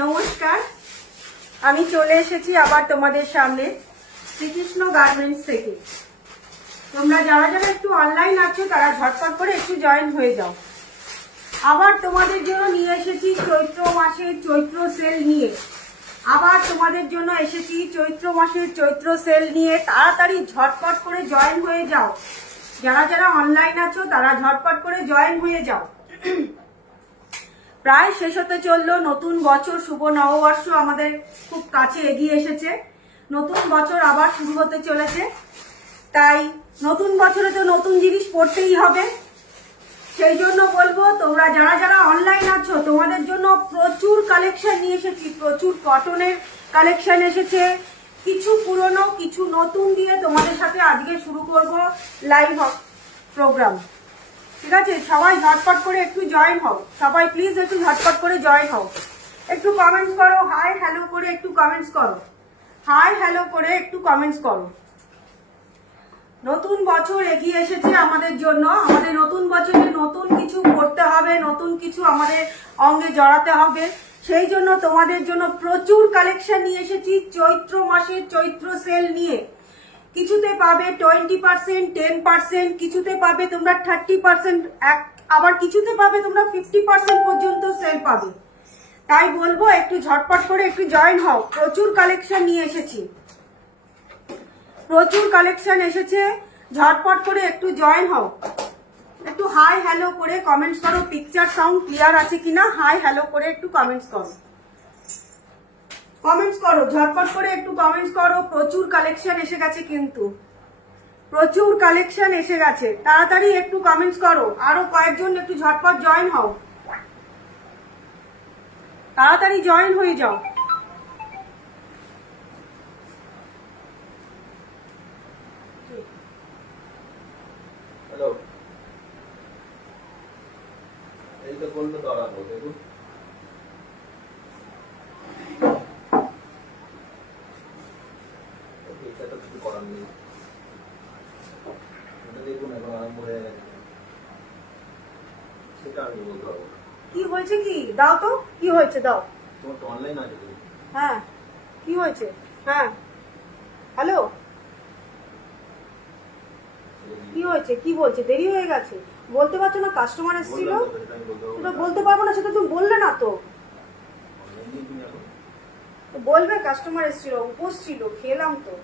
নমস্কার, আমি চলে এসেছি আবার তোমাদের সামনে শ্রীকৃষ্ণ গার্মেন্টস থেকে। তোমরা যারা যারা একটু অনলাইন আছো তারা ঝটপট করে একটু জয়েন হয়ে যাও। আবার তোমাদের জন্য নিয়ে এসেছি চৈত্র মাসের চৈত্র সেল নিয়ে। আবার তোমাদের জন্য এসেছি চৈত্র মাসের চৈত্র সেল নিয়ে। তাড়াতাড়ি ঝটপট করে জয়েন হয়ে যাও। যারা যারা অনলাইন আছো তারা ঝটপট করে জয়েন হয়ে যাও। প্রায় শেষ হতে চললো নতুন বছর, শুভ নববর্ষ আমাদের খুব কাছে এগিয়ে এসেছে। নতুন বছর আবার শুরু হতে চলেছে, তাই নতুন বছরে তো নতুন জিনিস পড়তেই হবে। সেই জন্য বলবো তোমরা যারা যারা অনলাইন আছো তোমাদের জন্য প্রচুর কালেকশন নিয়ে এসেছি। প্রচুর কটনের কালেকশন এসেছে, কিছু পুরনো কিছু নতুন দিয়ে তোমাদের সাথে আজকে শুরু করব লাইভ প্রোগ্রাম। ঠিক আছে, সবাই ঝটপট করে একটু জয়েন হও। সবাই প্লিজ একটু ঝটপট করে জয়েন হও। একটু কমেন্টস করো, হাই হ্যালো করে একটু কমেন্টস করো। হাই হ্যালো করে একটু কমেন্টস করো। নতুন বছর এগিয়ে এসেছে আমাদের জন্য। আমাদের নতুন বছরে নতুন কিছু করতে হবে, নতুন কিছু আমাদের অঙ্গে জড়াতে হবে। সেই জন্য তোমাদের জন্য প্রচুর কালেকশন নিয়ে এসেছি চৈত্র মাসের চৈত্র সেল নিয়ে। কিছুতে পাবে 20%, 10%, কিছুতে পাবে তোমরা 30%, আবার কিছুতে পাবে তোমরা 50% পর্যন্ত সেল পাবে। তাই বলবো একটু ঝটপট করে একটু জয়েন হও। প্রচুর কালেকশন নিয়ে এসেছি, প্রচুর কালেকশন এসেছে। ঝটপট করে একটু জয়েন হও। একটু হাই হ্যালো করে কমেন্টস করো। পিকচার সাউন্ড ক্লিয়ার আছে কিনা হাই হ্যালো করে একটু কমেন্টস করো। কমেন্টস করো, ঝটপট করে একটু কমেন্টস করো। প্রচুর কালেকশন এসে গেছে, কিন্তু প্রচুর কালেকশন এসে গেছে। তাড়াতাড়ি একটু কমেন্টস করো। আরো কয়েকজন একটু ঝটপট জয়েন হও, তাড়াতাড়ি জয়েন হয়ে যাও। হ্যালো, এই তো বললো দাঁড়াবো দেখুন। এটা তো কিছু করার নেই, দেখুন এখন আরম্ভ হয়ে গেছে। সেটা আমি বলতে পারবো। কি হয়েছে? কি দাও তো, কি হয়েছে দাও। তোমার তো অনলাইন আছে তুমি? হ্যাঁ, কি হয়েছে? হ্যাঁ হ্যালো, কি হয়েছে? কি বলছে? দেরি হয়ে গেছে বলতে পারছো না? কাস্টমার এসেছিল। সেটা বলতে পারবো না, সেটা তুমি বললে না তো। বলবে কাস্টমার এসেছিল, উপোস ছিল, খেলাম তো।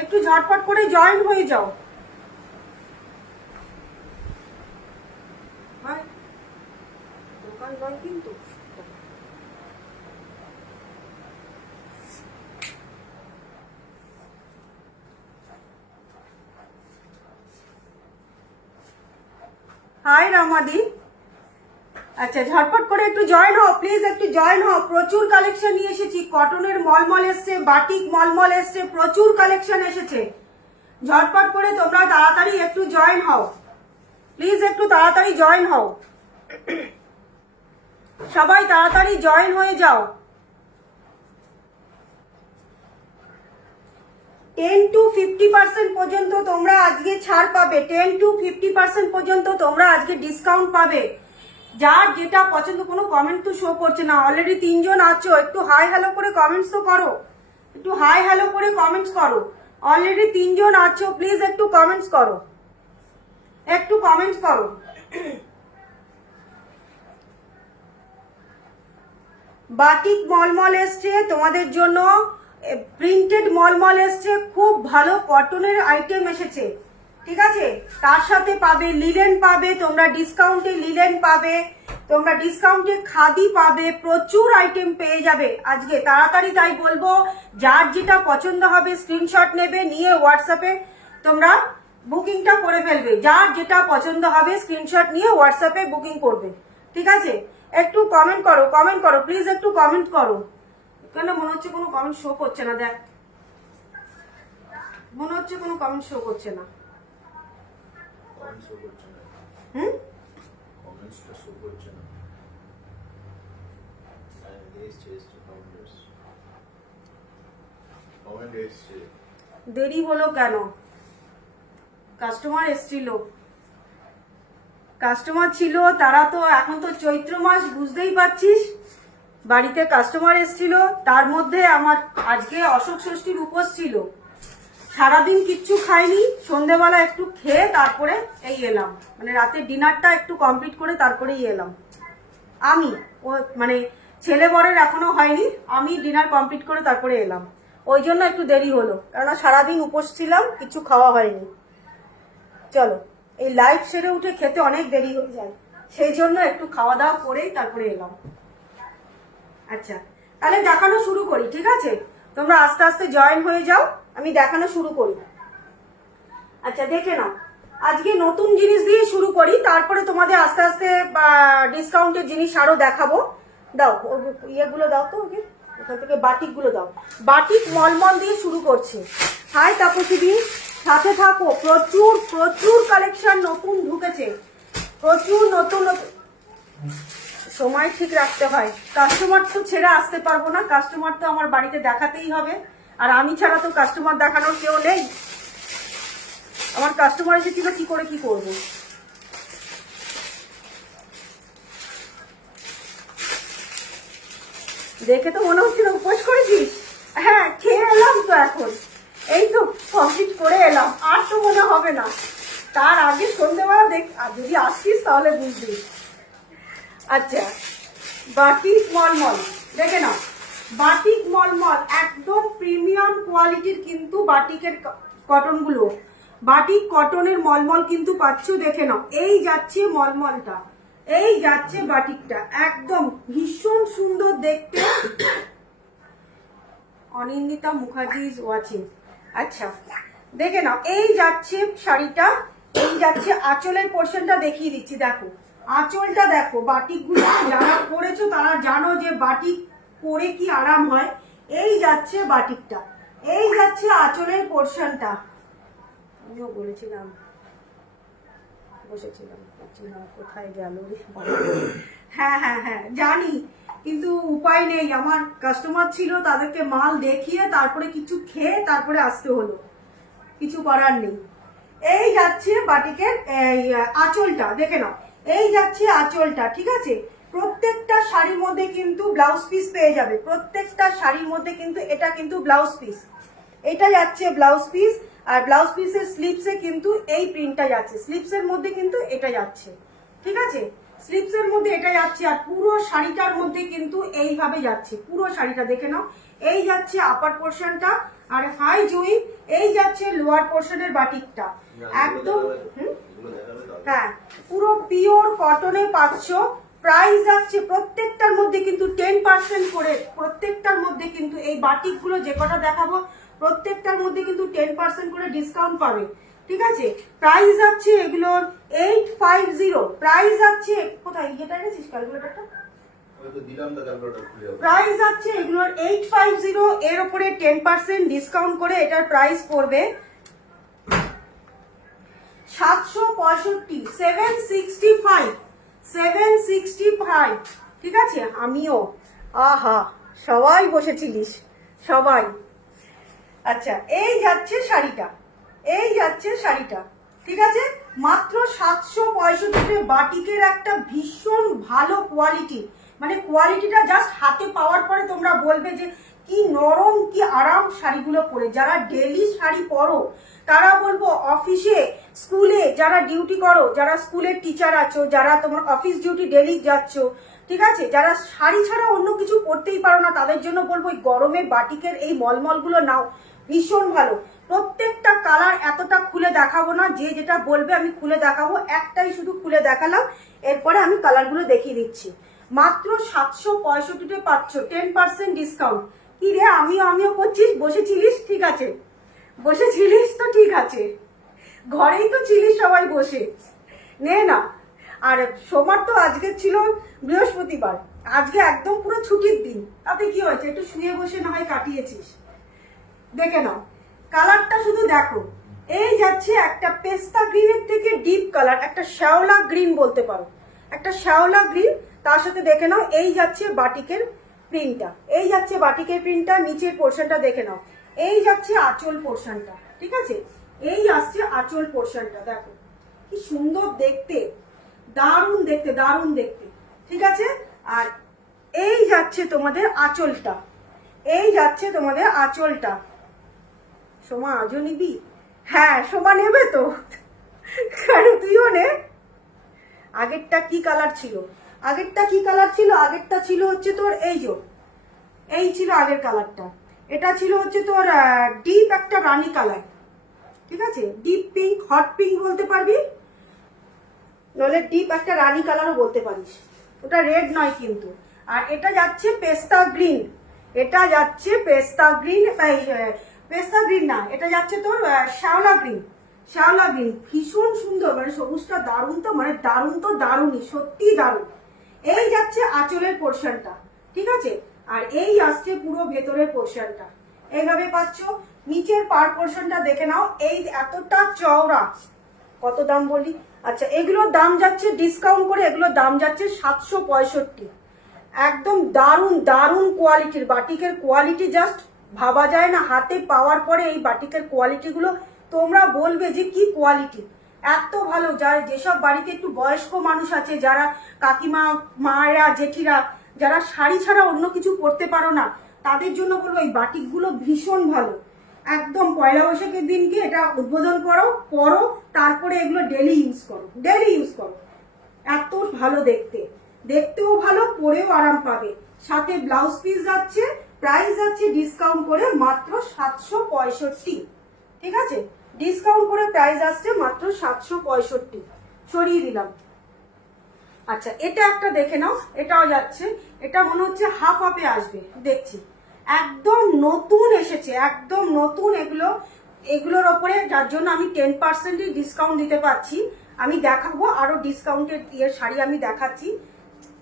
একটু ঝটপট করে জয়েন হয়ে যাও। দোকান নয় কিন্তু। হাই রামাদি, আচ্ছা ঝটপট করে একটু জয়েন হও প্লিজ, একটু জয়েন হও। প্রচুর কালেকশন নিয়ে এসেছি। কটনের মলমল এসছে, বাটিক মলমল এসছে, প্রচুর কালেকশন এসেছে। ঝটপট করে তোমরা তাড়াতাড়ি একটু জয়েন হও প্লিজ, একটু তাড়াতাড়ি জয়েন হও। সবাই তাড়াতাড়ি জয়েন হয়ে যাও। 10 to 50% পর্যন্ত তোমরা আজকে ছাড় পাবে। 10 to 50% পর্যন্ত তোমরা আজকে ডিসকাউন্ট পাবে। যার যেটা পছন্দ। কোনো কমেন্ট তো শো করছে না। অলরেডি 3 জন আছো, একটু হাই হ্যালো করে কমেন্টস তো করো। একটু হাই হ্যালো করে কমেন্টস করো। অলরেডি 3 জন আছো, প্লিজ একটু কমেন্টস করো, একটু কমেন্টস করো। বাটিক মলমল এসছে তোমাদের জন্য, প্রিন্টেড মলমল এসছে, খুব ভালো কটনের আইটেম এসেছে। ঠিক আছে, তার সাথে পাবে লিলেন পাবে, তোমরা ডিসকাউন্টে লিলেন পাবে, তোমরা ডিসকাউন্টে খাদি পাবে। প্রচুর আইটেম পেয়ে যাবে আজকে তাড়াতাড়ি। তাই বলবো যার যেটা পছন্দ হবে স্ক্রিনশট নেবে, নিয়ে হোয়াটসঅ্যাপে তোমরা বুকিংটা করে ফেলবে। যার যেটা পছন্দ হবে স্ক্রিনশট নিয়ে হোয়াটসঅ্যাপে বুকিং করবে। ঠিক আছে, একটু কমেন্ট করো, কমেন্ট করো প্লিজ, একটু কমেন্ট করো। কেন মনে হচ্ছে কোনো কমেন্ট শো করছে না? দেখ, মনে হচ্ছে কোনো কমেন্ট শো করছে না। হুম, কমেন্টসটা শো করছে না। কমেন্ট এসছে। দেরি হলো কেন? কাস্টমার এসছিল, কাস্টমার ছিল, তারা তো এখন তো চৈত্র মাস বুঝতেই পারছিস, বাড়িতে কাস্টমার এসছিল। তার মধ্যে আমার আজকে অশোক ষষ্ঠীর উপোস ছিল, সারাদিন কিচ্ছু খাইনি, সন্ধেবেলা একটু খেয়ে তারপরে এই এলাম, মানে রাতের ডিনারটা একটু কমপ্লিট করে তারপরেই এলাম আমি। ও মানে ছেলে বরের এখনো হয়নি, আমি ডিনার কমপ্লিট করে তারপরে এলাম, ওই জন্য একটু দেরি হলো, কেননা সারাদিন উপোস ছিলাম, কিছু খাওয়া হয়নি। চলো, এই লাইট সেরে উঠে খেতে অনেক দেরি হয়ে যায়, সেই জন্য একটু খাওয়া দাওয়া করেই তারপরে এলাম। আচ্ছা, তাহলে দেখানো শুরু করি, ঠিক আছে? তোমরা আস্তে আস্তে জয়েন হয়ে যাও, আমি দেখানো শুরু করি। আচ্ছা, দেখে নাও, আজকে নতুন জিনিস দিয়ে শুরু করি, তারপরে তোমাদের আস্তে আস্তে ডিসকাউন্টের জিনিস আরো দেখাবো। দাও ইয়েগুলো দাও তো, ওকে ওখান থেকে বাটিকগুলো দাও। বাটিক মলমল দিয়ে শুরু করছি। হাই তাপসী, সাথে থাকো, প্রচুর প্রচুর কালেকশন নতুন ঢুকেছে, প্রচুর নতুন নতুন। সময় ঠিক রাখতে হয়, কাস্টমার তো ছেড়ে আসতে পারবো না, কাস্টমার তো আমার বাড়িতে দেখাতেই হবে, আর আমি ছাড়া তো কাস্টমার দেখানোর কেউ নেই। আমার কাস্টমার এসেছিল, কি করে কি করব। দেখে তো মনে হচ্ছে না উপোস করেছিস। হ্যাঁ, খেয়ে এলাম তো, এখন এই তো কমপ্লিট করে এলাম, আর তো মনে হবে না। তার আগে সন্ধ্যেবেলা দেখ, আর যদি আসছিস তাহলে বুঝবি। আচ্ছা, বাটিক মলমল দেখে নাও, বাটিক মলমল একদম প্রিমিয়াম কোয়ালিটির কিন্তু বাটিকের কটনগুলো, বাটিক কটনের মলমল কিন্তু পাচ্ছ, দেখে নাও। এই যাচ্ছে মলমলটা, এই যাচ্ছে বাটিকটা, একদম ভীষণ সুন্দর দেখতে। Anindita Mukherjee is watching. আচ্ছা, দেখে নাও, এই যাচ্ছে শাড়িটা, এই যাচ্ছে আঁচলের পোর্শনটা দেখিয়ে দিচ্ছি, দেখো আঁচলটা দেখো। বাটিকগুলো যারা পরেছো তারা জানো যে বাটিক পরে কি আরাম হয়। এই যাচ্ছে বাটিকটা, এই যাচ্ছে আঁচলের পোর্শনটা। আমিও বলেছিলাম, বসেছিলাম, কোথায় গেল রে? হ্যাঁ হ্যাঁ হ্যাঁ জানি, কিন্তু উপায় নেই, আমার কাস্টমার ছিল, তাদেরকে মাল দেখিয়ে তারপরে কিছু খেয়ে তারপরে আসতে হলো, কিছু করার নেই। এই যাচ্ছে বাটিকের আঁচলটা, দেখে নাও, এই যাচ্ছে আঁচলটা, ঠিক আছে? প্রত্যেকটা শাড়ির মধ্যে কিন্তু ব্লাউজ পিস পেয়ে যাবে, প্রত্যেকটা শাড়ির মধ্যে কিন্তু এটা কিন্তু ব্লাউজ পিস, এটা যাচ্ছে ব্লাউজ পিস। আর ব্লাউজ পিসের স্লিপসে কিন্তু এই প্রিন্টটা যাচ্ছে, স্লিপসের মধ্যে কিন্তু এটা যাচ্ছে, ঠিক আছে? স্লিপসের মধ্যে এটা যাচ্ছে, আর পুরো শাড়িটার মধ্যে কিন্তু এইভাবে যাচ্ছে, পুরো শাড়িটা দেখে নাও। এই যাচ্ছে আপার পোর্শনটা, আর হাই জুই, এই যাচ্ছে লোয়ার পোর্শনের বাটিকটা, একদম হ্যাঁ পুরো পিওর কটনে পাচ্ছ। প্রাইস যাচ্ছে প্রত্যেকটার মধ্যে কিন্তু 10% করে, প্রত্যেকটার মধ্যে কিন্তু এই বাটিকগুলো যে কটা দেখাবো প্রত্যেকটার মধ্যে কিন্তু 10% করে ডিসকাউন্ট পাবে, ঠিক আছে? প্রাইস যাচ্ছে এগুলোর 850, প্রাইস যাচ্ছে, কোথায় এটা এনেছিস ক্যালকুলেটরটা? প্রাইস যাচ্ছে এগুলোর 850, এর উপরে 10% ডিসকাউন্ট করে এটার প্রাইস পড়বে 765, 765, 765, ঠিক আছে? আমিও, আহা সবাই বসেছিলিস, সবাই। আচ্ছা, এই যাচ্ছে শাড়িটা, এই যাচ্ছে শাড়িটা, ঠিক আছে? মাত্র 765 বাটিকের একটা ভীষণ ভালো কোয়ালিটি, মানে কোয়ালিটিটা জাস্ট হাতে পাওয়ার পরে তোমরা বলবে যে কি নরম, কি আরাম শাড়িগুলো পরে। যারা ডেলি শাড়ি পরো তারা বলবো, অফিসে স্কুলে যারা ডিউটি করো, যারা স্কুলের টিচার আছো, যারা তোমার অফিস ডিউটি ডেলি যাচ্ছ, ঠিক আছে, যারা শাড়ি ছাড়া অন্য কিছু পরতেই পারো না, তাদের জন্য বলবো এই গরমে বাটিকের এই মলমলগুলো নাও, ভীষণ ভালো। প্রত্যেকটা কালার এতটা খুলে দেখাবো না, যে যেটা বলবে আমি খুলে দেখাবো, একটাই শুধু খুলে দেখালাম, এরপরে আমি কালারগুলো দেখিয়ে দিচ্ছি। মাত্র 765 পাচ্ছ, 10% ডিসকাউন্ট। কি রে, আমিও করছিস, বসেছিলিস, ঠিক আছে, বসেছিলিস তো ঠিক আছে, ঘরেই তো ছিলিস সবাই বসে, নে না। আর সোমবার তো আজকে ছিল বৃহস্পতিবার, আজকে একদম পুরো ছুটির দিন, তাতে কি হয়েছে, একটু শুয়ে বসে না হয় কাটিয়েছিস। দেখে নাও, কালারটা শুধু দেখো, এই যাচ্ছে একটা পেস্তা গ্রিনের থেকে ডিপ কালার, একটা শ্যাওলা গ্রিন বলতে পারো, একটা শ্যাওলা গ্রিন, তার সাথে দেখে নাও এই যাচ্ছে বাটিকের প্রিন্টটা, এই যাচ্ছে বাটিকের প্রিন্টটা। নিচের পোর্শনটা দেখে নাও, এই যাচ্ছে আঁচল পোর্শনটা, ঠিক আছে? এই আসছে আঁচল পোর্শনটা, দেখো কি সুন্দর দেখতে, দারুণ দেখতে, দারুণ দেখতে, ঠিক আছে? আর এই যাচ্ছে তোমাদের আঁচলটা, এই যাচ্ছে তোমাদের আঁচলটা। সোমা আজও নিবি? হ্যাঁ সোমা নেবে তো, কেন তুইও নে। আগেরটা কি কালার ছিল? আগেরটা কি কালার ছিল? আগেরটা ছিল হচ্ছে তোর এই যে, এই ছিল আগের কালারটা। এটা ছিল হচ্ছে তোর ডিপ একটা রানী কালার, ঠিক আছে? ডিপ পিঙ্ক, হট পিঙ্ক বলতে পারবি, নলে ডিপ একটা রানী কালারও বলতে পারিস, ওটা রেড নয় কিন্তু। আর এটা যাচ্ছে পেস্তা গ্রিন, এটা যাচ্ছে পেস্তা গ্রিন, পেস্তা গ্রিন না, এটা যাচ্ছে তোর শ্যাওলা গ্রিন, শ্যাওলা গ্রিন। ভীষণ সুন্দর, মানে সবুজটা দারুণ তো, মানে দারুণ তো দারুণই, সত্যি দারুণ। এই যাচ্ছে আঁচলের পোর্শনটা, ঠিক আছে? আর এই আসছে পুরো ভেতরের পোর্শনটা, এইভাবে পাচ্ছ। নিচের পার পোর্শনটা দেখে নাও, এই এতটা চওড়া। কত দাম বলি? আচ্ছা এগুলোর দাম যাচ্ছে ডিসকাউন্ট করে, এগুলোর দাম যাচ্ছে 765। একদম দারুণ দারুণ কোয়ালিটির বাটিকের কোয়ালিটি, জাস্ট ভাবা যায় না। হাতে পাওয়ার পরে এই বাটিকের কোয়ালিটিগুলো তোমরা বলবে যে কি কোয়ালিটি, এত ভালো। যায় যেসব বাড়িতে একটু বয়স্ক মানুষ আছে, যারা কাকিমা, মায়েরা, জেঠিরা, যারা শাড়ি ছাড়া অন্য কিছু পরতে পারো না, তাদের জন্য বলবো এই বাটিকগুলো ভীষণ ভালো। একদম পয়লা বৈশাখের দিনকে এটা উদ্বোধন করো, পরো, তারপরে এগুলো ডেলি ইউজ করো, ডেলি ইউজ করো। এত ভালো দেখতে, দেখতেও ভালো, পরেও আরাম পাবে। সাথে ব্লাউজ পিস যাচ্ছে, প্রাইস যাচ্ছে ডিসকাউন্ট করে মাত্র 765, ঠিক আছে? ডিসকাউন্ট করে প্রাইস আসছে মাত্র 765, সরিয়ে দিলাম। আচ্ছা এটা একটা দেখে নাও, এটাও যাচ্ছে, এটা মনে হচ্ছে হাফ হাফে আসবে, দেখছি একদম নতুন এসেছে, একদম নতুন। এগুলোর ওপরে, যার জন্য আমি 10% ডিসকাউন্ট দিতে পারছি। আমি দেখাবো আরো ডিসকাউন্টের শাড়ি আমি দেখাচ্ছি,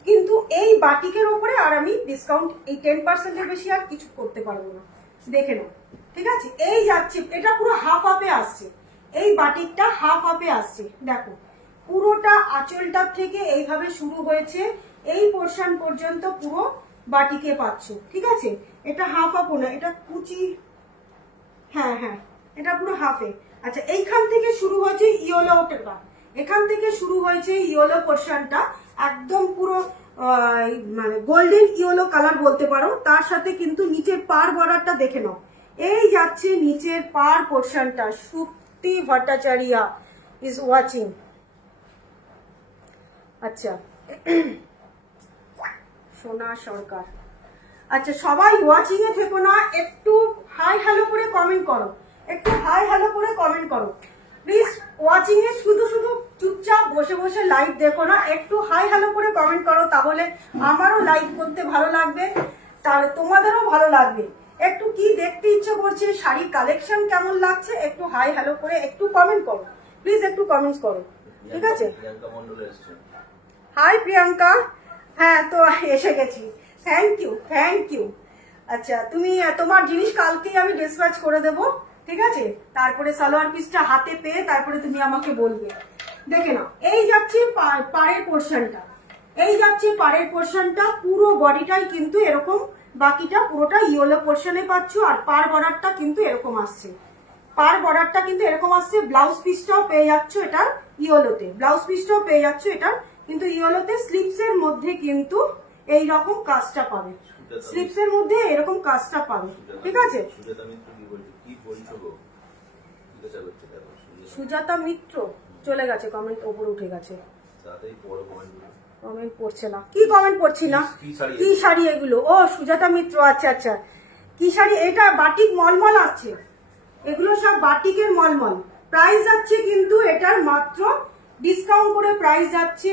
কিন্তু এই বাটিকের ওপরে আর আমি ডিসকাউন্ট এই 10%-এর বেশি আর কিছু করতে পারবো না, দেখে নাও, ঠিক আছে? এই যাচ্ছে, এটা পুরো হাফ হাফে আসছে, এই বাটিকটা হাফ হাফে আসছে, দেখো পুরোটা আঁচলটার থেকে এইভাবে শুরু হয়েছে, এই পোর্শন পর্যন্ত পুরো বাটিকে পাচ্ছ, ঠিক আছে? এটা হাফ হাফ না, এটা কুচি, হ্যাঁ হ্যাঁ এটা পুরো হাফে। আচ্ছা এইখান থেকে শুরু হয়েছে ইয়েলোটা, এখান থেকে শুরু হয়েছে ইয়েলো পোর্শনটা, একদম পুরো মানে গোল্ডেন ইয়েলো কালার বলতে পারো। তার সাথে কিন্তু নিচের পার বর্ডারটা দেখে নাও, এই যাচ্ছে নিচের পার পোর্শনটা। Supti Bhattacharya is watching. আচ্ছা সোনা সরকার, আচ্ছা সবাই ওয়াচিং এ থেকো না, একটু হাই হ্যালো করে কমেন্ট করো, একটু হাই হ্যালো করে কমেন্ট করো প্লিজ। ওয়াচিং এ শুধু শুধু চুপচাপ বসে বসে লাইভ দেখো না, একটু হাই হ্যালো করে কমেন্ট করো, তাহলে আমারও লাইভ করতে ভালো লাগবে, তাহলে তোমাদেরও ভালো লাগবে। একটু কি দেখতে ইচ্ছে করছে, শাড়ির কালেকশন কেমন লাগছে, একটু হাই হ্যালো করে একটু কমেন্ট করো প্লিজ, একটু কমেন্টস করো, ঠিক আছে? প্রিয়াঙ্কা মন্ডল এসছে। হাই প্রিয়াঙ্কা, হ্যাঁ তো এসে গেছি, থ্যাংক ইউ থ্যাংক ইউ। আচ্ছা তুমি, তোমার জিনিস কালকেই আমি ডিসপ্যাচ করে দেবো, ঠিক আছে? তারপরে সালোয়ার পিসটা হাতে পেয়ে তারপরে তুমি আমাকে বলবে। দেখে নাও, এই যাচ্ছে পাড়ের পোর্শনটা, এই যাচ্ছে পাড়ের পোর্শনটা, পুরো বডিটাই কিন্তু এরকম, বাকিটা পুরোটা ইয়েলো পোর্শনে পাচ্ছ। আর পার বর্ডারটা কিন্তু এরকম আসছে, পার বর্ডারটা কিন্তু এরকম আসছে। ব্লাউজ পিসটাও পেয়ে যাচ্ছ এটা ইয়েলোতে, ব্লাউজ পিসটাও পেয়ে যাচ্ছ এটা কিন্তু ইয়েলোতে। স্লিপস এর মধ্যে কিন্তু এই রকম কাজটা পাবে, স্লিপস এর মধ্যে এরকম কাজটা পাবে, ঠিক আছে? সুজাতা মিত্র কি বলছো, কি বলছো গো? জিজ্ঞাসা করছে, দেখো সুজাতা মিত্র চলে গেছে, কমেন্ট ওপরে উঠে গেছে, তাড়াতাড়ি পড়ো কমেন্টগুলো। কমেন্ট পড়ছে না, কি কমেন্ট পড়ছি না? কি শাড়ি এগুলো? ও সুজাতা মিত্র, আচ্ছা আচ্ছা কি শাড়ি এটা? বাটিক মলমল আছে, এগুলো সব বাটিকের মলমল। প্রাইস যাচ্ছে কিন্তু এটার মাত্র ডিসকাউন্ট করে প্রাইস যাচ্ছে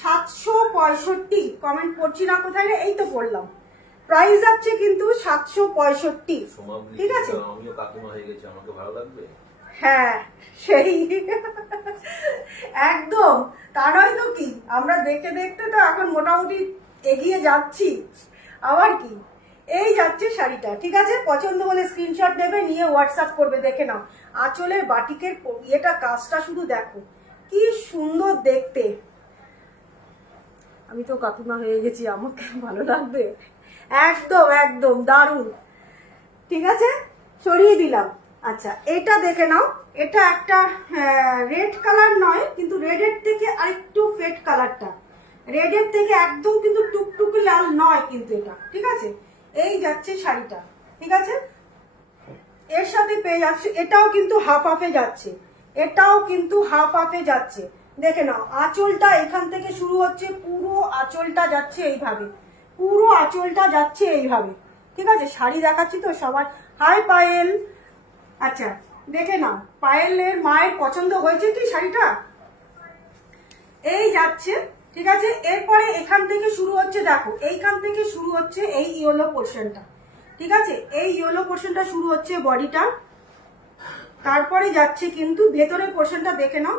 765। কমেন্ট পড়ছি না কোথায় রে, এই তো পড়লাম। প্রাইস যাচ্ছে কিন্তু 765, ঠিক আছে? আমিও কাকিমা হয়ে গেছি, আমাকে ভালো লাগবে। হ্যাঁ সেই একদম, তা নয় তো কি, আমরা দেখতে দেখতে তো এখন মোটামুটি এগিয়ে যাচ্ছি, আবার কি। এই যাচ্ছে শাড়িটা, ঠিক আছে? পছন্দ হলে স্ক্রিনশট দেবে, নিয়ে হোয়াটসঅ্যাপ করবে, দেখে নাও। আঁচলের বাটিকের ইয়েটা, কাজটা শুধু দেখো কি সুন্দর দেখতে। আমি তো কাকিমা হয়ে গেছি, আমাকে ভালো লাগবে? একদম একদম দারুণ। ঠিক আছে, সরিয়ে দিলাম। আচ্ছা, এটা দেখে নাও, এটা একটা রেড কালার নয়, কিন্তু রেডের থেকে আরেকটু ফেড কালারটা, রেডের থেকে একদম কিন্তু টুকটুকে লাল নয় কিন্তু এটা। ঠিক আছে, এই যাচ্ছে শাড়িটা। ঠিক আছে, এর সাথে পেয়ে যাচ্ছে, এটাও কিন্তু হাফ হাফে যাচ্ছে, এটাও কিন্তু হাফ হাফে যাচ্ছে। দেখে নাও, আঁচলটা এখান থেকে শুরু হচ্ছে, পুরো আঁচলটা যাচ্ছে এইভাবে, পুরো আঁচলটা যাচ্ছে এইভাবে। ঠিক আছে, শাড়ি দেখাচ্ছি তো সবার। হাই পায়েল। আচ্ছা, দেখে নাও, পায়েলের মায়ের পছন্দ হয়েছে কি শাড়িটা? এই যাচ্ছে। ঠিক আছে, এরপরে এখান থেকে শুরু হচ্ছে, দেখো এইখান থেকে শুরু হচ্ছে এই ইয়েলো পোর্শনটা। ঠিক আছে, এই ইয়েলো পোর্শনটা শুরু হচ্ছে বডিটা, তারপরে যাচ্ছে কিন্তু ভেতরের পোর্শনটা দেখে নাও,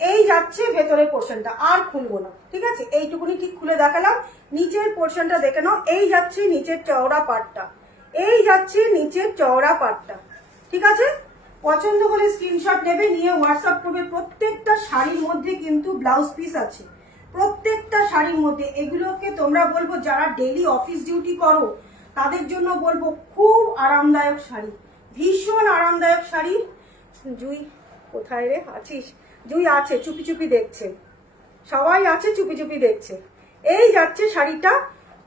এই যাচ্ছে ভেতরের পোর্শনটা, আর খুলবো না। ঠিক আছে, এইটুকুনি ঠিক খুলে দেখালাম। নিচের পোর্শনটা দেখে নাও, এই যাচ্ছে নিচের চওড়া পাটটা, এই যাচ্ছে নিচের চওড়া পাটটা। ঠিক আছে, পছন্দ হলে স্ক্রিনশট নেবে, নিয়ে হোয়াটসঅ্যাপ করবে। প্রত্যেকটা শাড়ির মধ্যে কিন্তু ব্লাউজ পিস আছে, প্রত্যেকটা শাড়ির মধ্যে। এগুলোকে তোমরা বলবো যারা ডেইলি অফিস ডিউটি করো তাদের জন্য বলবো খুব আরামদায়ক শাড়ি, ভীষণ আরামদায়ক শাড়ি। জুই কোথায় রে আছিস? জুই আছে, চুপি চুপি দেখছে, সবাই আছে চুপি চুপি দেখছে। এই যাচ্ছে শাড়িটা,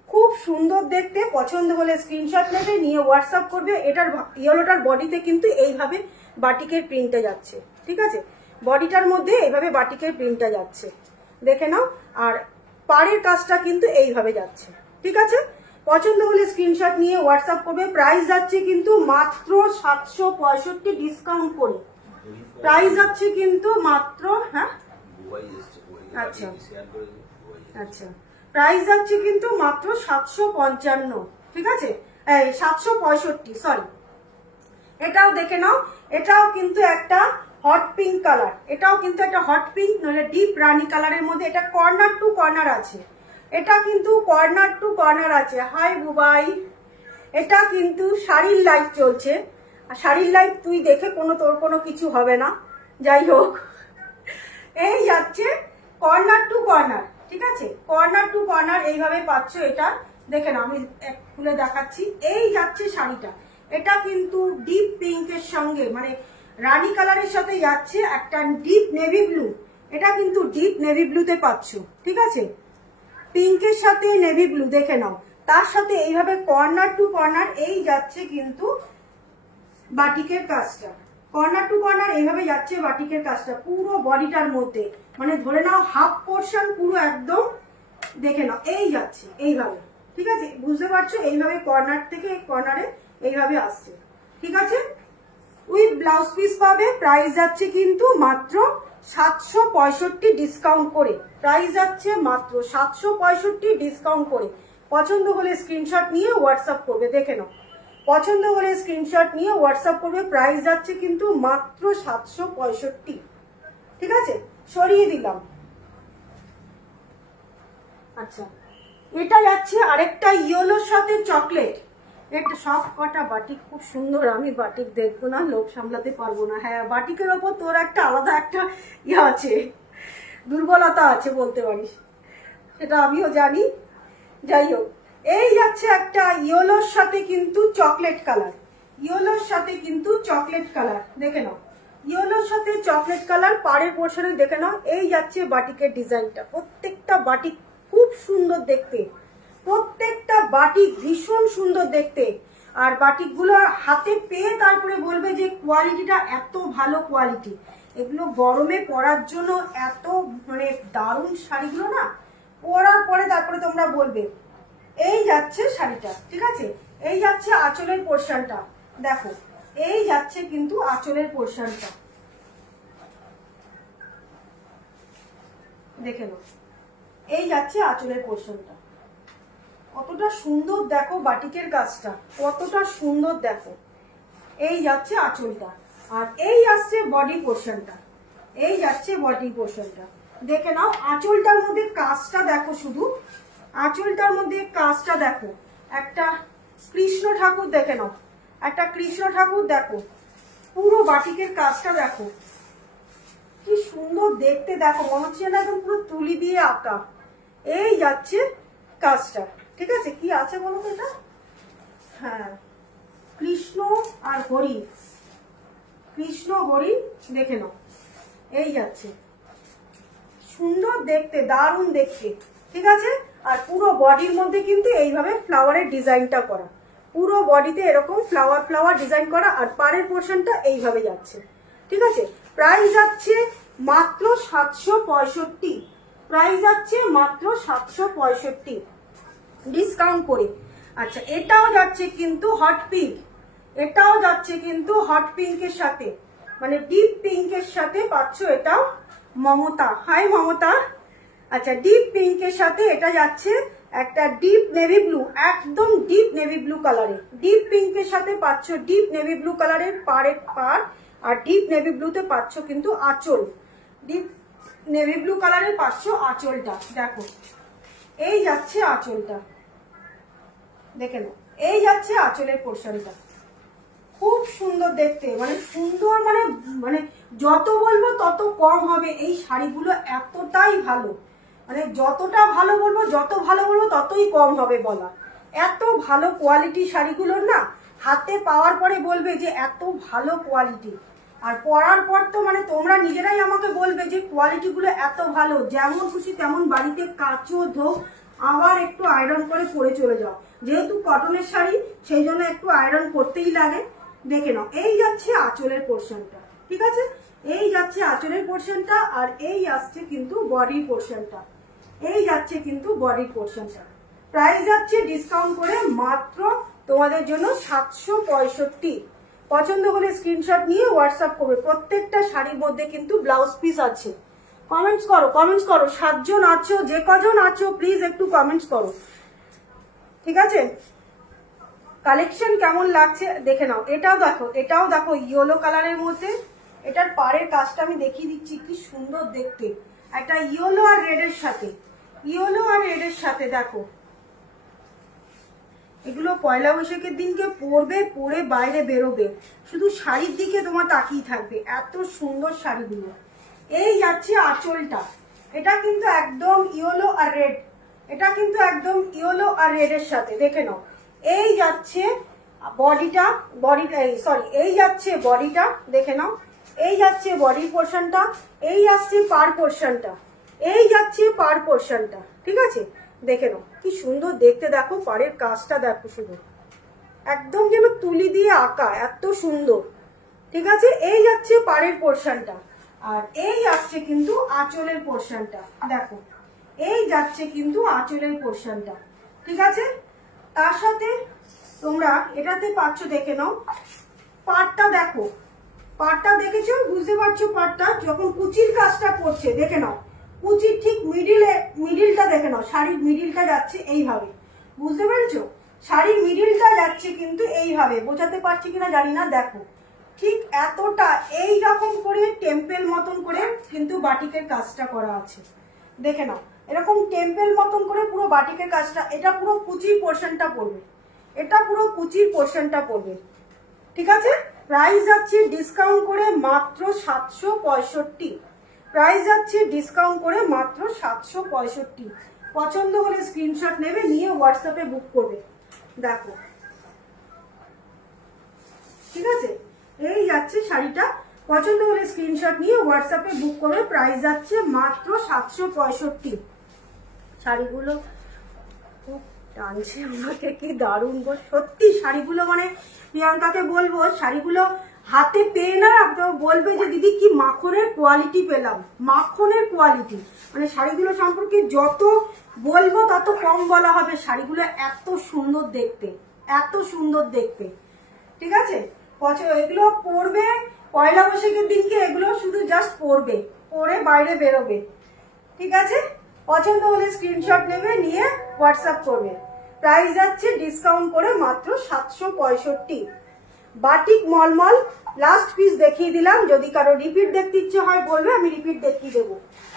খুব সুন্দর দেখতে। পছন্দ হলে স্ক্রিনশট নেবে, নিয়ে হোয়াটসঅ্যাপ করবে। এটার ইয়েলোটার বডিতে কিন্তু এইভাবে বাটিকের প্রিন্টটা যাচ্ছে। ঠিক আছে, বডিটার মধ্যে এইভাবে বাটিকের প্রিন্টটা যাচ্ছে, দেখে নাও। আর পাড়ের কাজটা কিন্তু এইভাবে যাচ্ছে। ঠিক আছে, পছন্দ হলে স্ক্রিনশট নিয়ে হোয়াটসঅ্যাপ করবে। প্রাইস যাচ্ছে কিন্তু মাত্র 765 ডিসকাউন্ট করে, প্রাইস যাচ্ছে কিন্তু মাত্র, হ্যাঁ আচ্ছা আচ্ছা, প্রাইস যাচ্ছে কিন্তু মাত্র 755। ঠিক আছে, এই 765, সরি। এটাও দেখে নাও, এটাও কিন্তু একটা হট পিঙ্ক কালার, এটাও কিন্তু একটা হট পিঙ্ক নইলে ডিপ রানি কালারের মধ্যে। এটা কর্নার টু কর্নার আছে, এটা কিন্তু কর্নার টু কর্নার আছে। হাই বুবাই। এটা কিন্তু শাড়ির লাইফ চলছে, আর শাড়ির লাইফ তুই দেখে তোর কোনো কিছু হবে না। যাই হোক, এই যাচ্ছে কর্নার টু কর্নার। ঠিক আছে, কর্নার টু কর্নার এইভাবে পাচ্ছ। এটা দেখে নাও, আমি খুলে দেখাচ্ছি। এই যাচ্ছে শাড়িটা, এটা কিন্তু ডিপ পিঙ্কের সঙ্গে, মানে রানী কালারের সাথে যাচ্ছে একটা ডিপ নেভি ব্লু। এটা কিন্তু ডিপ নেভি ব্লুতে পাচ্ছ। ঠিক আছে, পিঙ্কের সাথে নেভি ব্লু, দেখে নাও। তার সাথে এইভাবে কর্নার টু কর্নার এই যাচ্ছে কিন্তু বাটিকের কাজটা, কর্নার টু কর্নার এইভাবে যাচ্ছে বাটিকের কাজটা পুরো বডিটার মধ্যে। মানে ধরে নাও হাফ পোর্শন পুরো একদম, দেখে নাও এই যাচ্ছে এইভাবে। ঠিক আছে, বুঝতে পারছো? এইভাবে কর্নার থেকে কর্নারে এইভাবে আসছে। ঠিক আছে, উইথ ব্লাউজ পিস পাবে। প্রাইস যাচ্ছে কিন্তু মাত্র 765 ডিসকাউন্ট করে, প্রাইস যাচ্ছে মাত্র 765 ডিসকাউন্ট করে। পছন্দ হলে স্ক্রিনশট নিয়ে হোয়াটসঅ্যাপ করবে, দেখে নাও। পছন্দ হলে স্ক্রিনশট নিয়ে হোয়াটসঅ্যাপ করবে। প্রাইস যাচ্ছে কিন্তু মাত্র 765। ঠিক আছে, সরিয়ে দিলাম। আচ্ছা, এটা যাচ্ছে আরেকটা ইয়েলোর সাথে চকলেট। এটা সব কটা বাটিক খুব সুন্দর, আমি বাটিক দেখবো না, লোভ সামলাতে পারবো না। হ্যাঁ, বাটিকের ওপর তোর একটা আলাদা একটা ইয়ে আছে, দুর্বলতা আছে বলতে পারিস, সেটা আমিও জানি। যাই হোক, এই যাচ্ছে একটা ইয়েলোর সাথে কিন্তু চকলেট কালার, ইয়েলোর সাথে কিন্তু চকলেট কালার, দেখে নাও। ইয়েলোর সাথে চকলেট কালার, পাড়ের পোর্শনে দেখে নাও। এই যাচ্ছে বাটিকের ডিজাইনটা, প্রত্যেকটা বাটিক খুব সুন্দর দেখতে, প্রত্যেকটা বাটিক ভীষণ সুন্দর দেখতে। আর বাটিকগুলো হাতে পেয়ে তারপরে বলবে যে কোয়ালিটিটা এত ভালো কোয়ালিটি। এগুলো গরমে পরার জন্য এত মানে দারুণ শাড়িগুলো না, পরার পরে তারপরে তোমরা বলবে। এই যাচ্ছে শাড়িটা। ঠিক আছে, এই যাচ্ছে আঁচলের পোর্শনটা, দেখো এই যাচ্ছে কিন্তু আঁচলের পোর্শনটা, দেখে নাও। এই যাচ্ছে আঁচলের পোর্শনটা, কতটা সুন্দর দেখো বাটিকের কাজটা, কতটা সুন্দর দেখো। এই যাচ্ছে আঁচলটা, আর এই আসছে বডি পোর্শনটা, এই যাচ্ছে বডি পোর্শনটা, দেখে নাও। আঁচলটার মধ্যে কাজটা দেখো, শুধু আঁচলটার মধ্যে কাজটা দেখো। একটা কৃষ্ণ ঠাকুর, দেখে নাও, একটা কৃষ্ণ ঠাকুর দেখো। পুরো বাটিকের কাজটা দেখো, কি সুন্দর দেখতে। দেখো, মনে হচ্ছে না একদম পুরো তুলি দিয়ে আঁকা। এই যাচ্ছে কাজটা। ঠিক আছে, কি আছে বলো তো এটা? হ্যাঁ, কৃষ্ণ আর হরিণ, কৃষ্ণ হরিণ দেখে নাও, এই যাচ্ছে, সুন্দর দেখতে, দারুণ দেখতে। ঠিক আছে, আর পুরো বডির মধ্যে কিন্তু এইভাবে ফ্লাওয়ারের ডিজাইনটা করা, পুরো বডিতে এরকম ফ্লাওয়ার ফ্লাওয়ার ডিজাইন করা, আর পাড়ের পোর্শনটা এইভাবে যাচ্ছে। ঠিক আছে, প্রাইস যাচ্ছে মাত্র 765, প্রাইস যাচ্ছে মাত্র 765 ডিসকাউন্ট করে। আচ্ছা, এটাও যাচ্ছে কিন্তু হট পিঙ্ক, এটাও যাচ্ছে কিন্তু হট পিঙ্কের সাথে, মানে ডিপ পিঙ্কের সাথে পাচ্ছ। এটাও মমতা, হাই মমতা। আচ্ছা, ডিপ পিঙ্কের সাথে এটা যাচ্ছে একটা ডিপ নেভি ব্লু, একদম ডিপ নেভি ব্লু কালারে, ডিপ পিঙ্কের সাথে পাচ্ছ ডিপ নেভি ব্লু কালারের পাড়ের পাড়, আর ডিপ নেভি ব্লুতে পাচ্ছ কিন্তু আঁচল, ডিপ নেভি ব্লু কালারের পাচ্ছ আঁচলটা। দেখো, এই যাচ্ছে আঁচলটা, দেখে নাও, এই যাচ্ছে আঁচলের পোর্শনটা, খুব সুন্দর দেখতে, মানে সুন্দর, মানে মানে যত বলবো তত কম হবে। এই শাড়িগুলো এতটাই ভালো, মানে যতটা ভালো বলবো, যত ভালো বলবো ততই কম হবে বলা। এত ভালো কোয়ালিটি শাড়িগুলোর না, হাতে পাওয়ার পরে বলবে যে এত ভালো কোয়ালিটি, আর পরার পর তো মানে তোমরা নিজেরাই আমাকে বলবে যে কোয়ালিটিগুলো এত ভালো, যেমন খুশি তেমন বাড়িতে কাচো, ধো, আবার একটু আয়রন করে পরে চলে যাও। যেহেতু কটনের শাড়ি, সেই জন্য একটু আয়রন করতেই লাগে। দেখে নাও, এই যাচ্ছে আঁচলের পোর্শনটা। ঠিক আছে, এই যাচ্ছে আঁচলের পোর্শনটা, আর এই আসছে কিন্তু বডির পোর্শনটা, এই যাচ্ছে কিন্তু বডির পোর্শনটা। প্রাইস যাচ্ছে ডিসকাউন্ট করে মাত্র তোমাদের জন্য 765। পছন্দ হলে স্ক্রিনশট নিয়ে হোয়াটসঅ্যাপ করবে। প্রত্যেকটা শাড়ির মধ্যে কিন্তু ব্লাউজ পিস আছে। কমেন্টস করো, কমেন্টস করো, 7 জন আছো, যে কজন আছো প্লিজ একটু কমেন্টস করো। ঠিক আছে, কালেকশন কেমন লাগছে দেখে নাও। এটাও দেখো, এটাও দেখো ইয়েলো কালারের মধ্যে, এটার পাড়ের কাজটা আমি দেখিয়ে দিচ্ছি, কি সুন্দর দেখতে, একটা ইয়েলো আর রেডের সাথে, ইয়েলো আর রেডের সাথে। দেখো, এগুলো পয়লা বৈশাখের দিনকে পরবে, পরে বাইরে বেরোবে, শুধু শাড়ির দিকে তোমার তাকিয়ে থাকবে, এত সুন্দর শাড়িগুলো। এই যাচ্ছে আঁচলটা, এটা কিন্তু একদম ইয়েলো আর রেড, এটা কিন্তু একদম ইয়েলো আর রেডের সাথে, দেখে নাও। এই যাচ্ছে বডিটা, সরি, এই যাচ্ছে বডিটা, দেখে নাও, এই যাচ্ছে বডি পোর্শনটা, এই আসছে পার পোর্শনটা, এই যাচ্ছে পার পোর্শনটা। ঠিক আছে, দেখে নাও কি সুন্দর দেখতে, দেখো পাড়ের কাজটা দেখো, শুধু একদম যেন তুলি দিয়ে আঁকা, এত সুন্দর। ঠিক আছে, এই যাচ্ছে পাড়ের পোর্শনটা, আর এই আসছে কিন্তু আঁচলের পোর্শনটা। দেখো, এই যাচ্ছে কিন্তু আঁচলের পোর্শনটা। ঠিক আছে, তার সাথে তোমরা এটাতে পাচ্ছ, দেখে নাও পাড়টা, দেখো পাড়টা দেখেছো, বুঝতে পারছো পাড়টা যখন কুচির কাজটা করছে, দেখে নাও কুচির ঠিক মিডিলটা দেখে নাও, শাড়ির মিডিলটা যাচ্ছে এইভাবে, বুঝতে পেরেছো? শাড়ির মিডিলটা যাচ্ছে কিন্তু এইভাবে, বোঝাতে পারছি কিনা জানি না। দেখো, ঠিক এতটা এই রকম করে টেম্পেল মতন করে কিন্তু বাটিকের কাজটা করা আছে, দেখে নাও, এরকম টেম্পেল মতন করে পুরো বাটিকের কাজটা, এটা পুরো কুচির পোর্শনটা পড়বে, এটা পুরো কুচির পোর্শনটা পড়বে। ঠিক আছে, প্রাইস যাচ্ছে ডিসকাউন্ট করে মাত্র 765, প্রাইস যাচ্ছে ডিসকাউন্ট করে মাত্র 765। পছন্দ হলে স্ক্রিনশট নেবে, নিয়ে হোয়াটসঅ্যাপে বুক করবে। দেখো, ঠিক আছে, এই যাচ্ছে শাড়িটা, পছন্দ হলে স্ক্রিনশট নিয়ে হোয়াটসঅ্যাপে বুক করবে। প্রাইস যাচ্ছে মাত্র 765। শাড়িগুলো খুব টানছে আমাকে, কি দারুণ গো সত্যি শাড়িগুলো, মানে প্রিয়াঙ্কাকে বলবো শাড়িগুলো হাতে পেয়ে না তো বলবে যে দিদি কি মাখনের কোয়ালিটি পেলাম, মাখনের কোয়ালিটি, মানে শাড়িগুলো সম্পর্কে যত বলবো তত কম বলা হবে। শাড়িগুলো এত সুন্দর দেখতে, এত সুন্দর দেখতে। ঠিক আছে, এগুলো পরবে পয়লা বৈশাখের দিনকে, এগুলো শুধু জাস্ট পরবে, পরে বাইরে বেরোবে। ঠিক আছে, পছন্দ হলে স্ক্রিনশট নেবে, নিয়ে হোয়াটসঅ্যাপ করবে। প্রাইস যাচ্ছে ডিসকাউন্ট করে মাত্র 765। বাটিক মলমল লাস্ট পিস দেখিয়ে দিলাম, যদি কারো রিপিট দেখতে ইচ্ছে হয় বলবে, আমি রিপিট দেখিয়ে দেবো।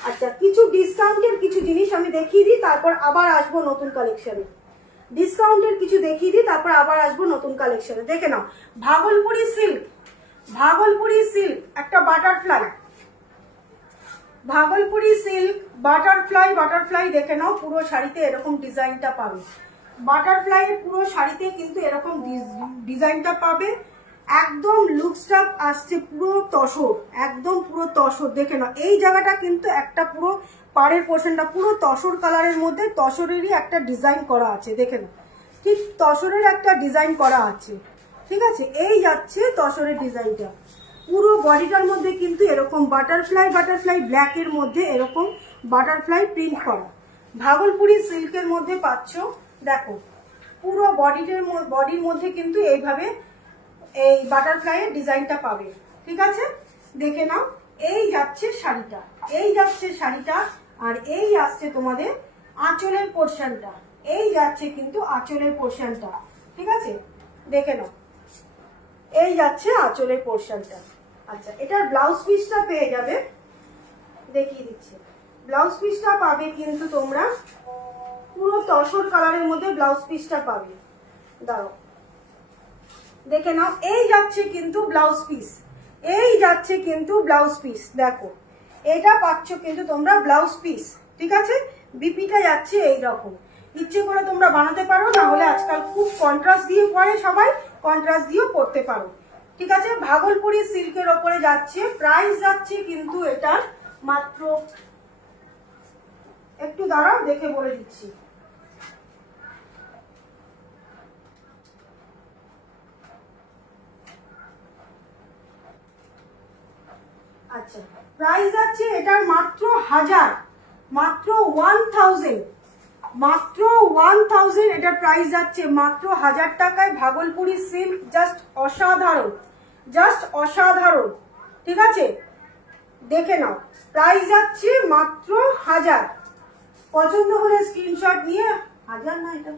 আচ্ছা, কিছু ডিসকাউন্টের কিছু জিনিস আমি দেখিয়ে দিই, তারপর আবার আসবো নতুন কালেকশনে। ডিসকাউন্টের কিছু দেখিয়ে দিই, তারপর আবার আসবো নতুন কালেকশনে। দেখে নাও, ভাগলপুরি সিল্ক, ভাগলপুরি সিল্ক একটা butterfly, Bhagalpuri silk butterfly, butterfly দেখে নাও, পুরো শাড়িতে এরকম ডিজাইনটা পাবে। বাটারফ্লাই পুরো শাড়িতে কিন্তু এরকম ডিজাইনটা পাবে। একদম লুকসটা আসছে পুরো তসর, একদম পুরো তসর। দেখে নাও এই জায়গাটা কিন্তু একটা পুরো পাড়ের পোর্শনটা পুরো তসর কালারের মধ্যে তসরেরই একটা ডিজাইন করা আছে। দেখে নাও ঠিক তসরের একটা ডিজাইন করা আছে, ঠিক আছে। এই যাচ্ছে তসরের ডিজাইনটা, পুরো বডিটার মধ্যে কিন্তু এরকম বাটারফ্লাই ব্ল্যাকের মধ্যে এরকম বাটারফ্লাই প্রিন্ট করা। ভাগলপুরি সিল্কের মধ্যে পাচ্ছ। দেখো পুরো বডির মধ্যে কিন্তু এইভাবে এই বাটারফ্লাইয়ের ডিজাইনটা পাবে, ঠিক আছে। দেখে নাও এই যাচ্ছে শাড়িটা, এই যাচ্ছে শাড়িটা, আর এই আসছে তোমাদের আঁচলের পোর্শনটা, এই যাচ্ছে কিন্তু আঁচলের পোর্শনটা, ঠিক আছে। দেখে নাও এই যাচ্ছে আঁচলের পোর্শনটা। আচ্ছা, এটার ব্লাউজ পিসটা পেয়ে যাবে, দেখিয়ে দিচ্ছি। ব্লাউজ পিসটা পাবে কিন্তু তোমরা পুরো তসর কালারের মধ্যে ব্লাউজ পিসটা পাবে। দাঁড়াও দেখে নাও এই যাচ্ছে কিন্তু ব্লাউজ পিস, এই যাচ্ছে কিন্তু ব্লাউজ পিস। দেখো এটা পাচ্ছ কিন্তু তোমরা ব্লাউজ পিস, ঠিক আছে। বিপিটা যাচ্ছে এইরকম, ইচ্ছে করে তোমরা বানাতে পারো, না হলে আজকাল খুব কন্ট্রাস্ট দিয়ে পরে সবাই কন্ট্রাস্ট দিয়েও পরতে পারো, ঠিক আছে। ভাগলপুরি সিল্কের ওপরে যাচ্ছে, প্রাইস যাচ্ছে কিন্তু এটা মাত্র, একটু দাঁড়াও দেখে বলে দিচ্ছি। আচ্ছা, প্রাইস যাচ্ছে এটার মাত্র 1000, মাত্র 1000, মাত্র 1000 এটার প্রাইস যাচ্ছে মাত্র 1000 টাকায়। ভাগলপুরি সিল্ক জাস্ট অসাধারণ, জাস্ট অসাধারণ, ঠিক আছে। দেখে নাও প্রাইস যাচ্ছে মাত্র 1000। পছন্দ হলে স্ক্রিনশট নিয়ে, 1000 না এটা,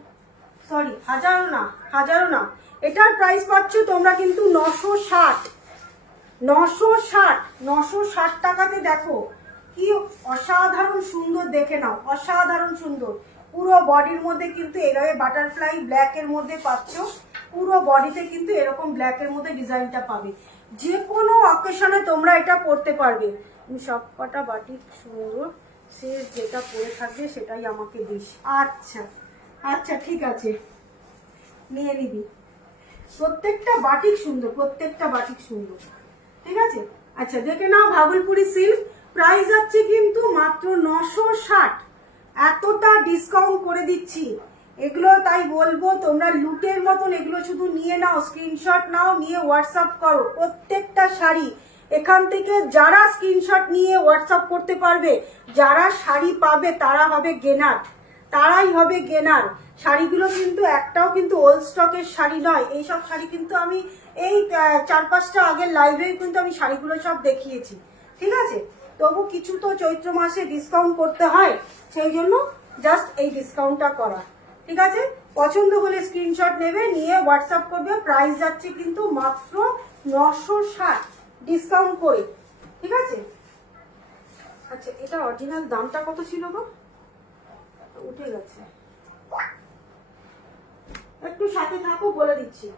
সরি 1000 না, 1000 না, এটার প্রাইস পাচ্ছ তোমরা কিন্তু 960, 960, 960 টাকাতে। দেখো কি অসাধারণ সুন্দর, দেখে নাও অসাধারণ সুন্দর। পুরো বডির মধ্যে কিন্তু এভাবে বাটারফ্লাই ব্ল্যাকের মধ্যে পাচ্ছ, পুরো বডিতে কিন্তু এরকম ব্ল্যাকের মধ্যে ডিজাইনটা পাবে। যে কোনো অকেশনে তোমরা এটা পরতে পারবে। তুমি সব কটা বাটিক সুন্দর, শেষ যেটা পরে থাকবে সেটাই আমাকে দিস। আচ্ছা আচ্ছা ঠিক আছে, নিয়ে নিবি। প্রত্যেকটা বাটিক সুন্দর, প্রত্যেকটা বাটিক সুন্দর, ঠিক আছে। আচ্ছা দেখে নাও ভাগলপুরি সিল্ক, প্রাইস যাচ্ছে কিন্তু মাত্র 960। এতটা ডিসকাউন্ট করে দিচ্ছি এগুলো, তাই বলবো তোমরা লুটের মতন এগুলো শুধু নিয়ে নাও, স্ক্রিনশট নাও, নিয়ে হোয়াটসঅ্যাপ করো। প্রত্যেকটা শাড়ি এখান থেকে যারা স্ক্রিনশট নিয়ে হোয়াটসঅ্যাপ করতে পারবে, যারা শাড়ি পাবে তারা হবে গেনার, তারাই হবে গেনার। শাড়িগুলো কিন্তু একটাও কিন্তু ওল্ড স্টকের শাড়ি নয়, এইসব শাড়ি কিন্তু আমি এই 4-5টা আগের লাইভে কিন্তু আমি শাড়িগুলো সব দেখিয়েছি, ঠিক আছে। তবু কিছু তো চৈত্র মাসে ডিসকাউন্ট করতে হয়, সেই জন্য জাস্ট এই ডিসকাউন্টটা করা, ঠিক আছে। পছন্দ হলে স্ক্রিনশট নেবে, নিয়ে হোয়াটসঅ্যাপ করবে। প্রাইস যাচ্ছে কিন্তু মাত্র 960 ডিসকাউন্ট করে, ঠিক আছে। আচ্ছা, এটা অরিজিনাল দামটা কত ছিল গো? উঠে গেছে, একটু সাথে থাকো বলে দিচ্ছি।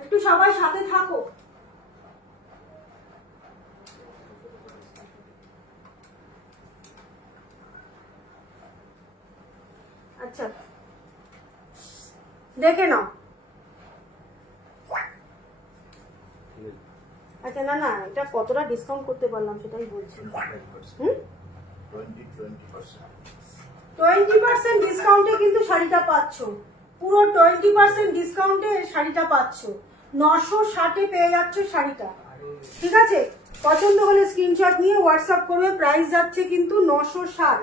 একটু সবাই সাথে থাকো। আচ্ছা দেখে নাও। আচ্ছা না না, এটা কতটা ডিসকাউন্ট করতে পারলাম সেটাই বলছি। 20% ডিসকাউন্টে কিন্তু শাড়িটা পাচ্ছ, পুরো 20% ডিসকাউন্টে শাড়িটা পাচ্ছ, 960-এ পেয়ে যাচ্ছ শাড়িটা, ঠিক আছে। পছন্দ হলে স্ক্রিনশট নিয়ে হোয়াটসঅ্যাপ করবে। প্রাইস যাচ্ছে কিন্তু 960,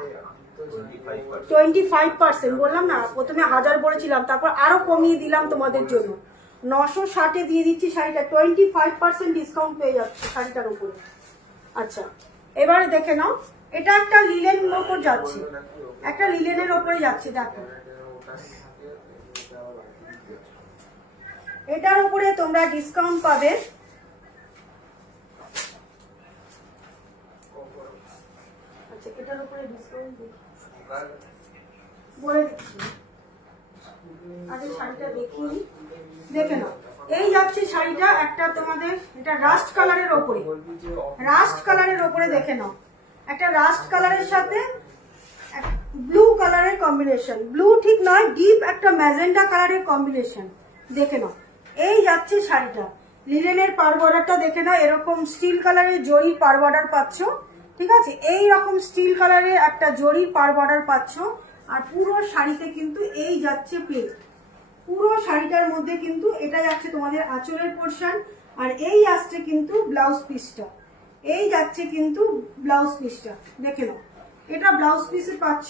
25%। বললাম না প্রথমে 1000 বলেছিলাম, তারপর আরো কমিয়ে দিলাম তোমাদের জন্য, 960-এ দিয়ে দিচ্ছি শাড়িটা। 25% ডিসকাউন্ট পেয়ে যাচ্ছে শাড়িটার উপরে। আচ্ছা এবারে দেখে নাও, এটা একটা লিলেন ওপর যাচ্ছে, একটা লিলেনের ওপরে যাচ্ছে। দেখো এটার উপরে তোমরা ডিসকাউন্ট পাবে, আচ্ছা এটার উপরে ডিসকাউন্ট বলে দিচ্ছি। আচ্ছা শাড়িটা দেখিয়ে দেখে নাও, এই যাচ্ছে শাড়িটা একটা তোমাদের, এটা রাস্ট কালারের ওপরে, রাস্ট কালারের ওপরে দেখে নাও, একটা রাস্ট কালারের সাথে ব্লু কালারের কম্বিনেশন, ব্লু ঠিক নয়, ডিপ একটা ম্যাজেন্টা কালারের কম্বিনেশন, দেখে নাও। এই যাচ্ছে শাড়িটা, লিলেনের পার বর্ডারটা দেখে নাও, এরকম স্টিল কালারের জরির পার বর্ডার পাচ্ছ, ঠিক আছে, এই রকম স্টিল কালারের একটা জরির পার বর্ডার পাচ্ছ। আর পুরো শাড়িতে কিন্তু এই যাচ্ছে প্লেট, পুরো শাড়িটার মধ্যে কিন্তু এটা যাচ্ছে তোমাদের আঁচলের পোর্শন, আর এই আসছে কিন্তু ব্লাউজ পিসটা, এই যাচ্ছে কিন্তু ব্লাউজ পিসটা, দেখে নাও, এটা ব্লাউজ পিসে পাচ্ছ।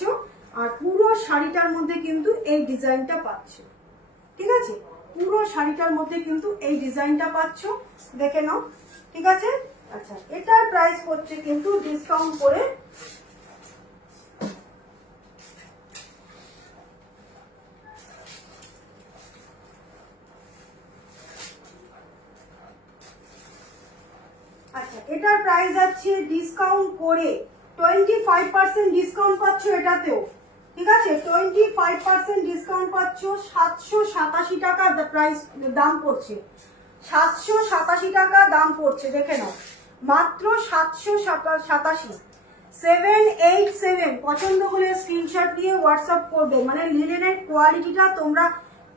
আর পুরো শাড়িটার মধ্যে কিন্তু এই ডিজাইনটা পাচ্ছ, ঠিক আছে, পুরো শাড়িটার মধ্যে কিন্তু এই ডিজাইনটা পাচ্ছ, দেখে নাও, ঠিক আছে। আচ্ছা, এটার প্রাইস হচ্ছে কিন্তু ডিসকাউন্ট করে এটার প্রাইস আছে ডিসকাউন্ট করে 25% ডিসকাউন্ট পাচ্ছ এটাতেও, ঠিক আছে, 25% ডিসকাউন্ট পাচ্ছ, 787 টাকা প্রাইস দাম পড়ছে, 787 টাকা দাম পড়ছে, দেখে নাও, মাত্র 787। 787 পছন্দ হলে স্ক্রিনশট দিয়ে হোয়াটসঅ্যাপ করবে, মানে লিনেনের কোয়ালিটিটা তোমরা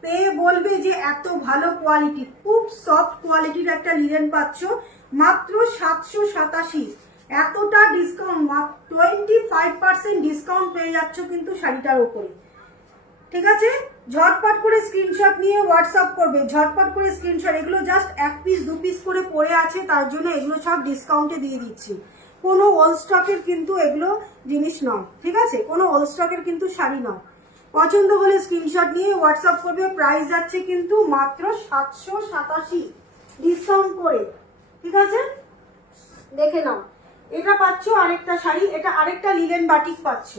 পেয়ে বলবে যে এত ভালো কোয়ালিটি, খুব সফট কোয়ালিটির একটা লিনেন পাচ্ছ মাত্র 787। এতটা ডিসকাউন্ট, 25% ডিসকাউন্ট পেয়ে যাচ্ছ কিন্তু শাড়িটার উপরে, ঠিক আছে। ঝটপট করে স্ক্রিনশট নিয়ে হোয়াটসঅ্যাপ করবে, ঝটপট করে স্ক্রিনশট, এগুলো জাস্ট 1 পিস 2 পিস করে পড়ে আছে, তার জন্য এগুলো সব ডিসকাউন্টে দিয়ে দিচ্ছি, কোনো ওল্ড স্টকের কিন্তু এগুলো জিনিস নয়, ঠিক আছে, কোনো ওল্ড স্টকের কিন্তু শাড়ি নয়। পছন্দ হলে স্ক্রিনশট নিয়ে হোয়াটসঅ্যাপ করবে, প্রাইস যাচ্ছে কিন্তু মাত্র 787 ডিসকাউন্ট করে, ঠিক আছে, দেখে নাও। এটা পাচ্ছ আরেকটা শাড়ি, এটা আরেকটা লিলেন বাটিক পাচ্ছ,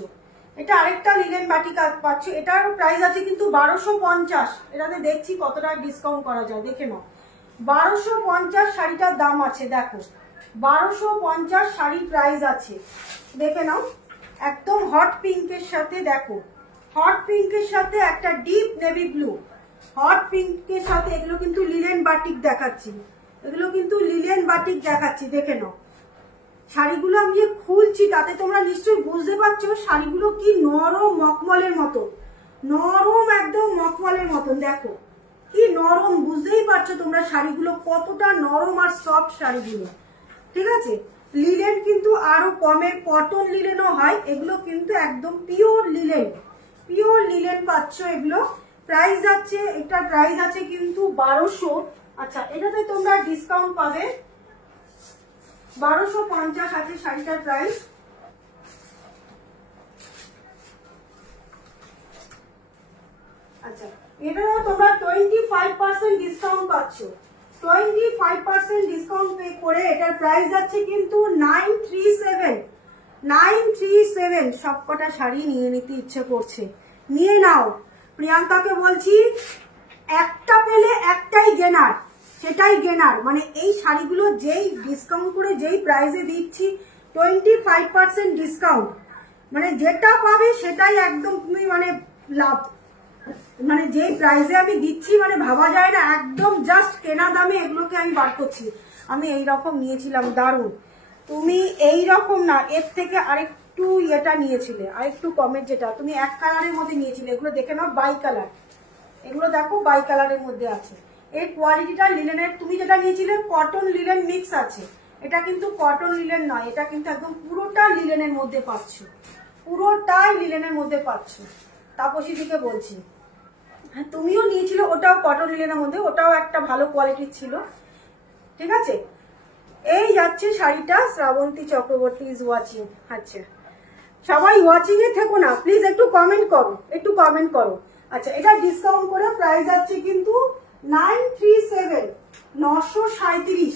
এটা আরেকটা লিলেন বাটিক পাচ্ছ, এটার প্রাইস আছে কিন্তু 1250। এটাতে দেখছি কতটা ডিসকাউন্ট করা যায়, দেখে নাও, 1250 শাড়িটার দাম আছে, দেখো 1250 শাড়ির প্রাইস আছে, দেখে নাও, একদম হট পিঙ্কের সাথে, দেখো হট পিঙ্কের সাথে একটা ডিপ নেভি ব্লু, হট পিঙ্কের সাথে, এগুলো কিন্তু লিলেন বাটিক দেখাচ্ছি, এগুলো কিন্তু লিলেন বাটিক দেখাচ্ছি, দেখে নাও। শাড়িগুলো আমি যে খুলছি তাতে তোমরা নিশ্চয়ই বুঝতে পারছো শাড়িগুলো কি নরম মখমলের মতো, নরম একদম মখমলের মতন, দেখো কি নরম, বুঝতেই পারছো তোমরা শাড়িগুলো কতটা নরম আর সফট শাড়িগুলো, ঠিক আছে। লিলেন কিন্তু আরো কমের কটন লিলেনও হয়, এগুলো কিন্তু একদম পিওর লিলেন, পিওর লিলেন পাচ্ছ এগুলো। প্রাইস যাচ্ছে, এটার প্রাইস আছে কিন্তু 1200। আচ্ছা, এটাতে তোমরা ডিসকাউন্ট পাবে, 1250 আছে শাড়িটার প্রাইস। আচ্ছা, এটাও তোমরা 25% ডিসকাউন্ট পাচ্ছ, 25% ডিসকাউন্ট পে করে এটার প্রাইস যাচ্ছে কিন্তু 937। 937 সবকটা শাড়ি নিয়ে নিতে ইচ্ছে করছে, নিয়ে নাও। প্রিয়াঙ্কাকে বলছি, একটা পেলে একটাই গেনার, সেটাই গেনার, মানে এই শাড়িগুলো যেই ডিসকাউন্ট করে যেই প্রাইসে দিচ্ছি, 25% ডিসকাউন্ট, মানে যেটা পাবে সেটাই একদম তুমি মানে লাভ, মানে যেই প্রাইসে আমি দিচ্ছি মানে ভাবা যায় না, একদম জাস্ট কেনা দামে এগুলোকে আমি বার করছি। আমি এই রকম নিয়েছিলাম, দারুণ, তুমি এই রকম না, এর থেকে আরেকটু এটা নিয়েছিলে, আরেকটু কমের, যেটা তুমি এক কালারের মধ্যে নিয়েছিলে, এগুলো দেখে নাও, বাই কালার, এগুলো দেখো বাই কালারের মধ্যে আছে। এই কোয়ালিটিটা লিলেনের, তুমি যেটা নিয়েছিলে কটন লিলেন মিক্স আছে, এটা কিন্তু কটন লিলেন নয়, এটা কিন্তু একদম পুরোটা লিলেনের মধ্যে পাচ্ছ, পুরোটাই লিলেনের মধ্যে পাচ্ছ। তাপসী দিকে বলছি, হ্যাঁ তুমিও নিয়েছিলে, ওটাও কটন লিলেনের মধ্যে, ওটাও একটা ভালো কোয়ালিটির ছিল, ঠিক আছে। এই যাচ্ছে শাড়িটা, শ্রাবন্তী চক্রবর্তী ইজ ওয়াচিং। আচ্ছা, সবাই ওয়াচিং এ থেকো না প্লিজ, একটু কমেন্ট করো, একটু কমেন্ট করো। আচ্ছা, এটা ডিসকাউন্ট করে প্রাইস আছে কিন্তু 937, 937,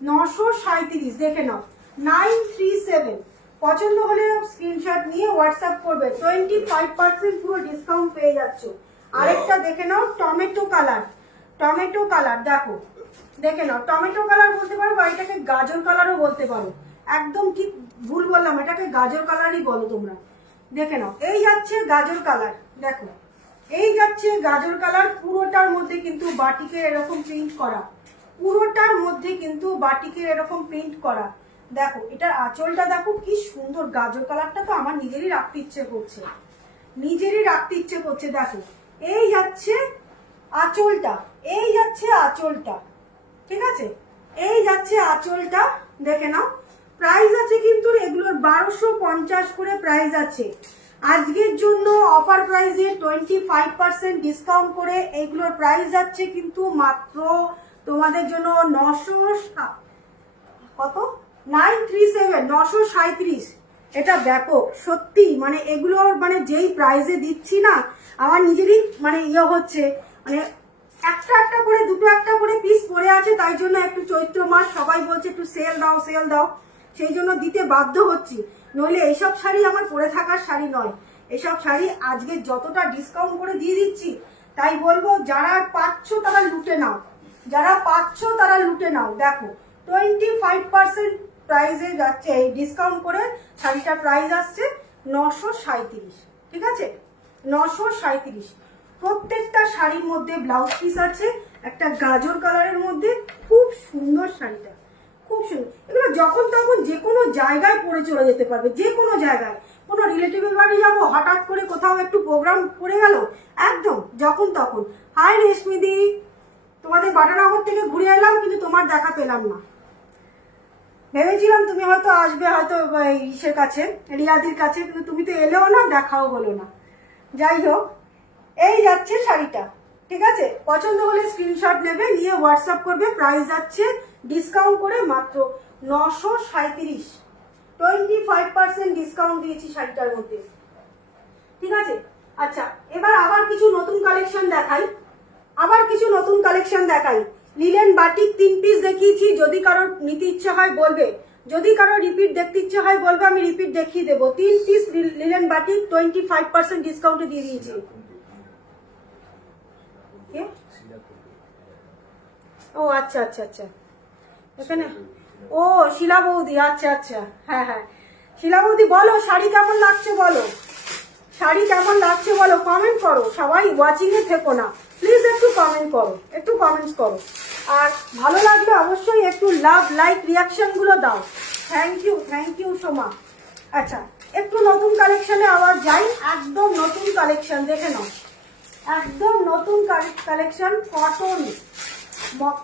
937, দেখে নাও, 937। পছন্দ হলে স্ক্রিনশট নিয়ে হোয়াটসঅ্যাপ করবে, 25% পুরো ডিসকাউন্ট পেয়ে যাচ্ছ। আরেকটা দেখে নাও, টমেটো কালার, টমেটো কালার, দেখো দেখে নাও, টমেটো কালার বলতে পারো বা এটাকে গাজর কালারও বলতে পারো, একদম ঠিক ভুল বললাম, এটাকে গাজর কালারই বলো তোমরা, দেখে নাও, এই যাচ্ছে গাজর কালার, দেখো এই যাচ্ছে গাজর কালার, পুরোটার মধ্যে কিন্তু বাটিকের এরকম প্রিন্ট করা, পুরোটার মধ্যে কিন্তু বাটিকের এরকম প্রিন্ট করা। দেখো এটার আঁচলটা দেখো কি সুন্দর, গাজর কালারটা তো আমার নিজেরই রাখতে ইচ্ছে করছে, নিজেরই রাখতে ইচ্ছে করছে। দেখো এই যাচ্ছে আঁচলটা, এই যাচ্ছে আঁচলটা, ঠিক আছে, এই যাচ্ছে আঁচলটা, দেখে নাও। প্রাইস আছে কিন্তু এগুলোর 1250 করে প্রাইস আছে। আজকের জন্য অফার প্রাইসে 25% ডিসকাউন্ট করে এইগুলোর প্রাইস যাচ্ছে কিন্তু মাত্র তোমাদের জন্য 900 কত 937 937। এটা ব্যাপক সত্যি, মানে এগুলোর মানে যেই প্রাইসে দিচ্ছি না আমার নিজেরই মানে ইয়ে হচ্ছে, মানে একটা একটা করে দুটো একটা করে পিস পড়ে আছে, তাই জন্য একটু চৈত্র মাস সবাই বলছে একটু সেল দাও সেল দাও, সেই জন্য দিতে বাধ্য হচ্ছি। নইলে এইসব শাড়ি আমার পরে থাকার শাড়ি নয়, এসব শাড়ি আজকে যতটা ডিসকাউন্ট করে দিয়ে দিচ্ছি, তাই বলবো যারা পাচ্ছ তারা লুটে নাও, যারা পাচ্ছ তারা লুটে নাও। দেখো 25% প্রাইসে যাচ্ছে, এই ডিসকাউন্ট করে শাড়িটার প্রাইস আসছে 937, ঠিক আছে, 937। প্রত্যেকটা শাড়ির মধ্যে ব্লাউজ পিস আছে একটা গাজর কালারের মধ্যে, খুব সুন্দর শাড়িটা, খুব সুন্দর। এগুলো যখন তখন যে কোনো জায়গায় পরে চলে যেতে পারবে, যে কোনো জায়গায়, কোনো রিলেটিভের বাড়ি যাবো, হঠাৎ করে কোথাও একটু প্রোগ্রাম পড়ে গেল, একদম যখন তখন। হাই রেশমিদি, তোমাদের বাটানগর থেকে ঘুরে এলাম কিন্তু তোমার দেখা পেলাম না, ভেবেছিলাম তুমি হয়তো আসবে হয়তো ইসের কাছে, রিয়াদির কাছে, কিন্তু তুমি তো এলেও না, দেখাও হলো না। যাই হোক, এই যাচ্ছে শাড়িটা, ঠিক আছে, পছন্দ হলে স্ক্রিনশট নেবে, নিয়ে হোয়াটসঅ্যাপ করবে। প্রাইস যাচ্ছে ডিসকাউন্ট করে মাত্র 937, 25% ডিসকাউন্ট দিয়েছি শাড়িটার মধ্যে, ঠিক আছে। আচ্ছা, এবার আবার কিছু নতুন কালেকশন দেখাই, আবার কিছু নতুন কালেকশন দেখাই। লিলেন বাটিক 3 পিস দেখিয়েছি, যদি কারোর নিতে ইচ্ছে হয় বলবে, যদি কারোর রিপিট দেখতে ইচ্ছে হয় বলবে, আমি রিপিট দেখিয়ে দেবো। 3 পিস লিলেন বাটিক 25% ডিসকাউন্টে দিয়ে দিয়েছি। ও আচ্ছা আচ্ছা আচ্ছা, এখানে ও শিলা বৌদি, আচ্ছা আচ্ছা, হ্যাঁ হ্যাঁ শিলা বৌদি, বলো শাড়ি কেমন লাগছে, বলো শাড়ি কেমন লাগছে বলো, কমেন্ট করো, সবাই ওয়াচিং এ থেকো না প্লিজ, একটু কমেন্ট করো, একটু কমেন্টস করো, আর ভালো লাগলে অবশ্যই একটু লাভ লাইক রিয়াকশন গুলো দাও। Thank you Soma. আচ্ছা, একটু নতুন কালেকশনে আবার যাই, একদম নতুন কালেকশন দেখে নাও, একদম নতুন কালেকশন, কটন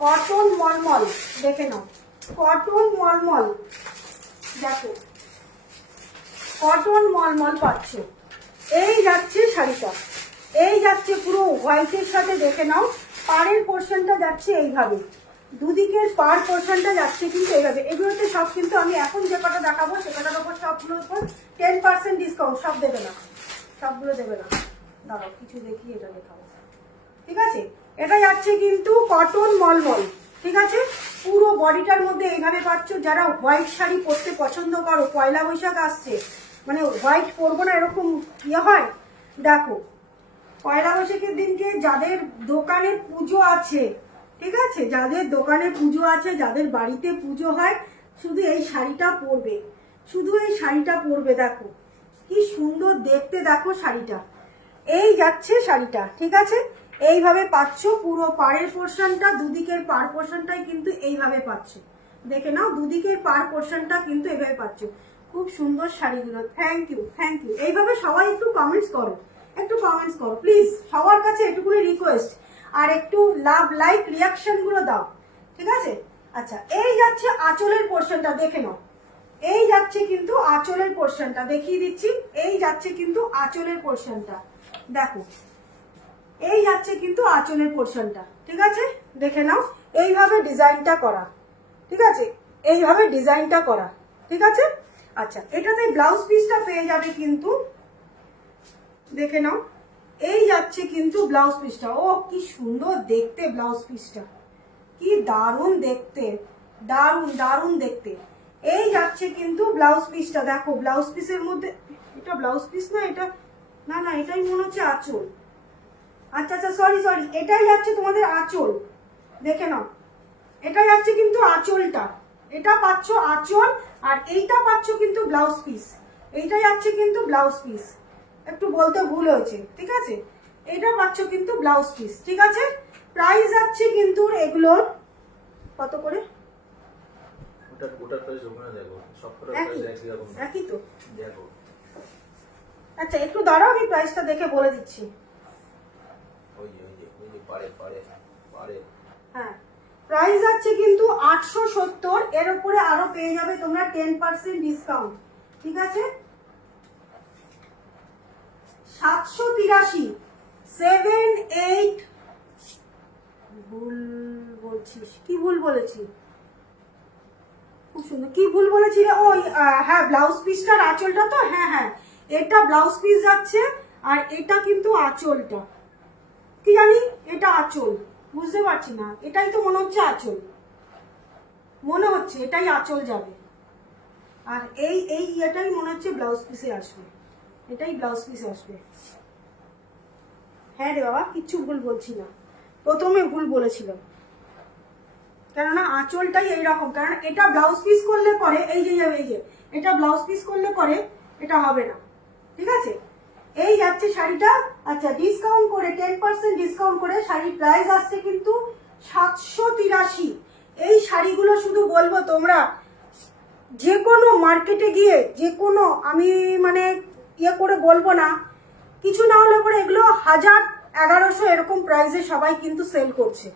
কটন মলমল, দেখে নাও কটন মলমল, দেখো কটন মলমল পাচ্ছ। এই যাচ্ছে শাড়িটা, এই যাচ্ছে পুরো হোয়াইটের সাথে, দেখে নাও পাড়ের পোর্শনটা যাচ্ছে এইভাবে, দুদিকের পাড় পোর্শনটা যাচ্ছে কিন্তু এইভাবে। এগুলোতে সব কিন্তু আমি এখন যে কটা দেখাবো সে কটার উপর সবগুলোর উপর 10% ডিসকাউন্ট, সব দেবে না, সবগুলো দেবে না, দাঁড়াও কিছু দেখি, এটা দেখাবো, ঠিক আছে। এটা যাচ্ছে কিন্তু কটন মলমল, ঠিক আছে, পুরো বডিটার মধ্যে এইভাবে পাচ্ছ। যারা হোয়াইট শাড়ি পরতে পছন্দ করো, পয়লা বৈশাখ আসছে, মানে হোয়াইট পরবো না এরকম ইয়ে হয়, দেখো পয়লা বৈশাখের দিনকে যাদের দোকানে পুজো আছে, ঠিক আছে, যাদের দোকানে পুজো আছে, যাদের বাড়িতে পুজো হয়, শুধু এই শাড়িটা পরবে, শুধু এই শাড়িটা পরবে। দেখো কি সুন্দর দেখতে, দেখো শাড়িটা, এই যাচ্ছে শাড়িটা, ঠিক আছে, এইভাবে পাচ্ছ পুরো পাড়ের পোর্শনটা, দুদিকের পাড় পোর্শনটাই কিন্তু এইভাবে পাচ্ছ, দেখে নাও দুদিকের পাড় পোর্শনটা কিন্তু এইভাবে পাচ্ছ। খুব সুন্দর শাড়িগুলো, থ্যাংক ইউ। এইভাবে সবাই একটু কমেন্টস করো, একটু কমেন্টস করো প্লিজ, সবার কাছে এটুকুনি রিকোয়েস্ট, আর একটু লাভ লাইক রিয়াকশন গুলো দাও, ঠিক আছে। আচ্ছা, এই যাচ্ছে আঁচলের পোর্শনটা, দেখে নাও, এই যাচ্ছে কিন্তু আঁচলের পোর্শনটা, দেখিয়ে দিচ্ছি, এই যাচ্ছে কিন্তু আঁচলের পোর্শনটা, দেখো এই যাচ্ছে কিন্তু আঁচলের পোর্শনটা, ঠিক আছে, দেখে নাও এইভাবে ডিজাইনটা করা, ঠিক আছে, এইভাবে ডিজাইনটা করা, ঠিক আছে। আচ্ছা, এটাতে ব্লাউজ পিসটা পেয়ে যাবে কিন্তু, দেখে নাও এই যাচ্ছে কিন্তু ব্লাউজ পিসটা, ও কি সুন্দর দেখতে ব্লাউজ পিসটা, কি দারুণ দেখতে, দারুণ দারুণ দেখতে। এই যাচ্ছে কিন্তু ব্লাউজ পিসটা, দেখো ব্লাউজ পিসের মধ্যে, এটা ব্লাউজ পিস না, এটা না না এটাই মনে হচ্ছে আঁচল, আচ্ছা আচ্ছা সরি, এটাই যাচ্ছে তোমাদের আঁচল, দেখে নাও এটা যাচ্ছে কিন্তু আঁচলটা, এটা পাচ্ছ আঁচল, আর এইটা পাচ্ছ কিন্তু ব্লাউজ পিস, এইটা যাচ্ছে কিন্তু ব্লাউজ পিস, একটু বলতে ভুল হয়েছে, ঠিক আছে। এটা পাচ্ছ কিন্তু ব্লাউজ পিস, ঠিক আছে। প্রাইস যাচ্ছে কিন্তু এগুলোর কত করে, ওটার প্রাইস ওখানে দেখো, সবকটার একই প্রাইস একই রকম একই তো। দেখো। আচ্ছা একটু দাঁড়াও, আমি প্রাইসটা দেখে বলে দিচ্ছি। ওই যে পারে হ্যাঁ, প্রাইস আছে কিন্তু 870, এর উপরে আরো পেয়ে যাবে তোমরা 10% ডিসকাউন্ট, ঠিক আছে। 783, 7 8, ভুল বলছিস, কি ভুল বলেছি, খুব সুন্দর, কি ভুল বলেছি রে? ওই হ্যাঁ, ব্লাউজ পিসটার আঁচলটা তো, হ্যাঁ হ্যাঁ, এটা ব্লাউজ পিস যাচ্ছে আর এটা কিন্তু আঁচলটা, কি জানি এটা আঁচল, বুঝতে পারছি না, এটাই তো মনে হচ্ছে আঁচল, মনে হচ্ছে এটাই আঁচল যাবে, আর এটাই মনে হচ্ছে ব্লাউজ পিসে আসবে, এটাই ব্লাউজ পিসে আসবে। হ্যাঁ রে বাবা, কিচ্ছু ভুল বলছি না, প্রথমে ভুল বলেছিলাম, কেননা আঁচলটাই এইরকম, কারণ এটা ব্লাউজ পিস করলে পরে এই যে এটা ব্লাউজ পিস করলে পরে এটা হবে না, ঠিক আছে। এই যাচ্ছে শাড়িটা, আচ্ছা ডিসকাউন্ট করে 10% ডিসকাউন্ট করে শাড়ির প্রাইস আসছে কিন্তু 783। এই শাড়িগুলো শুধু বলবো তোমরা যে কোনো মার্কেটে গিয়ে যে কোনো, আমি মানে ইয়ে করে বলবো না, কিছু না হলে পরে এগুলো 1000 1100 এরকম প্রাইসে সবাই কিন্তু সেল করছে,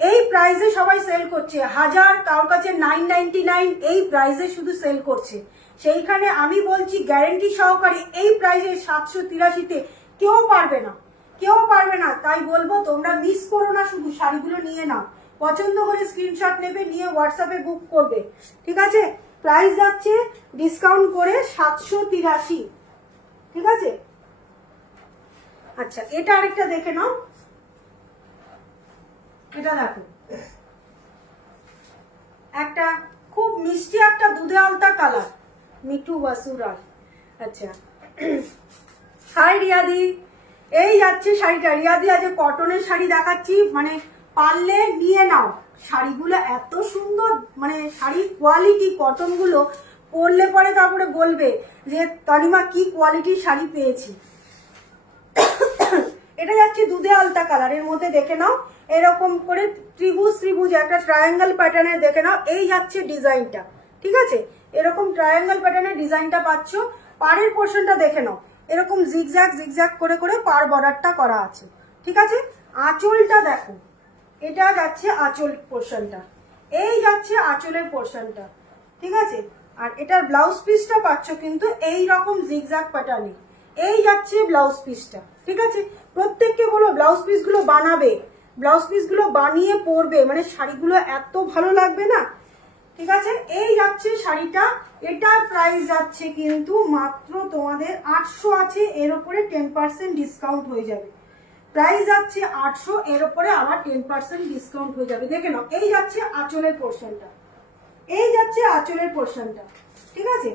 এই প্রাইসে সবাই সেল করছে, 1000, কারোর কাছে 999, এই প্রাইসে শুধু সেল করছে। সেইখানে আমি বলছি গ্যারেন্টি সহকারে এই প্রাইসে 783-তে কেউ পারবে না, কেউ পারবে না। তাই বলবো তোমরা মিস করো না, শুধু শাড়িগুলো নিয়ে নাও, পছন্দ করে স্ক্রিনশট নেবে, নিয়ে হোয়াটসঅ্যাপে বুক করবে, ঠিক আছে। প্রাইস যাচ্ছে ডিসকাউন্ট করে 783, ঠিক আছে। আচ্ছা এটা আরেকটা দেখে নাও, এটা দেখো, একটা খুব মিষ্টি একটা দুধে আলতা কালার, মিঠু বাসুরাল। আচ্ছা হাই রিয়াদি, এই যাচ্ছে শাড়িটা, রিয়াদি আজ কটনের শাড়ি দেখাচ্ছি, মানে পারলে নিয়ে নাও, শাড়িগুলো এত সুন্দর, মানে শাড়ির কোয়ালিটি, কটনগুলো পরলে পরে তারপরে বলবে যে তনিমা কি কোয়ালিটির শাড়ি পেয়েছি। এটা যাচ্ছে দুধে আলতা কালারের মধ্যে, দেখে নাও এরকম করে ত্রিভুজ একটা ট্রায়াঙ্গেল প্যাটার্নের, দেখে নাও এই যাচ্ছে ডিজাইনটা, ঠিক আছে। এরকম ট্রায়াঙ্গেল প্যাটার্নের ডিজাইনটা পাচ্ছ, পাড়ের পোর্শনটা দেখে নাও, এরকম জিগজ্যাগ করে করে পাড় বর্ডারটা করা আছে, ঠিক আছে। আঁচলটা দেখো, এটা যাচ্ছে আঁচল পোর্শনটা, এই যাচ্ছে আঁচলের পোর্শনটা, ঠিক আছে। আর এটার ব্লাউজ পিসটা পাচ্ছ কিন্তু এই রকম জিগজ্যাগ প্যাটার্নে, এই যাচ্ছে ব্লাউজ পিসটা, ঠিক আছে। প্রত্যেককে বলো ব্লাউজ পিসগুলো বানাবে, ব্লাউজ পিসগুলো বানিয়ে পরবে, মানে শাড়িগুলো এত ভালো লাগবে না, ঠিক আছে। এই যাচ্ছে শাড়িটা, এটার প্রাইস যাচ্ছে কিন্তু মাত্র তোমাদের 800 আছে, এর উপরে 10% ডিসকাউন্ট হয়ে যাবে, প্রাইস যাচ্ছে 800, এর উপরে আবার 10% ডিসকাউন্ট হয়ে যাবে, দেখে নাও। এই যাচ্ছে আঁচলের পোর্শনটা, এই যাচ্ছে আঁচলের পোর্শনটা, ঠিক আছে,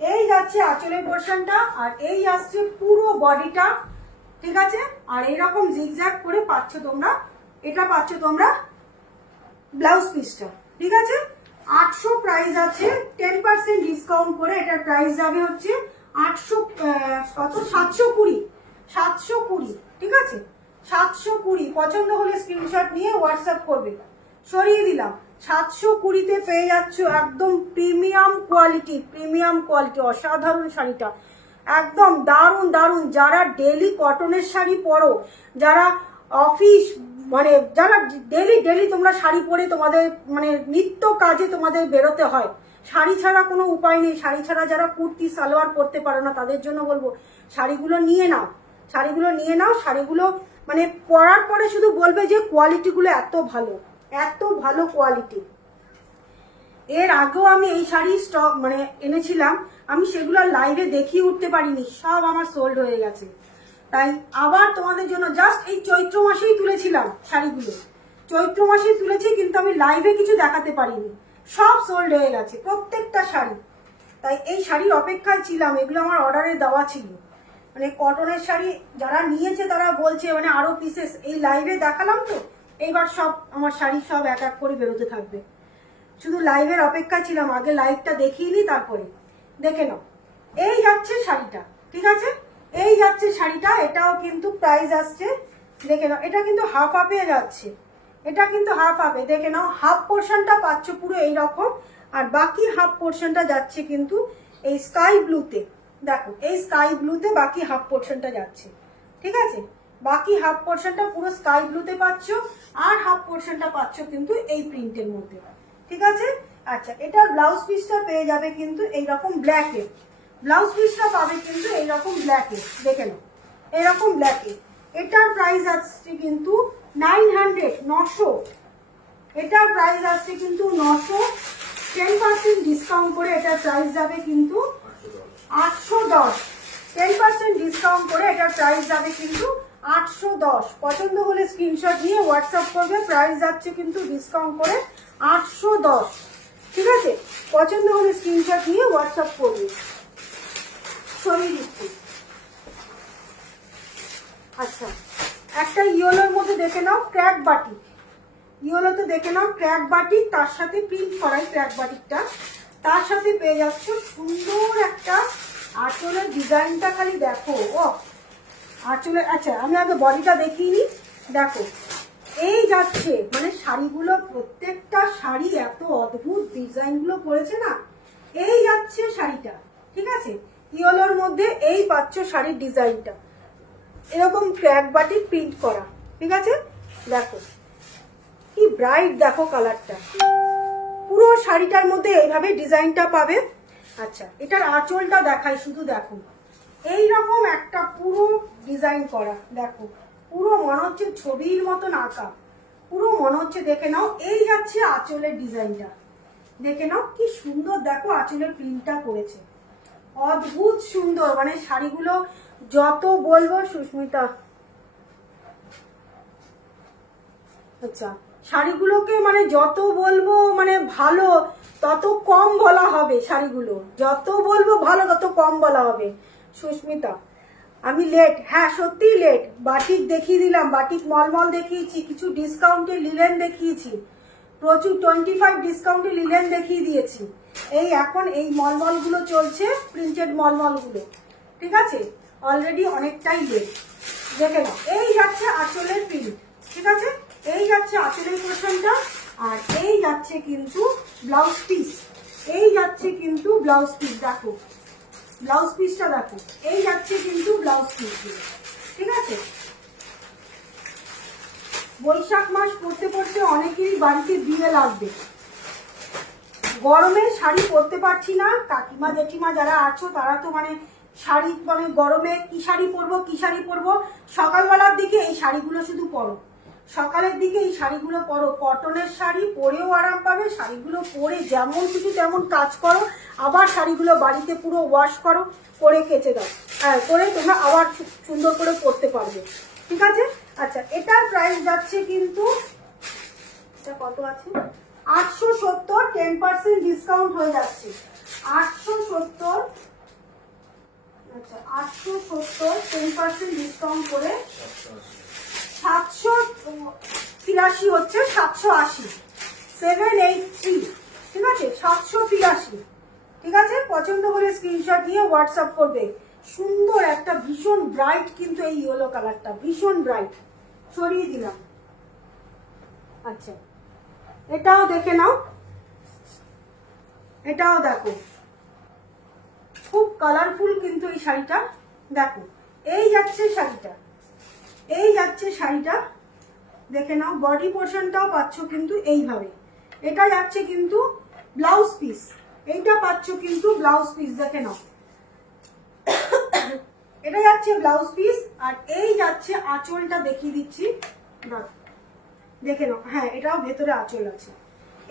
এই যাচ্ছে আঁচলের পোর্শনটা, আর এই আসছে পুরো বডিটা, ঠিক আছে। আর এইরকম জিগজ্যাগ করে পাচ্ছ তোমরা, এটা পাচ্ছ তোমরা ব্লাউজ পিসটা, ঠিক আছে। 800 প্রাইস আছে, 10% ডিসকাউন্ট করে এটার প্রাইস যাবে হচ্ছে 800, কত 720, ঠিক আছে। 720 পছন্দ হলে স্ক্রিনশট নিয়ে হোয়াটসঅ্যাপ করবে, সরিয়ে দিলাম। 720-তে পেয়ে যাচ্ছ একদম প্রিমিয়াম কোয়ালিটি, অসাধারণ শাড়িটা, একদম দারুণ। যারা ডেলি কটনের শাড়ি পরো, যারা অফিস, মানে যারা ডেলি তোমরা শাড়ি পরে তোমাদের মানে নিত্য কাজে তোমাদের বেরোতে হয়, শাড়ি ছাড়া কোনো উপায় নেই, শাড়ি ছাড়া যারা কুর্তি সালোয়ার পরতে পারো না, তাদের জন্য বলবো শাড়িগুলো নিয়ে নাও, শাড়িগুলো মানে পরার পরে শুধু বলবে যে কোয়ালিটিগুলো এত ভালো কোয়ালিটি। এর আগেও আমি এই শাড়ি স্টক মানে এনেছিলাম, আমি সেগুলো লাইভে দেখিয়ে উঠতে পারিনি, সব আমার সোল্ড হয়ে গেছে। তাই আবার তোমাদের জন্য জাস্ট এই চৈত্র মাসেই তুলেছিলাম শাড়িগুলো, চৈত্র মাসেই তুলেছি, কিন্তু আমি লাইভে কিছু দেখাতে পারিনি, সব সোল্ড হয়ে গেছে প্রত্যেকটা শাড়ি। তাই এই শাড়ির অপেক্ষায় ছিলাম, এগুলো আমার অর্ডারে দেওয়া ছিল, মানে কটনের শাড়ি যারা নিয়েছে তারা বলছে মানে আরো পিসেস, এই লাইভে দেখালাম তো, এইবার সব আমার শাড়ি সব এক এক করে বেরোতে থাকবে, শুধু লাইভের অপেক্ষা ছিলাম, আগে লাইভটা দেখিয়ে নি তারপরে দেখে নাও। এই যাচ্ছে শাড়িটা, ঠিক আছে। এই যাচ্ছে শাড়িটা, এটাও কিন্তু প্রাইস আসছে দেখে নাও, এটা কিন্তু হাফ হাফে যাচ্ছে, এটা কিন্তু হাফ হাফে দেখে নাও, হাফ পোর্শনটা পাচ্ছ পুরো এইরকম, আর বাকি হাফ পোর্শনটা যাচ্ছে কিন্তু এই স্কাই ব্লুতে। দেখো এই স্কাই ব্লুতে বাকি হাফ পোর্শনটা যাচ্ছে, ঠিক আছে? বাকি হাফ পোর্শনটা পুরো স্কাই ব্লুতে পাচ্ছ, আর হাফ পোর্শনটা পাচ্ছ কিন্তু এই প্রিন্টের মধ্যে, ঠিক আছে? আচ্ছা, এটার ব্লাউজ পিসটা পেয়ে যাবে কিন্তু এইরকম ব্ল্যাকে, ব্লাউজ পিসটা পাবে কিন্তু এইরকম ব্ল্যাকে, দেখে নাও এরকম ব্ল্যাকে। এটার প্রাইস আসছে কিন্তু 900, 900। এটার প্রাইস আসছে কিন্তু 900, 10% ডিসকাউন্ট করে এটার প্রাইস যাবে কিন্তু 810। 10% ডিসকাউন্ট করে এটার প্রাইস যাবে কিন্তু 810। পছন্দ হলে স্ক্রিনশট নিয়ে হোয়াটসঅ্যাপ করবে, প্রাইস যাচ্ছে কিন্তু ডিসকাউন্ট করে 810, ঠিক আছে? পছন্দ হলে স্ক্রিনশট নিয়ে হোয়াটসঅ্যাপ করবে, সরিয়ে দিচ্ছি। আচ্ছা, একটা ইয়েলোর মধ্যে দেখে নাও ক্র্যাক বাটিক, ইয়েলোতে দেখে নাও ক্র্যাক বাটিক, তার সাথে প্রিন্ট করাই ক্র্যাক বাটিকটা, তার সাথে পেয়ে যাচ্ছ সুন্দর একটা আঁচলের ডিজাইনটা, খালি দেখো ও আঁচলের। আচ্ছা, আমি আগে বডিটা দেখিয়ে নিই, দেখো এই যাচ্ছে, মানে শাড়িগুলো প্রত্যেকটা শাড়ি এত অদ্ভুত ডিজাইনগুলো করেছে না, এই যাচ্ছে শাড়িটা, ঠিক আছে? ইয়েলোর মধ্যে এই পাচ্ছ শাড়ির ডিজাইনটা, এরকম ক্র্যাক বাটিক প্রিন্ট করা, ঠিক আছে? দেখো কি ব্রাইট, দেখো কালারটা, পুরো শাড়িটার মধ্যে এইভাবে ডিজাইনটা পাবে। আচ্ছা, এটার আঁচলটা দেখাই, শুধু দেখো এইরকম একটা পুরো ডিজাইন করা, দেখো পুরো মনে হচ্ছে ছবির মতন আঁকা, পুরো মনে হচ্ছে, দেখে নাও এই যাচ্ছে আঁচলের ডিজাইনটা, দেখে নাও কি সুন্দর, দেখো আঁচলের প্রিন্টটা করেছে, অদ্ভুত সুন্দর। মানে শাড়িগুলো যত বলবো সুস্মিতা, আচ্ছা শাড়িগুলোকে মানে যত বলবো মানে ভালো তত কম বলা হবে, শাড়িগুলো যত বলবো ভালো তত কম বলা হবে সুস্মিতা। আমি লেট, হ্যাঁ সত্যি লেট, বাটিক দেখিয়ে দিলাম, বাটিক মলমল দেখিয়েছি, কিছু ডিসকাউন্টে লিলেন দেখিয়েছি, প্রচুর 25 ডিসকাউন্টে লিলেন দেখিয়ে দিয়েছি, এই এখন এই মলমলগুলো চলছে, প্রিন্টেড মলমলগুলো, ঠিক আছে? অলরেডি অনেকটাই লেট, দেখে নাও এই যাচ্ছে আঁচলের প্রিন্ট, ঠিক আছে? এই যাচ্ছে আঁচলের পোর্শনটা, আর এই যাচ্ছে কিন্তু ব্লাউজ পিস, এই যাচ্ছে কিন্তু ব্লাউজ পিস, দেখো ব্লাউজ পিসটা দেখো, এই যাচ্ছে কিন্তু ব্লাউজ পিস, ঠিক আছে? বৈশাখ মাস পড়তে পড়তে অনেকেরই বাড়িতে বিয়ে লাগবে, গরমে শাড়ি পরতে পারছি না, কাকিমা জেঠিমা যারা আছো তারা তো মানে শাড়ি, মানে গরমে কি শাড়ি পরবো কি শাড়ি পরবো, সকালবেলার দিকে এই শাড়িগুলো শুধু পরো, সকালের দিকে এই শাড়িগুলো পরো, কটনের শাড়ি পরেও আরাম পাবে, শাড়িগুলো পরে যেমন কিছু তেমন কাজ করো, আবার শাড়িগুলো বাড়িতে পুরো ওয়াশ করো, করে কেচে দাও, হ্যাঁ করে তোমরা আবার সুন্দর করে পরতে পারবে, ঠিক আছে? আচ্ছা, এটার প্রাইস যাচ্ছে কিন্তু, এটা কত আছে, 870, 10% ডিসকাউন্ট হয়ে যাচ্ছে, 870। আচ্ছা 870 10% ডিসকাউন্ট করে 783 হচ্ছে, 780, 783, ঠিক আছে? 783, ঠিক আছে? পছন্দ হলে স্ক্রিনশট নিয়ে হোয়াটসঅ্যাপ করবে। সুন্দর একটা ভীষণ ব্রাইট কিন্তু এই ইয়েলো কালারটা, ভীষণ ব্রাইট, সরিয়ে দিলাম। আচ্ছা, এটাও দেখে নাও, এটাও দেখো খুব কালারফুল কিন্তু এই শাড়িটা, দেখো এই যাচ্ছে শাড়িটা, এই যাচ্ছে শাড়িটা, দেখে নাও বডি পোর্শনটাও পাচ্ছ কিন্তু এইভাবে, এটা যাচ্ছে কিন্তু ব্লাউজ পিস, এইটা পাচ্ছ কিন্তু ব্লাউজ পিস, দেখে নাও এটা যাচ্ছে ব্লাউজ পিস, আর এই যাচ্ছে আঁচলটা দেখিয়ে দিচ্ছি, দেখে নাও, হ্যাঁ এটাও ভেতরে আঁচল আছে,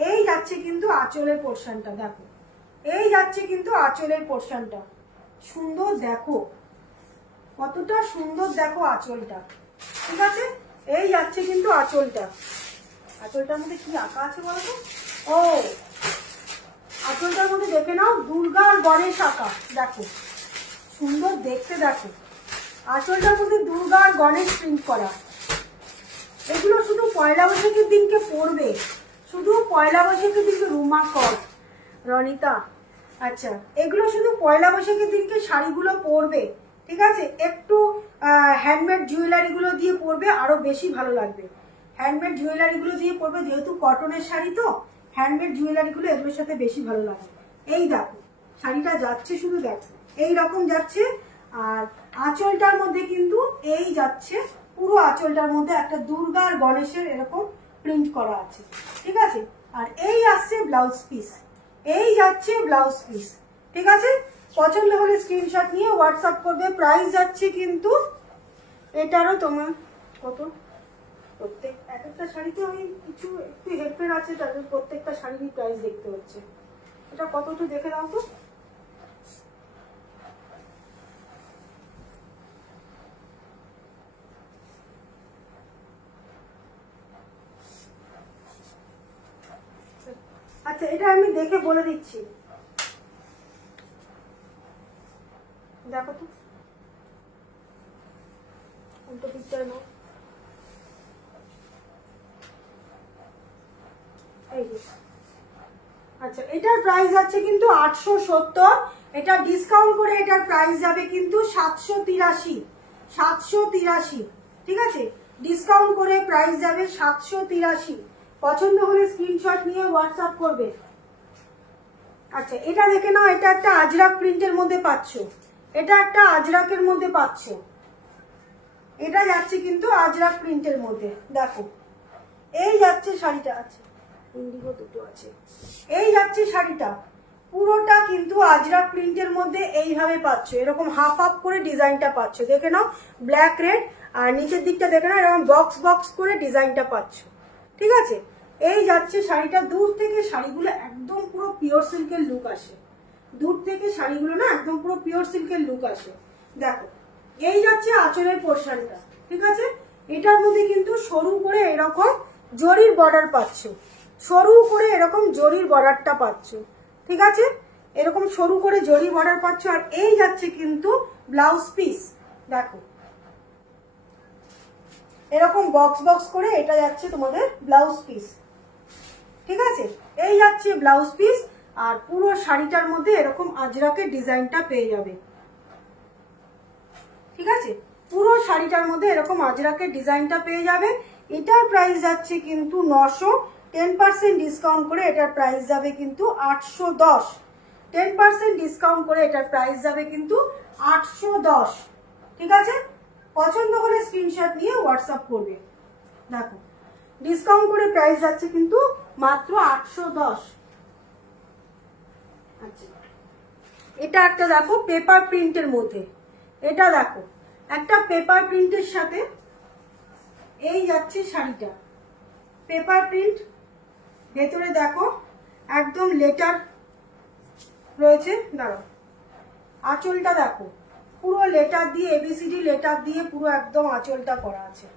এই যাচ্ছে কিন্তু আঁচলের পোর্শনটা, দেখো এই যাচ্ছে কিন্তু আঁচলের পোর্শনটা, সুন্দর দেখো কতটা সুন্দর, দেখো আঁচলটা, ঠিক আছে? এই যাচ্ছে কিন্তু আঁচলটা, আঁচলটার মধ্যে কি আঁকা আছে বলো তো, ও আঁচলটার মধ্যে দেখে নাও দুর্গা আর গণেশ আঁকা, দেখো সুন্দর দেখতে, দেখো আঁচলটার মধ্যে দুর্গা আর গণেশ প্রিন্ট করা, এগুলো শুধু পয়লা বৈশাখের দিনকে পরবে, শুধু পয়লা বৈশাখের দিনকে, রুমা কর রনিতা, আচ্ছা এগুলো শুধু পয়লা বৈশাখের দিনকে শাড়িগুলো পরবে, ঠিক আছে, একটু হ্যান্ডমেড জুয়েলারিগুলো দিয়ে পরবে আরো বেশি ভালো লাগবে। হ্যান্ডমেড জুয়েলারিগুলো দিয়ে পরবে, যেহেতু কটনের শাড়ি তো হ্যান্ডমেড জুয়েলারিগুলো এগুলোর সাথে বেশি ভালো লাগে। এই দেখো শাড়িটা যাচ্ছে, শুধু দেখো এই রকম যাচ্ছে। আর আঁচলটার মধ্যে কিন্তু এই যাচ্ছে, পুরো আঁচলটার মধ্যে একটা দুর্গা আর গণেশের এরকম প্রিন্ট করা আছে। ঠিক আছে, আর এই আসছে ব্লাউজ পিস, এই যাচ্ছে ব্লাউজ পিস। ঠিক আছে, পছন্দ হলে স্ক্রিনশট নিয়ে হোয়াটসঅ্যাপ করবে। প্রাইস যাচ্ছে কিন্তু এটারও তোমার কত, প্রত্যেক এক একটা শাড়িতে আমি কিছু একটু হেরফের আছে, তাদের প্রত্যেকটা শাড়িরই প্রাইস দেখতে হচ্ছে। এটা কত একটু দেখে দাও তো। আচ্ছা, এটা আমি দেখে বলে দিচ্ছি, দেখো তো উল্টো পিকচার নাও। এই যে, আচ্ছা এটার প্রাইস আছে কিন্তু 870, এটা ডিসকাউন্ট করে এটার প্রাইস যাবে কিন্তু 783, 783। ঠিক আছে, ডিসকাউন্ট করে প্রাইস যাবে 783। পছন্দ হলে স্ক্রিনশট নিয়ে হোয়াটসঅ্যাপ করবে। আচ্ছা এটা দেখে নাও, এটা একটা আজরাক প্রিন্টের মধ্যে পাচ্ছ, এটা একটা আজরাকের মধ্যে পাচ্ছ, এটা যাচ্ছে কিন্তু আজরাক প্রিন্টের মধ্যে। দেখো এই যাচ্ছে শাড়িটা, আছে ইন্ডিগো দুটো আছে, এই যাচ্ছে শাড়িটা পুরোটা কিন্তু আজরাক প্রিন্টের মধ্যে এইভাবে পাচ্ছ, এরকম হাফ হাফ করে ডিজাইনটা পাচ্ছ। দেখে নাও ব্ল্যাক রেড, আর নিচের দিকটা দেখে নাও এরকম বক্স বক্স করে ডিজাইনটা পাচ্ছ। ঠিক আছে, এই যাচ্ছে শাড়িটা। দূর থেকে শাড়িগুলো একদম পুরো পিওর সিল্কের লুক আসে, দূর থেকে শাড়িগুলো না একদম পুরো পিওর সিল্কের লুক আসে। দেখো এই যাচ্ছে আঁচলের পোর্শনটা। ঠিক আছে, এটার মধ্যে কিন্তু সরু করে এরকম জরির বর্ডার পাচ্ছ, সরু করে এরকম জরির বর্ডারটা পাচ্ছ। ঠিক আছে, এরকম সরু করে জরি বর্ডার পাচ্ছ। আর এই যাচ্ছে কিন্তু ব্লাউজ পিস, দেখো এরকম বক্স বক্স করে এটা যাচ্ছে তোমাদের ব্লাউজ পিস। ঠিক আছে, এই যাচ্ছে ব্লাউজ পিস, আর পুরো শাড়িটার মধ্যে এরকম আজরাকের ডিজাইনটা পেয়ে যাবে। ঠিক আছে, পুরো শাড়িটার মধ্যে এরকম আজরাকের ডিজাইনটা পেয়ে যাবে। এটার প্রাইস যাচ্ছে কিন্তু 900, 10% ডিসকাউন্ট করে এটার প্রাইস যাবে কিন্তু 810, 10% ডিসকাউন্ট করে এটার প্রাইস যাবে কিন্তু 810। ঠিক আছে, পছন্দ হলে স্ক্রিনশট নিয়ে হোয়াটসঅ্যাপ করবে। দেখো ডিসকাউন্ট করে প্রাইস যাচ্ছে কিন্তু মাত্র 810। আচ্ছা এটা একটা দেখো পেপার প্রিন্টের মধ্যে, এটা দেখো একটা পেপার প্রিন্টের সাথে এই যাচ্ছে শাড়িটা, পেপার প্রিন্ট, ভেতরে দেখো একদম লেটার রয়েছে। দাঁড়াও, আঁচলটা দেখো পুরো লেটার দিয়ে, এবিসিডি লেটার দিয়ে পুরো একদম আঁচলটা করা আছে,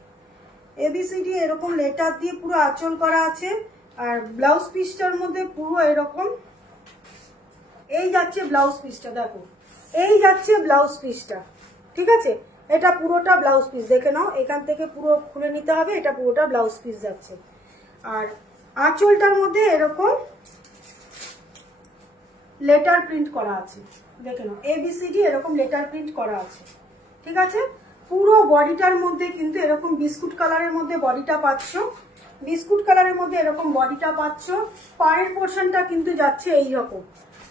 এবিসিডি এরকম লেটার দিয়ে পুরো আঁচল করা আছে। আর ব্লাউজ পিসটার মধ্যে পুরো এরকম এই যাচ্ছে ব্লাউজ পিসটা, দেখো এই যাচ্ছে ব্লাউজ পিসটা। ঠিক আছে, এটা পুরোটা ব্লাউজ পিস, দেখে নাও এখান থেকে পুরো খুলে নিতে হবে, এটা পুরোটা ব্লাউজ পিস যাচ্ছে। আর আঁচলটার মধ্যে এরকম লেটার প্রিন্ট করা আছে, দেখে নাও এবিসিডি এরকম লেটার প্রিন্ট করা আছে। ঠিক আছে, পুরো বডিটার মধ্যে কিন্তু এরকম বিস্কুট কালারের মধ্যে বডিটা পাচ্ছ, বিস্কুট কালারের মধ্যে এরকম বডিটা পাচ্ছ। পাড়ের পোর্শনটা কিন্তু যাচ্ছে এইরকম,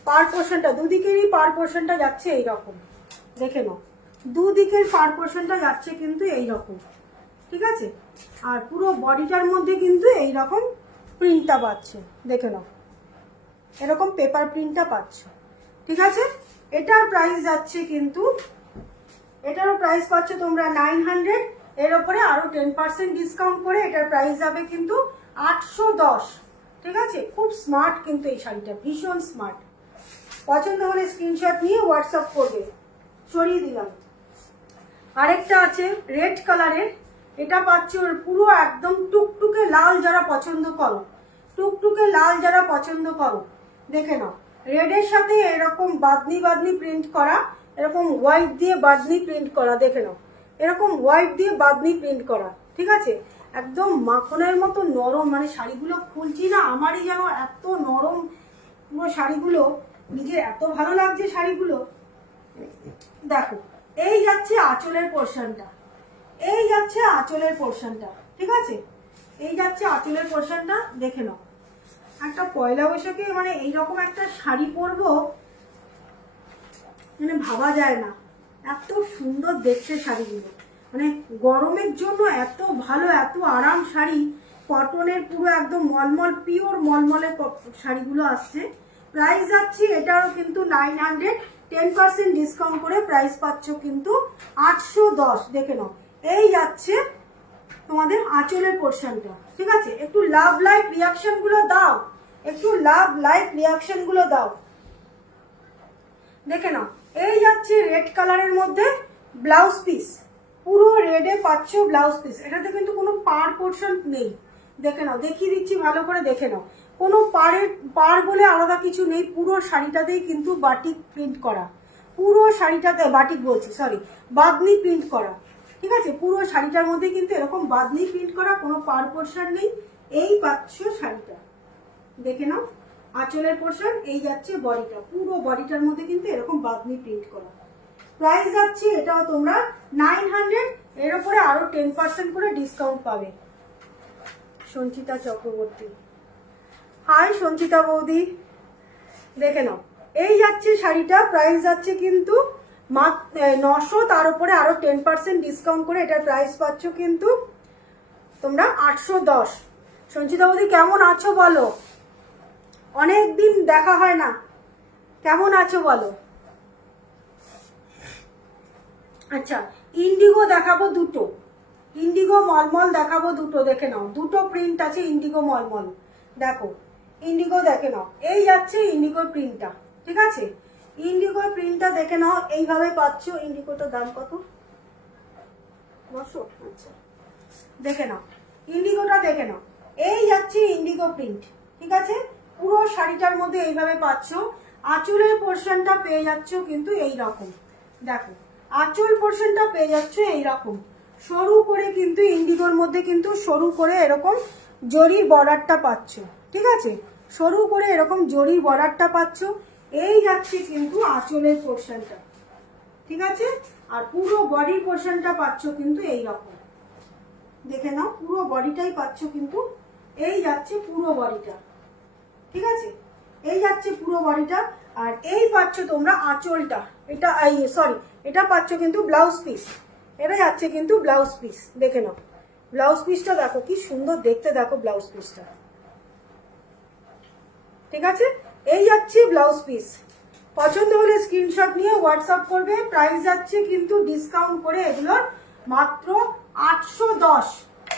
পার পোর্শনটা দুদিকেরই পার পোর্শনটা যাচ্ছে এইরকম, দেখে নাও দুদিকের পার পোর্শনটা যাচ্ছে কিন্তু এইরকম। ঠিক আছে, আর পুরো বডিটার মধ্যে কিন্তু এইরকম প্রিন্টটা পাচ্ছ, দেখে নাও এরকম পেপার প্রিন্টটা পাচ্ছ। ঠিক আছে, এটার প্রাইস যাচ্ছে কিন্তু, এটারও প্রাইস পাচ্ছ তোমরা 900, এর উপরে আরো 10% ডিসকাউন্ট করে এটার প্রাইস যাবে কিন্তু 810। ঠিক আছে, খুব স্মার্ট কিন্তু এই শাড়িটা, ভীষণ স্মার্ট। পছন্দ হলে স্ক্রিনশট নিয়ে হোয়াটসঅ্যাপ করবে। সরিয়ে দিলাম। আরেকটা আছে রেড কালারের, এটা পাচ্ছ পুরো একদম টুকটুকে লাল, যারা পছন্দ করো টুকটুকে লাল যারা পছন্দ করো, দেখে নাও রেডের সাথে এরকম বাদনি বাদনি প্রিন্ট করা, এরকম হোয়াইট দিয়ে বাদনি প্রিন্ট করা, দেখে নাও এরকম হোয়াইট দিয়ে বাদনি প্রিন্ট করা। ঠিক আছে, একদম মাখনের মতো নরম, মানে শাড়িগুলো খুলছি না আমারই যেন এত নরম পুরো শাড়িগুলো, নিজের এত ভালো লাগছে শাড়িগুলো। দেখো এই যাচ্ছে আঁচলের পোর্শনটা, এই যাচ্ছে আঁচলের পোর্শনটা, ঠিক আছে? এই যাচ্ছে আঁচলের পোর্শনটা, দেখে নাও। একটা পয়লা বৈশাখে মানে এইরকম একটা শাড়ি পরবো মানে ভাবা যায় না, এত সুন্দর দেখতে শাড়িগুলো, মানে গরমের জন্য এত ভালো, এত আরাম শাড়ি। কটনের পুরো একদম মলমল, পিওর মলমলের শাড়িগুলো আসছে। প্রাইস যাচ্ছে এটারও কিন্তু 900, 10% ডিসকাউন্ট করে প্রাইস পাচ্ছ কিন্তু 810। দেখে নাও, এই যাচ্ছে তোমাদের আঁচলের পোর্শনটা, ঠিক আছে? একটু লাভ লাইক রিয়াকশন গুলো দাও, একটু লাভ লাইক রিয়াকশন গুলো দাও। দেখে নাও, এই যাচ্ছে রেড কালারের মধ্যে ব্লাউজ পিস, পুরো রেডে পাচ্ছ ব্লাউজ পিস। এটাতে কিন্তু কোনো পার পোর্শন নেই, দেখে নাও, দেখিয়ে দিচ্ছি ভালো করে, দেখে নাও। কোনো পার বলে আলাদা কিছু নেই, পুরো শাড়িটাতেই কিন্তু বাটিক প্রিন্ট করা, পুরো শাড়িটাতে বাটিক বলছি, সরি, বাঁধনি প্রিন্ট করা, ঠিক আছে? পুরো শাড়িটার মধ্যে কিন্তু এরকম বাঁধনি প্রিন্ট করা, কোনো পার পোর্শন নেই। এই পাচ্ছ শাড়িটা, দেখে নাও, আঁচলের পোর্শন। এই যাচ্ছে বডিটা, পুরো বডিটার মধ্যে কিন্তু এরকম বাঁধনি প্রিন্ট করা। প্রাইস যাচ্ছে এটাও তোমরা 900, এর উপরে আরো 10% করে ডিসকাউন্ট পাবে। সঞ্চিতা চক্রবর্তী, হাই সঞ্চিতা বৌদি, দেখে নাও, এই যাচ্ছে শাড়িটা, প্রাইস যাচ্ছে কিন্তু মাত্র 900, তার উপরে আরো 10% ডিসকাউন্ট করে এটার প্রাইস পাচ্ছ কিন্তু তোমরা 810। সঞ্চিতা বৌদি কেমন আছো বলো, অনেক দিন দেখা হয় না, কেমন আছো বলো? আচ্ছা, ইন্ডিগো দেখাবো দুটো, ইন্ডিগো মলমল দেখাবো দুটো, দেখে নাও, দুটো প্রিন্ট আছে ইন্ডিগো মলমল, দেখো ইন্ডিগো, দেখে নাও, এই যাচ্ছে ইন্ডিগোর প্রিন্টটা, ঠিক আছে? ইন্ডিগোর প্রিন্টটা দেখে নাও, এইভাবে পাচ্ছ। ইন্ডিগোটার দাম কত? 900। আচ্ছা, দেখে নাও ইন্ডিগোটা, দেখে নাও, এই যাচ্ছে ইন্ডিগো প্রিন্ট, ঠিক আছে? পুরো শাড়িটার মধ্যে এইভাবে পাচ্ছ। আঁচলের পোর্শনটা পেয়ে যাচ্ছ কিন্তু এই রকম, দেখো আঁচল পোর্শনটা পেয়ে যাচ্ছ এইরকম সরু করে, কিন্তু ইন্ডিগোর মধ্যে কিন্তু সরু করে এরকম জরির বর্ডারটা পাচ্ছ, ঠিক আছে? সরু করে এরকম জরির বর্ডারটা পাচ্ছ। এই যাচ্ছে কিন্তু আঁচলের পোর্শনটা, ঠিক আছে? আর পুরো বডির পোর্শনটা পাচ্ছ কিন্তু এই রকম, দেখে নাও, পুরো বডিটাই পাচ্ছ কিন্তু, এই যাচ্ছে পুরো বডিটা, ঠিক আছে? এই যাচ্ছে পুরো বডিটা। আর এই পাচ্ছ তোমরা আঁচলটা, এটা সরি, এটা পাচ্ছ কিন্তু ব্লাউজ পিস, এটা যাচ্ছে কিন্তু ব্লাউজ পিস, দেখে নাও ব্লাউজ পিসটা, দেখো কি সুন্দর দেখতে, দেখো ব্লাউজ পিসটা, ঠিক আছে? এই যাচ্ছে ব্লাউজ পিস। পছন্দ হলে স্ক্রিনশট নিয়ে হোয়াটসঅ্যাপ করবে। প্রাইস যাচ্ছে কিন্তু ডিসকাউন্ট করে এগুলোর মাত্র 810,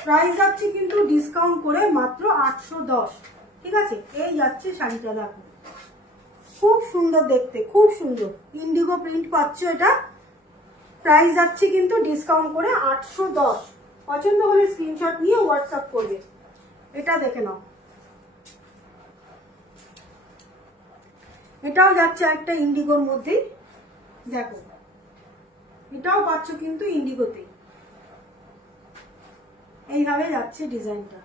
প্রাইস যাচ্ছে কিন্তু ডিসকাউন্ট করে মাত্র 810, ঠিক আছে? এই যাচ্ছে শাড়িটা, দেখো খুব সুন্দর দেখতে, খুব সুন্দর ইন্ডিগো প্রিন্ট পাচ্ছ এটা। প্রাইস যাচ্ছে কিন্তু ডিসকাউন্ট করে 810। পছন্দ হলে স্ক্রিনশট নিয়ে হোয়াটসঅ্যাপ করবে। এটা দেখে নাও, এটাও যাচ্ছে একটা ইন্ডিগোর মধ্যেই, দেখো এটাও পাচ্ছ কিন্তু ইন্ডিগোতে, এইভাবে যাচ্ছে ডিজাইনটা,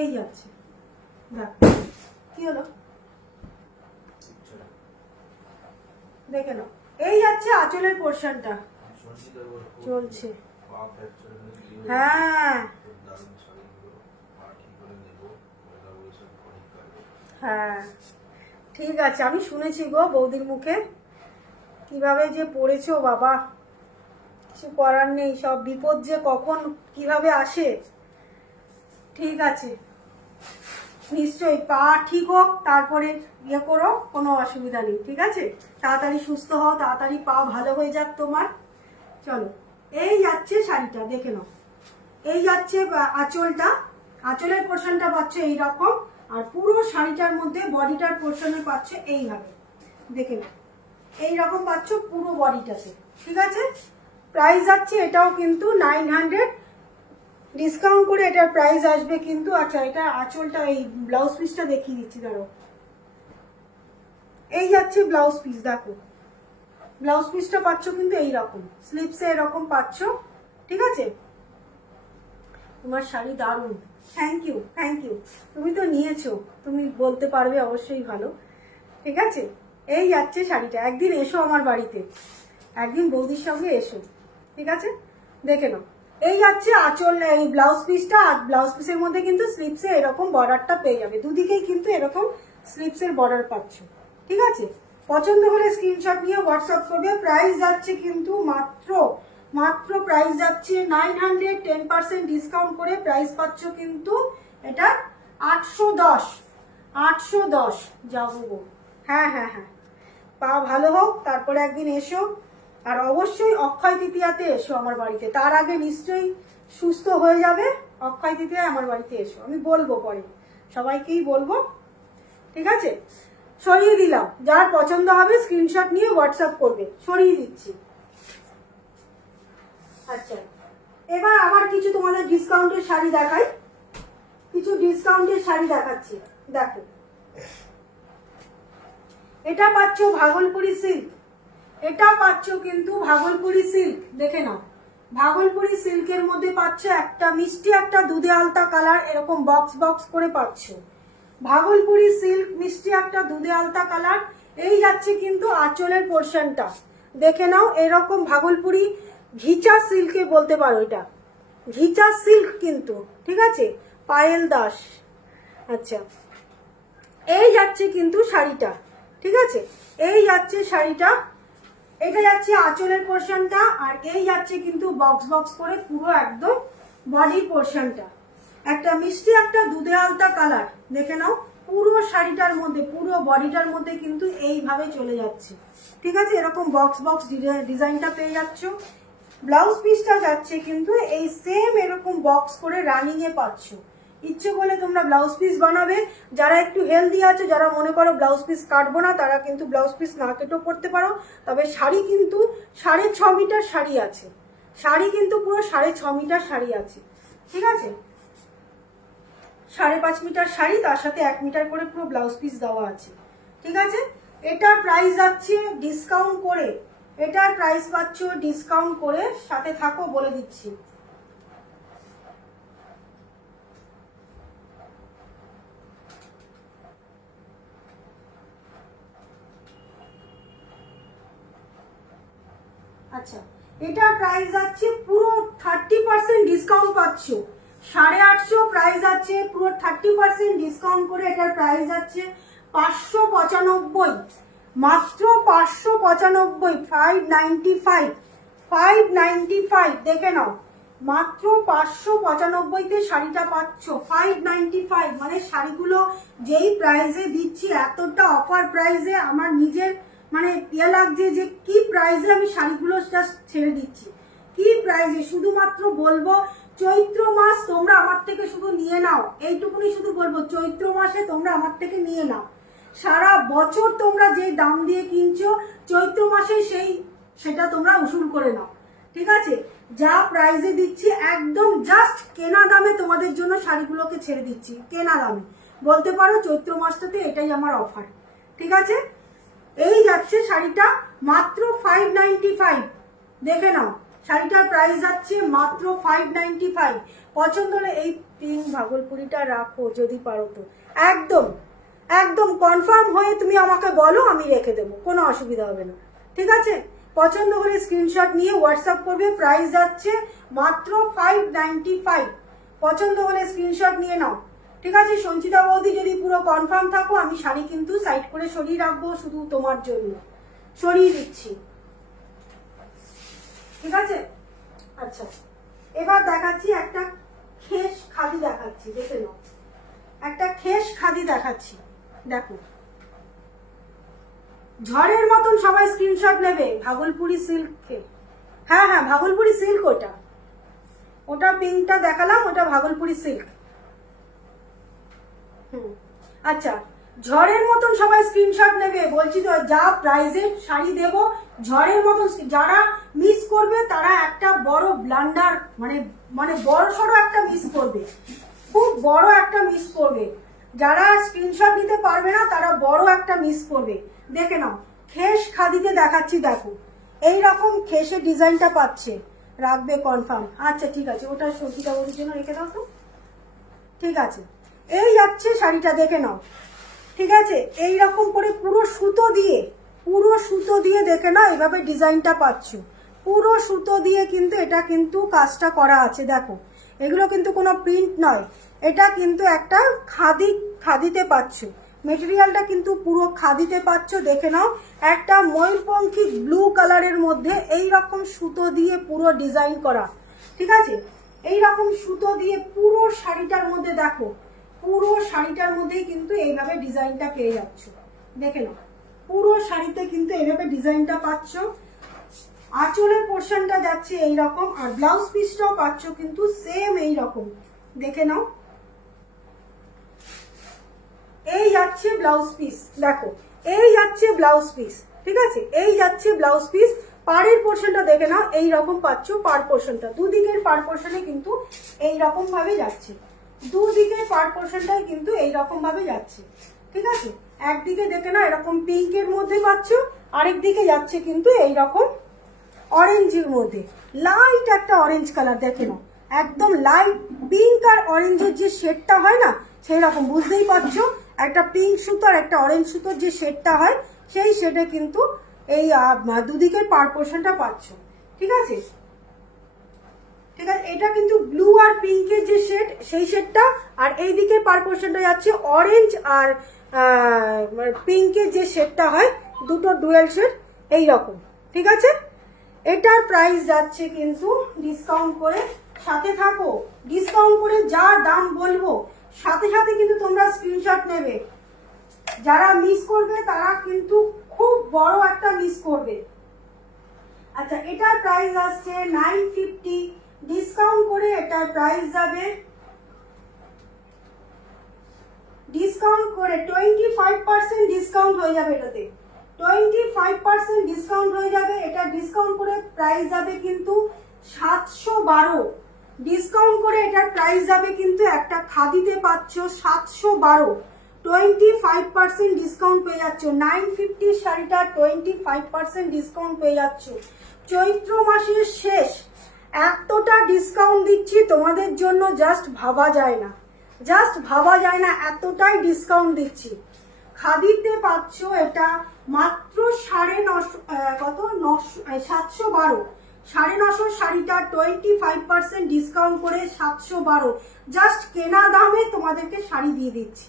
এই যাচ্ছে, দেখো কি হলো, দেখে নাও, এই যাচ্ছে আঁচলের পোর্শনটা, চলছে, হ্যাঁ হ্যাঁ ঠিক আছে, আমি শুনেছি গো বৌদির মুখে, কিভাবে যে পড়েছো বাবা, কিছু করার নেই, সব বিপদ যে কখন কিভাবে আসে। ঠিক আছে, নিশ্চয়ই পা ঠিক হোক, তারপরে ইয়ে করো, কোনো অসুবিধা নেই, ঠিক আছে? তাড়াতাড়ি সুস্থ হও, তাড়াতাড়ি পা ভালো হয়ে যাক তোমার। চলো, এই যাচ্ছে শাড়িটা, দেখে নাও, এই যাচ্ছে আঁচলটা, আঁচলের পোর্শনটা পাচ্ছে এইরকম, আর পুরো শাড়িটার মধ্যে বডিটার পোর্শনে পাচ্ছে এইভাবে, দেখে নাও এইরকম পাচ্ছ পুরো বডিটাতে, ঠিক আছে? প্রাইস যাচ্ছে এটাও কিন্তু 900, ডিসকাউন্ট করে এটার প্রাইস আসবে কিন্তু, আচ্ছা এটা আঁচলটা, এই ব্লাউজ পিসটা দেখিয়ে দিচ্ছি, ধরো এই যাচ্ছে ব্লাউজ পিস, দেখো ব্লাউজ পিসটা পাচ্ছ কিন্তু এইরকম, স্লিপসে এরকম পাচ্ছ, ঠিক আছে? তোমার শাড়ি দারুণ, থ্যাংক ইউ, থ্যাংক ইউ, তুমি তো নিয়েছো, তুমি বলতে পারবে অবশ্যই ভালো, ঠিক আছে? এই যাচ্ছে শাড়িটা, একদিন এসো আমার বাড়িতে, একদিন বৌদির সঙ্গে এসো, ঠিক আছে? দেখে নাও। এই যাচ্ছে আঁচল, এই ব্লাউজ পিসটা, আর ব্লাউজ পিসের মধ্যে কিন্তু স্লিপসে এরকম বর্ডারটা পেয়ে যাবে, দুদিকেই কিন্তু এরকম স্লিপসের বর্ডার পাচ্ছ, ঠিক আছে? পছন্দ হলে স্ক্রিনশট নিয়ে হোয়াটসঅ্যাপ করবে। প্রাইস যাচ্ছে কিন্তু মাত্র প্রাইস যাচ্ছে 900, 10% ডিসকাউন্ট করে প্রাইস পাচ্ছ কিন্তু এটা 810 যাবো। হ্যাঁ, পা ভালো হোক, তারপরে একদিন এসো। আর অবশ্যই অক্ষয় তৃতীয়াতে এসো আমার বাড়িতে, তার আগে নিশ্চয়ই সুস্থ হয়ে যাবে। অক্ষয় তৃতীয়ায় আমার বাড়িতে এসো, আমি বলবো পরে, সবাইকেই বলবো, ঠিক আছে? সরিয়ে দিলাম, যার পছন্দ হবে স্ক্রিনশট নিয়ে হোয়াটসঅ্যাপ করবে, সরিয়ে দিচ্ছি। আচ্ছা, এবার আবার কিছু তোমাদের ডিসকাউন্টের শাড়ি দেখাই, কিছু ডিসকাউন্টের শাড়ি দেখাচ্ছি, দেখো। এটা পাচ্ছ ভাগলপুরি সিল্ক, এটা পাচ্ছ কিন্তু ভাগলপুরি সিল্ক, দেখে নাও। ভাগলপুরি সিল্কের মধ্যে পাচ্ছ একটা মিষ্টি একটা দুধে আলতা কালার, এরকম বক্স বক্স করে পাচ্ছ। ভাগলপুরি সিল্ক মিষ্টি একটা দুধে আলতা কালার। এই যাচ্ছে কিন্তু আঁচলের পোর্শনটা, দেখে নাও। এরকম ভাগলপুরি ঘিচা সিল্কে বলতে পারো, এটা ঘিচা সিল্ক কিন্তু, ঠিক আছে? পায়েল দাস। আচ্ছা, এই যাচ্ছে কিন্তু শাড়িটা, ঠিক আছে? এই যাচ্ছে শাড়িটা, এটা যাচ্ছে আঁচলের পোর্শনটা, আর এই যাচ্ছে কিন্তু বক্স বক্স করে পুরো একদম বডি পোর্শনটা। একটা মিষ্টি একটা দুধে আলতা কালার, দেখে নাও। পুরো শাড়িটার মধ্যে, পুরো বডিটার মধ্যে কিন্তু এইভাবে চলে যাচ্ছে, ঠিক আছে? এরকম বক্স বক্স ডিজাইনটা পেয়ে যাচ্ছ। ব্লাউজ পিসটা যাচ্ছে কিন্তু এই সেম এরকম বক্স করে রানিং এ পাচ্ছ। ইচ্ছে করলে তোমরা ব্লাউজ পিস বানাবে, যারা একটু হেলদি আছে, যারা মনে করো ব্লাউজ পিস কাটবো না, তারা কিন্তু ব্লাউজ পিস না কেটেও করতে পারো। তবে শাড়ি কিন্তু 6.5 মিটার শাড়ি আছে, শাড়ি কিন্তু পুরো 6.5 মিটার শাড়ি আছে, ঠিক আছে? 5.5 মিটার শাড়ি, তার সাথে 1 মিটার করে পুরো ব্লাউজ পিস দেওয়া আছে, ঠিক আছে? এটার প্রাইস যাচ্ছে ডিসকাউন্ট করে, এটার প্রাইস পাচ্ছ ডিসকাউন্ট করে, সাথে থাকো বলে দিচ্ছি। আচ্ছা, এটার প্রাইস যাচ্ছে পুরো 30% ডিসকাউন্ট পাচ্ছ। 850 প্রাইস আছে, পুরো 30% ডিসকাউন্ট করে এটার প্রাইস যাচ্ছে 595, মাত্র 595, 595, দেখে নাও। মাত্র 595-তে শাড়িটা পাচ্ছ, 595। মানে শাড়িগুলো যেই প্রাইসে দিচ্ছি, এতটা অফার প্রাইসে, আমার নিজের মানে ইয়ে লাগছে যে কি প্রাইসে আমি শাড়িগুলো জাস্ট ছেড়ে দিচ্ছি, কি প্রাইসে। শুধুমাত্র বলবো চৈত্র মাস তোমরা আমার থেকে শুধু নিয়ে নাও, এইটুকুনি শুধু বলবো, চৈত্র মাসে তোমরা আমার থেকে নিয়ে নাও। সারা বছর তোমরা যে দাম দিয়ে কিনছো, চৈত্র মাসে সেটা তোমরা উসুল করে নাও, ঠিক আছে? যা প্রাইসে দিচ্ছি একদম জাস্ট কেনা দামে তোমাদের জন্য শাড়িগুলোকে ছেড়ে দিচ্ছি, কেনা দামে বলতে পারো। চৈত্র মাসটাতে এটাই আমার অফার, ঠিক আছে? এই যাচ্ছে শাড়িটা মাত্র 595, দেখে নাও। শাড়িটার প্রাইস যাচ্ছে মাত্র 595। পছন্দ হলে এই পিঙ্ক ভাগলপুরিটা রাখো যদি পারো তো, একদম একদম কনফার্ম হয়ে তুমি আমাকে বলো, আমি রেখে দেবো, কোনো অসুবিধা হবে না, ঠিক আছে? পছন্দ হলে স্ক্রিনশট নিয়ে হোয়াটসঅ্যাপ করবে। প্রাইস যাচ্ছে মাত্র 595, পছন্দ হলে স্ক্রিনশট নিয়ে নাও, ঠিক আছে? সঞ্চিতা বৌদি যদি পুরো কনফার্ম থাকো, আমি শাড়ি কিন্তু সাইড করে সরিয়ে রাখবো শুধু তোমার জন্য, সরিয়ে দিচ্ছি, ঠিক আছে? আচ্ছা, এবার দেখাচ্ছি একটা খেস খাদি দেখাচ্ছি, দেখে নাও। একটা খেস খাদি দেখাচ্ছি, দেখো। ঝড়ের মতন সবাই স্ক্রিনশট নেবে ভাগলপুরি সিল্কে। হ্যাঁ, ভাগলপুরি সিল্ক, ওটা পিঙ্কটা দেখালাম, ওটা ভাগলপুরি সিল্ক। আচ্ছা, ঝড়ের মতন সবাই স্ক্রিনশট নেবে, বলছি তো, যা প্রাইজে শাড়ি দেব, ঝড়ের মতন। যারা মিস করবে তারা একটা বড় ব্লান্ডার, মানে বড় সড়ো একটা মিস করবে, খুব বড় একটা মিস করবে। যারা স্ক্রিনশট নিতে পারবে না তারা বড় একটা মিস করবে। দেখে নাও, খেস খাদিতে দেখাচ্ছি, দেখো এইরকম খেসের ডিজাইনটা পাচ্ছে, রাখবে কনফার্ম। আচ্ছা, ঠিক আছে, ওটা সঞ্চিতা বৌদির জন্য রেখে দাও তো, ঠিক আছে? এই যাচ্ছে শাড়িটা, দেখে নাও, ঠিক ঠিক আছে, এই রকম করে পুরো সুতো দিয়ে দেখে না এভাবে ডিজাইনটা পাচ্ছ। পুরো সুতো দিয়ে কিন্তু এটা কিন্তু কাজটা করা আছে। দেখো এগুলো কিন্তু কোনো প্রিন্ট নয়, এটা কিন্তু একটা খাদিতে পাচ্ছ। মেটেরিয়ালটা কিন্তু পুরো খাদিতে পাচ্ছ। দেখে নাও, একটা ময়ূরপঙ্খী ব্লু কালারের মধ্যে এই রকম সুতো দিয়ে পুরো ডিজাইন করা। ঠিক আছে, এই রকম সুতো দিয়ে পুরো শাড়িটার মধ্যে দেখো, পুরো শাড়িটার মধ্যেই কিন্তু এইভাবে ডিজাইনটা পেয়ে যাচ্ছ। দেখে নাও, পুরো শাড়িতে কিন্তু এইভাবে ডিজাইনটা পাচ্ছ। আঁচলের পোর্শনটা যাচ্ছে এই রকম, আর ব্লাউজ পিসটাও পাচ্ছ কিন্তু সেম এই রকম। দেখে নাও, এই যাচ্ছে ব্লাউজ পিস। দেখো এই যাচ্ছে ব্লাউজ পিস। ঠিক আছে, এই যাচ্ছে ব্লাউজ পিস। পাড়ের পোর্শনটা দেখে নাও, এই রকম পাচ্ছ। পাড় পোর্শনটা দুদিকের পাড় পোর্শনে কিন্তু এই রকম ভাবে যাচ্ছে, দুদিকের পাড় পোর্শনটাই কিন্তু এই রকম ভাবে যাচ্ছে। ঠিক আছে, একদিকে দেখে না এরকম পিঙ্কের মধ্যে পাচ্ছ, আরেক দিকে যাচ্ছে কিন্তু এই রকম অরেঞ্জের মধ্যে, লাইট একটা অরেঞ্জ কালার। দেখে নাও, একদম লাইট পিঙ্ক আর অরেঞ্জের যে শেডটা হয় না, সেই রকম বুঝতেই পারছো। একটা পিঙ্ক সুতো আর একটা অরেঞ্জ সুতোর যে শেডটা হয়, সেই শেডে কিন্তু এই দুদিকের পার পোর্শনটা পাচ্ছ। ঠিক আছে, ঠিক আছে, এটা কিন্তু ব্লু আর পিঙ্কের যে শেড, সেই শেডটা, আর এই দিকের পার পোর্শনটা যাচ্ছে অরেঞ্জ আর পিঙ্কের যে শেডটা হয়, দুটো ডুয়েল শেড এই রকম। ঠিক আছে, এটার প্রাইস যাচ্ছে কিন্তু ডিসকাউন্ট করে, সাথে থাকো, ডিসকাউন্ট করে যা দাম বলবো সাথে সাথে কিন্তু তোমরা স্ক্রিনশট নেবে। যারা মিস করবে তারা কিন্তু খুব বড় একটা মিস করবে। আচ্ছা, এটার প্রাইস আসছে 950, ডিসকাউন্ট করে এটার প্রাইস যাবে, ডিসকাউন্ট করে 25% ডিসকাউন্ট হয়ে যাবে। এটাতে 25% ডিসকাউন্ট হয়ে যাবে। এটা ডিসকাউন্ট করে প্রাইস যাবে কিন্তু 712। ডিসকাউন্ট করে এটার প্রাইস যাবে কিন্তু একটা খাদিতে পাচ্ছ 712। 25% ডিসকাউন্ট পেয়ে যাচ্ছ। 950 শাড়িটা 25% ডিসকাউন্ট পেয়ে যাচ্ছ। চৈত্র মাসের শেষ, এতটা ডিসকাউন্ট দিচ্ছি তোমাদের জন্য, জাস্ট ভাবা যায় না, জাস্ট ভাবা যায় না, এতটাই ডিসকাউন্ট দিচ্ছি। খাদিতে পাচ্ছ এটা মাত্র 712। 950 শাড়িটা 25% ডিসকাউন্ট করে 712। জাস্ট কেনা দামে তোমাদেরকে শাড়ি দিয়ে দিচ্ছি,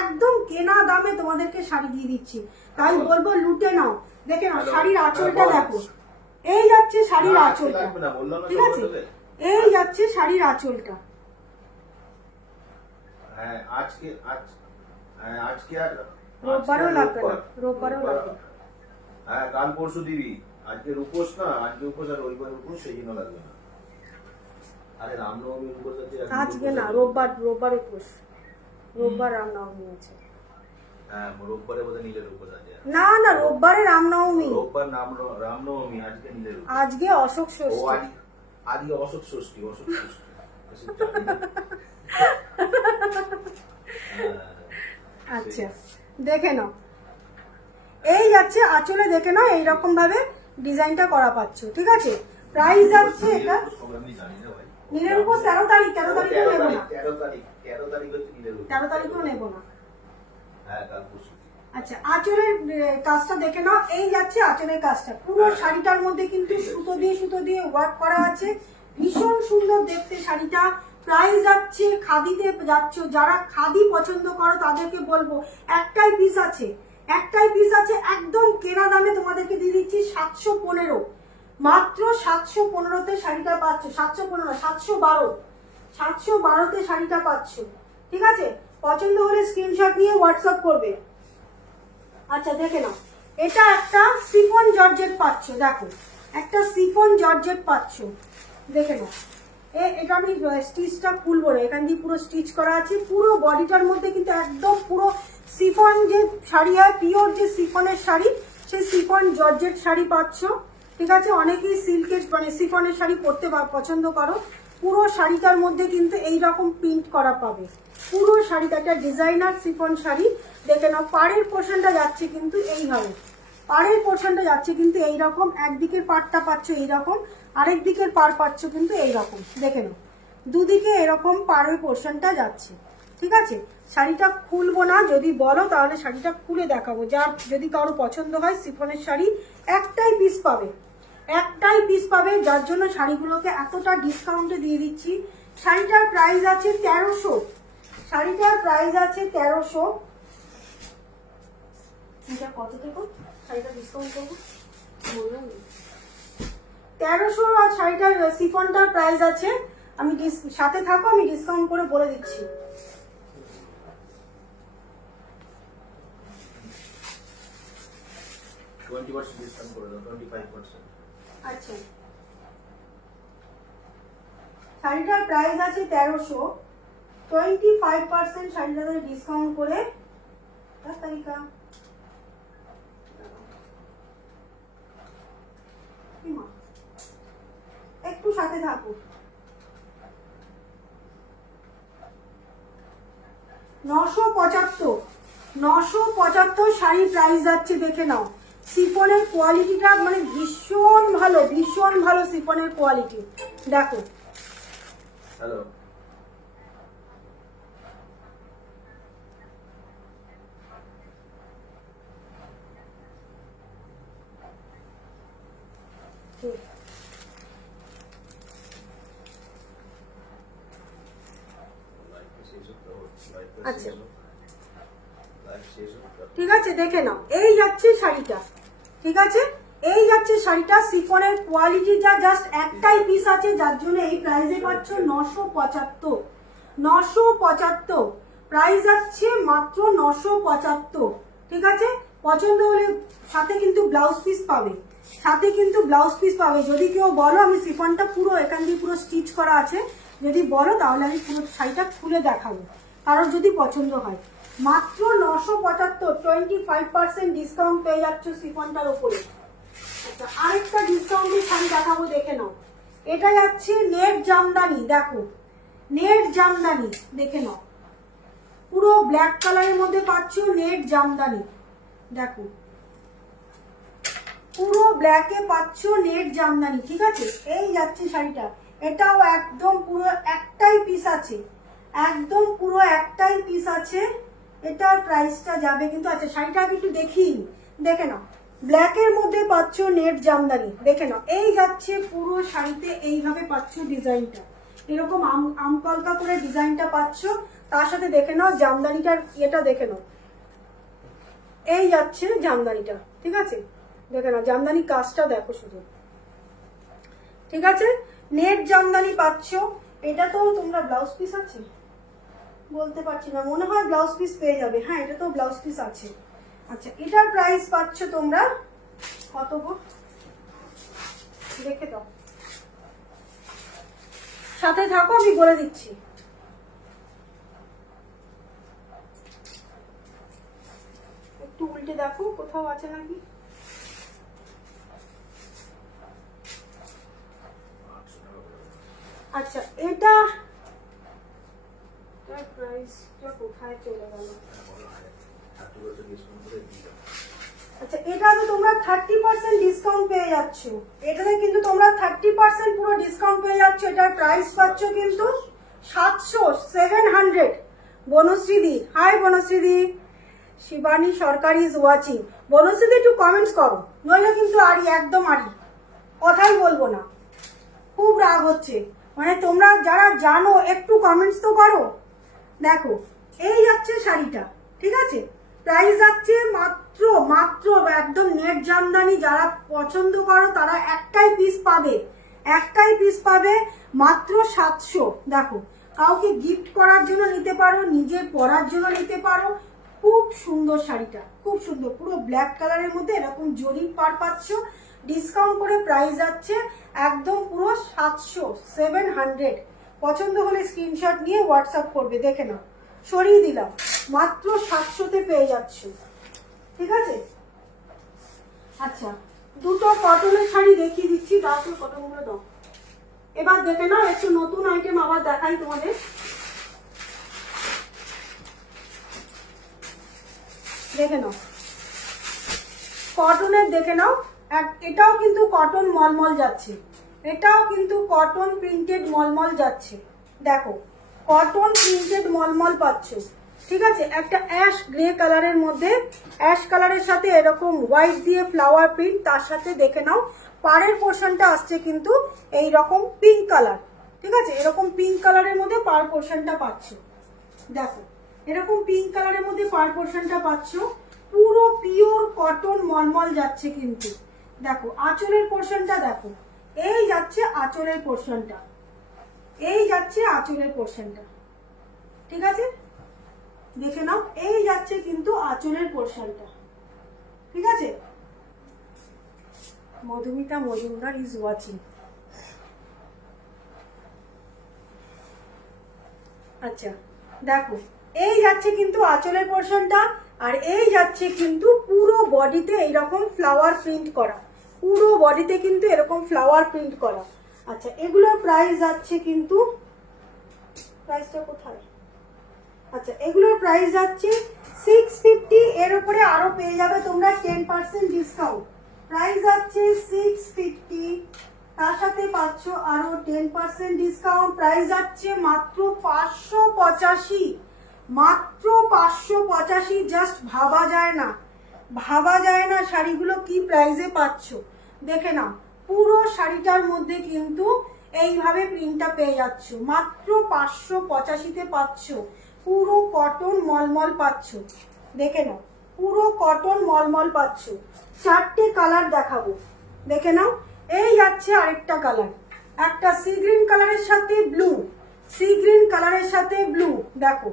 একদম কেনা দামে তোমাদেরকে শাড়ি দিয়ে দিচ্ছি। তাই বলবো লুটে নাও। দেখে নাও, শাড়ির আঁচলটা দেখো, এই যাচ্ছে শাড়ির আঁচলটা। ঠিক আছে, এই যাচ্ছে শাড়ির আঁচলটা। হ্যাঁ, আজকে আর রোববারও লাগবে না, রোববারও লাগবে না। হ্যাঁ, কাল পরশু দিবি। আজকে উপোস না, আজকে উপোস আর রবিবার উপোস, সেই জন্য লাগবে না। আরে রামনবমী উপোস আছে আজকে না, রোববার উপোস, রোববার রামনবমী আছে। হ্যাঁ, রোববারে বোধহয় নীলের উপোস আছে। না না, রোববারে রামনবমী। রোববার রামনবমী, আজকে নীলের উপোস। আজকে অশোক ও ষষ্ঠী। আজকে অশোক ষষ্ঠী। আচ্ছা, দেখে নাও, এই যাচ্ছে আঁচলে। দেখে নাও, এইরকম ভাবে ডিজাইনটা করা পাচ্ছ। ঠিক আছে, প্রাইস যাচ্ছে এটা নীলের উপর 13 তারিখ। 13 তারিখও নেবো না, 13 তারিখও নেবো না। আচ্ছা, আঁচলের কাজটা দেখে নাও, এই যাচ্ছে আঁচলের কাজটা। পুরো শাড়িটার মধ্যে কিন্তু সুতো দিয়ে ওয়ার্ক করা আছে, ভীষণ সুন্দর দেখতে শাড়িটা। প্রাইস যাচ্ছে, খাদিতে যাচ্ছ, যারা খাদি পছন্দ করো তাদেরকে বলবো একটাই পিস আছে, একদম কেনা দামে তোমাদেরকে দিয়ে দিচ্ছি 715। মাত্র 715তে শাড়িটা পাচ্ছ। 715, 712তে শাড়িটা পাচ্ছ। ঠিক আছে, পছন্দ হলে স্ক্রিনশট নিয়ে হোয়াটসঅ্যাপ করবে। আচ্ছা, দেখে নাও, এটা একটা শিফন জর্জেট পাচ্ছ। দেখো, একটা শিফন জর্জেট পাচ্ছ। দেখে নাও, এটা আমি স্টিচটা খুলবো না, এখান দিয়ে পুরো স্টিচ করা আছে। পুরো বডিটার মধ্যে কিন্তু একদম পুরো শিফন যে শাড়ি হয়, পিওর যে শিফনের শাড়ি, সেই শিফন জর্জেট শাড়ি পাচ্ছ। ঠিক আছে, অনেকেই সিল্কের মানে শিফনের শাড়ি পরতে পছন্দ করো। পুরো শাড়িটার মধ্যে কিন্তু এইরকম প্রিন্ট করা পাবে। পুরো শাড়িটা একটা ডিজাইনার শিফন শাড়ি। দেখে নাও, পাড়ের পোর্শনটা যাচ্ছে কিন্তু এইভাবে, পাড়ের পোর্শনটা যাচ্ছে কিন্তু এইরকম। একদিকের পাড়টা পাচ্ছ এইরকম, আরেক দিকের পাড় পাচ্ছ কিন্তু এইরকম। দেখে নাও, দুদিকে এরকম পাড়ের পোর্শনটা যাচ্ছে। ঠিক আছে, শাড়িটা খুলবো না, যদি বলো তাহলে শাড়িটা খুলে দেখাবো। যার যদি কারো পছন্দ হয় শিফনের শাড়ি একটাই পিস পাবে, একটাই পিস পাবে, যার জন্য শাড়িগুলোকে এতটা ডিসকাউন্টে দিয়ে দিচ্ছি। শাড়িটার প্রাইস আছে 1300, শাড়িটার প্রাইস আছে 1300। এটা কত থেকে শাড়িটা ডিসকাউন্ট করবো বললাম 1300, আর শাড়িটার শিফনটার প্রাইস আছে, আমি সাথে থাকো, আমি ডিসকাউন্ট করে বলে দিচ্ছি। ডিসকাউন্ট করে দাও, 25%। আচ্ছা, শাড়িটার প্রাইস আছে 1300, 25% শাড়িটাতে ডিসকাউন্ট করে 10 তারিখা একটু সাথে থাকো। 975 শাড়ির প্রাইস যাচ্ছে, দেখে নাও। শিফনের কোয়ালিটিটা মানে ভীষণ ভালো, ভীষণ ভালো শিফনের কোয়ালিটি, দেখো। হ্যালো, আচ্ছা ঠিক আছে, দেখে নাও। এই যাচ্ছে শাড়িটা, ঠিক আছে, এই যাচ্ছে শাড়িটা। শিফনের কোয়ালিটি যা জাস্ট একটাই পিস আছে, যার জন্য এই প্রাইসে পাচ্ছ 975। 975 প্রাইস যাচ্ছে মাত্র 975, ঠিক আছে। পছন্দ হলে সাথে কিন্তু ব্লাউজ পিস পাবে, সাথে কিন্তু ব্লাউজ পিস পাবে। যদি কেউ বলো, আমি শিফনটা পুরো এখান দিয়ে পুরো স্টিচ করা আছে, যদি বলো তাহলে আমি পুরো শাড়িটা খুলে দেখাবো, কারোর যদি পছন্দ হয়। মাত্র 975, 25% ডিসকাউন্ট পেয়ে যাচ্ছ শিফনটার উপরে। আচ্ছা, আরেকটা ডিসকাউন্টের শাড়ি দেখাবো, দেখে নাও। এটা যাচ্ছে নেট জামদানি, দেখো নেট জামদানি, দেখে নাও। পুরো ব্ল্যাক কালারের মধ্যে পাচ্ছ নেট জামদানি, দেখো পুরো ব্ল্যাকে পাচ্ছ নেট জামদানি, ঠিক আছে। এই যাচ্ছে শাড়িটা, এটাও একদম পুরো একটাই পিস আছে, একদম পুরো একটাই পিস আছে। এটার প্রাইসটা যাবে কিন্তু, আচ্ছা শাড়িটা আগে একটু দেখিয়ে নি, দেখে নাও। ব্ল্যাকের মধ্যে পাচ্ছ নেট জামদানি, দেখে নাও। এই যাচ্ছে পুরো শাড়িতে এইভাবে পাচ্ছ ডিজাইনটা, এরকম আমকলকা করে ডিজাইনটা পাচ্ছ। তার সাথে দেখে নাও জামদানিটার ইয়েটা, দেখে নাও। এই যাচ্ছে জামদানিটা, ঠিক আছে, দেখে নাও জামদানি কাজটা দেখো শুধু, ঠিক আছে। নেট জামদানি পাচ্ছ। এটা তো তোমরা ব্লাউজ পিস আছে বলতে পারছি না, মনে হয় ব্লাউজ পিস পেয়ে যাবে। হ্যাঁ, এটা তো ব্লাউজ পিস আছে। আচ্ছা, এটার প্রাইস পাচ্ছ তোমরা কত গো, দেখে দাও, সাথে থাকো, আমি বলে দিচ্ছি। একটু উল্টে দেখো কোথাও আছে নাকি। আচ্ছা, এটা প্রাইসটা কোথায় চলে গেল? আচ্ছা, এটাতে তোমরা 30% ডিসকাউন্ট পেয়ে যাচ্ছ, এটাতে কিন্তু তোমরা 30% পুরো ডিসকাউন্ট পেয়ে যাচ্ছ। এটার প্রাইস পাচ্ছ কিন্তু 700। বনশ্রীদি, হাই বনশ্রীদি, শিবানী সরকার ইজ ওয়াচিং। বনশ্রীদি একটু কমেন্টস করো, নইলে কিন্তু আরি একদম আরি কথাই বলবো না, খুব রাগ হচ্ছে। মানে তোমরা যারা জানো একটু কমেন্টস তো করো। দেখো, এই যাচ্ছে শাড়িটা, ঠিক আছে। প্রাইস যাচ্ছে মাত্র মাত্র একদম নেট জামদানি, যারা পছন্দ করো তারা একটাই পিস পাবে, একটাই পিস পাবে মাত্র 700। দেখো, কাউকে গিফট করার জন্য নিতে পারো, নিজের পরার জন্য নিতে পারো। খুব সুন্দর শাড়িটা, খুব সুন্দর, পুরো ব্ল্যাক কালারের মধ্যে এরকম জরি পার পাচ্ছ। ডিসকাউন্ট করে প্রাইস যাচ্ছে একদম পুরো 700। পছন্দ হলে স্ক্রিনশট নিয়ে হোয়াটসঅ্যাপ করবে, দেখে নাও, সরিয়ে দিলাম, মাত্র 700-তে পেয়ে যাচ্ছ, ঠিক আছে। আচ্ছা, দুটো কটনের শাড়ি দেখিয়ে দিচ্ছি, দাঁড়াও কতগুলো দাও। এবার দেখে নাও, একটু নতুন আইটেম আবার দেখাই তোমাদের, দেখে নাও কটনের, দেখে নাও। এটাও কিন্তু কটন মলমল যাচ্ছে, এটাও কিন্তু কটন প্রিন্টেড মলমল যাচ্ছে। দেখো কটন প্রিন্টেড মলমল পাচ্ছ, ঠিক আছে। একটা অ্যাশ গ্রে কালারের মধ্যে, অ্যাশ কালারের সাথে এরকম হোয়াইট দিয়ে ফ্লাওয়ার প্রিন্ট, তার সাথে দেখে নাও পাড়ের পোর্শনটা আসছে কিন্তু এই রকম পিঙ্ক কালার, ঠিক আছে। এরকম পিঙ্ক কালারের মধ্যে পাড় পোর্শনটা পাচ্ছ, দেখো এরকম পিঙ্ক কালারের মধ্যে পাড় পোর্শনটা পাচ্ছ। পুরো পিওর কটন মলমল যাচ্ছে কিন্তু। দেখো আঁচলের পোর্শনটা দেখো, এই যাচ্ছে আঁচলের পোর্শনটা, এই যাচ্ছে আঁচলের পোর্শনটা, ঠিক আছে। দেখে নাও এই যাচ্ছে কিন্তু আঁচলের পোর্শনটা, ঠিক আছে। Madhumita Majumdar is watching. আচ্ছা দেখো এই যাচ্ছে কিন্তু আঁচলের পোর্শনটা, আর এই যাচ্ছে কিন্তু পুরো বডিতে এইরকম ফ্লাওয়ার প্রিন্ট করা, পুরো বডিতে কিন্তু এরকম ফ্লাওয়ার প্রিন্ট করা। আচ্ছা এগুলোর প্রাইস যাচ্ছে কিন্তু, প্রাইসটা কোথায়, আচ্ছা এগুলোর প্রাইস যাচ্ছে 650। এর উপরে আরো পেয়ে যাবে তোমরা 10% ডিসকাউন্ট। প্রাইস যাচ্ছে 650, তার সাথে পাচ্ছ আরো 10% ডিসকাউন্ট। প্রাইস যাচ্ছে মাত্র 585, মাত্র 585। জাস্ট ভাবা যায় না, ভাবা যায় না শাড়িগুলো কি প্রাইসে পাচ্ছ। দেখে নাও পুরো শাড়িটার মধ্যে কিন্তু এইভাবে প্রিন্টটা পেয়ে যাচ্ছ, মাত্র 585-তে পাচ্ছ। পুরো কটন মলমল পাচ্ছ, দেখে নাও পুরো কটন মলমল পাচ্ছ। 4টে কালার দেখাবো, দেখে নাও। এই যাচ্ছে আরেকটা কালার, একটা সি গ্রিন কালারের সাথে ব্লু, সি গ্রিন কালারের সাথে ব্লু। দেখো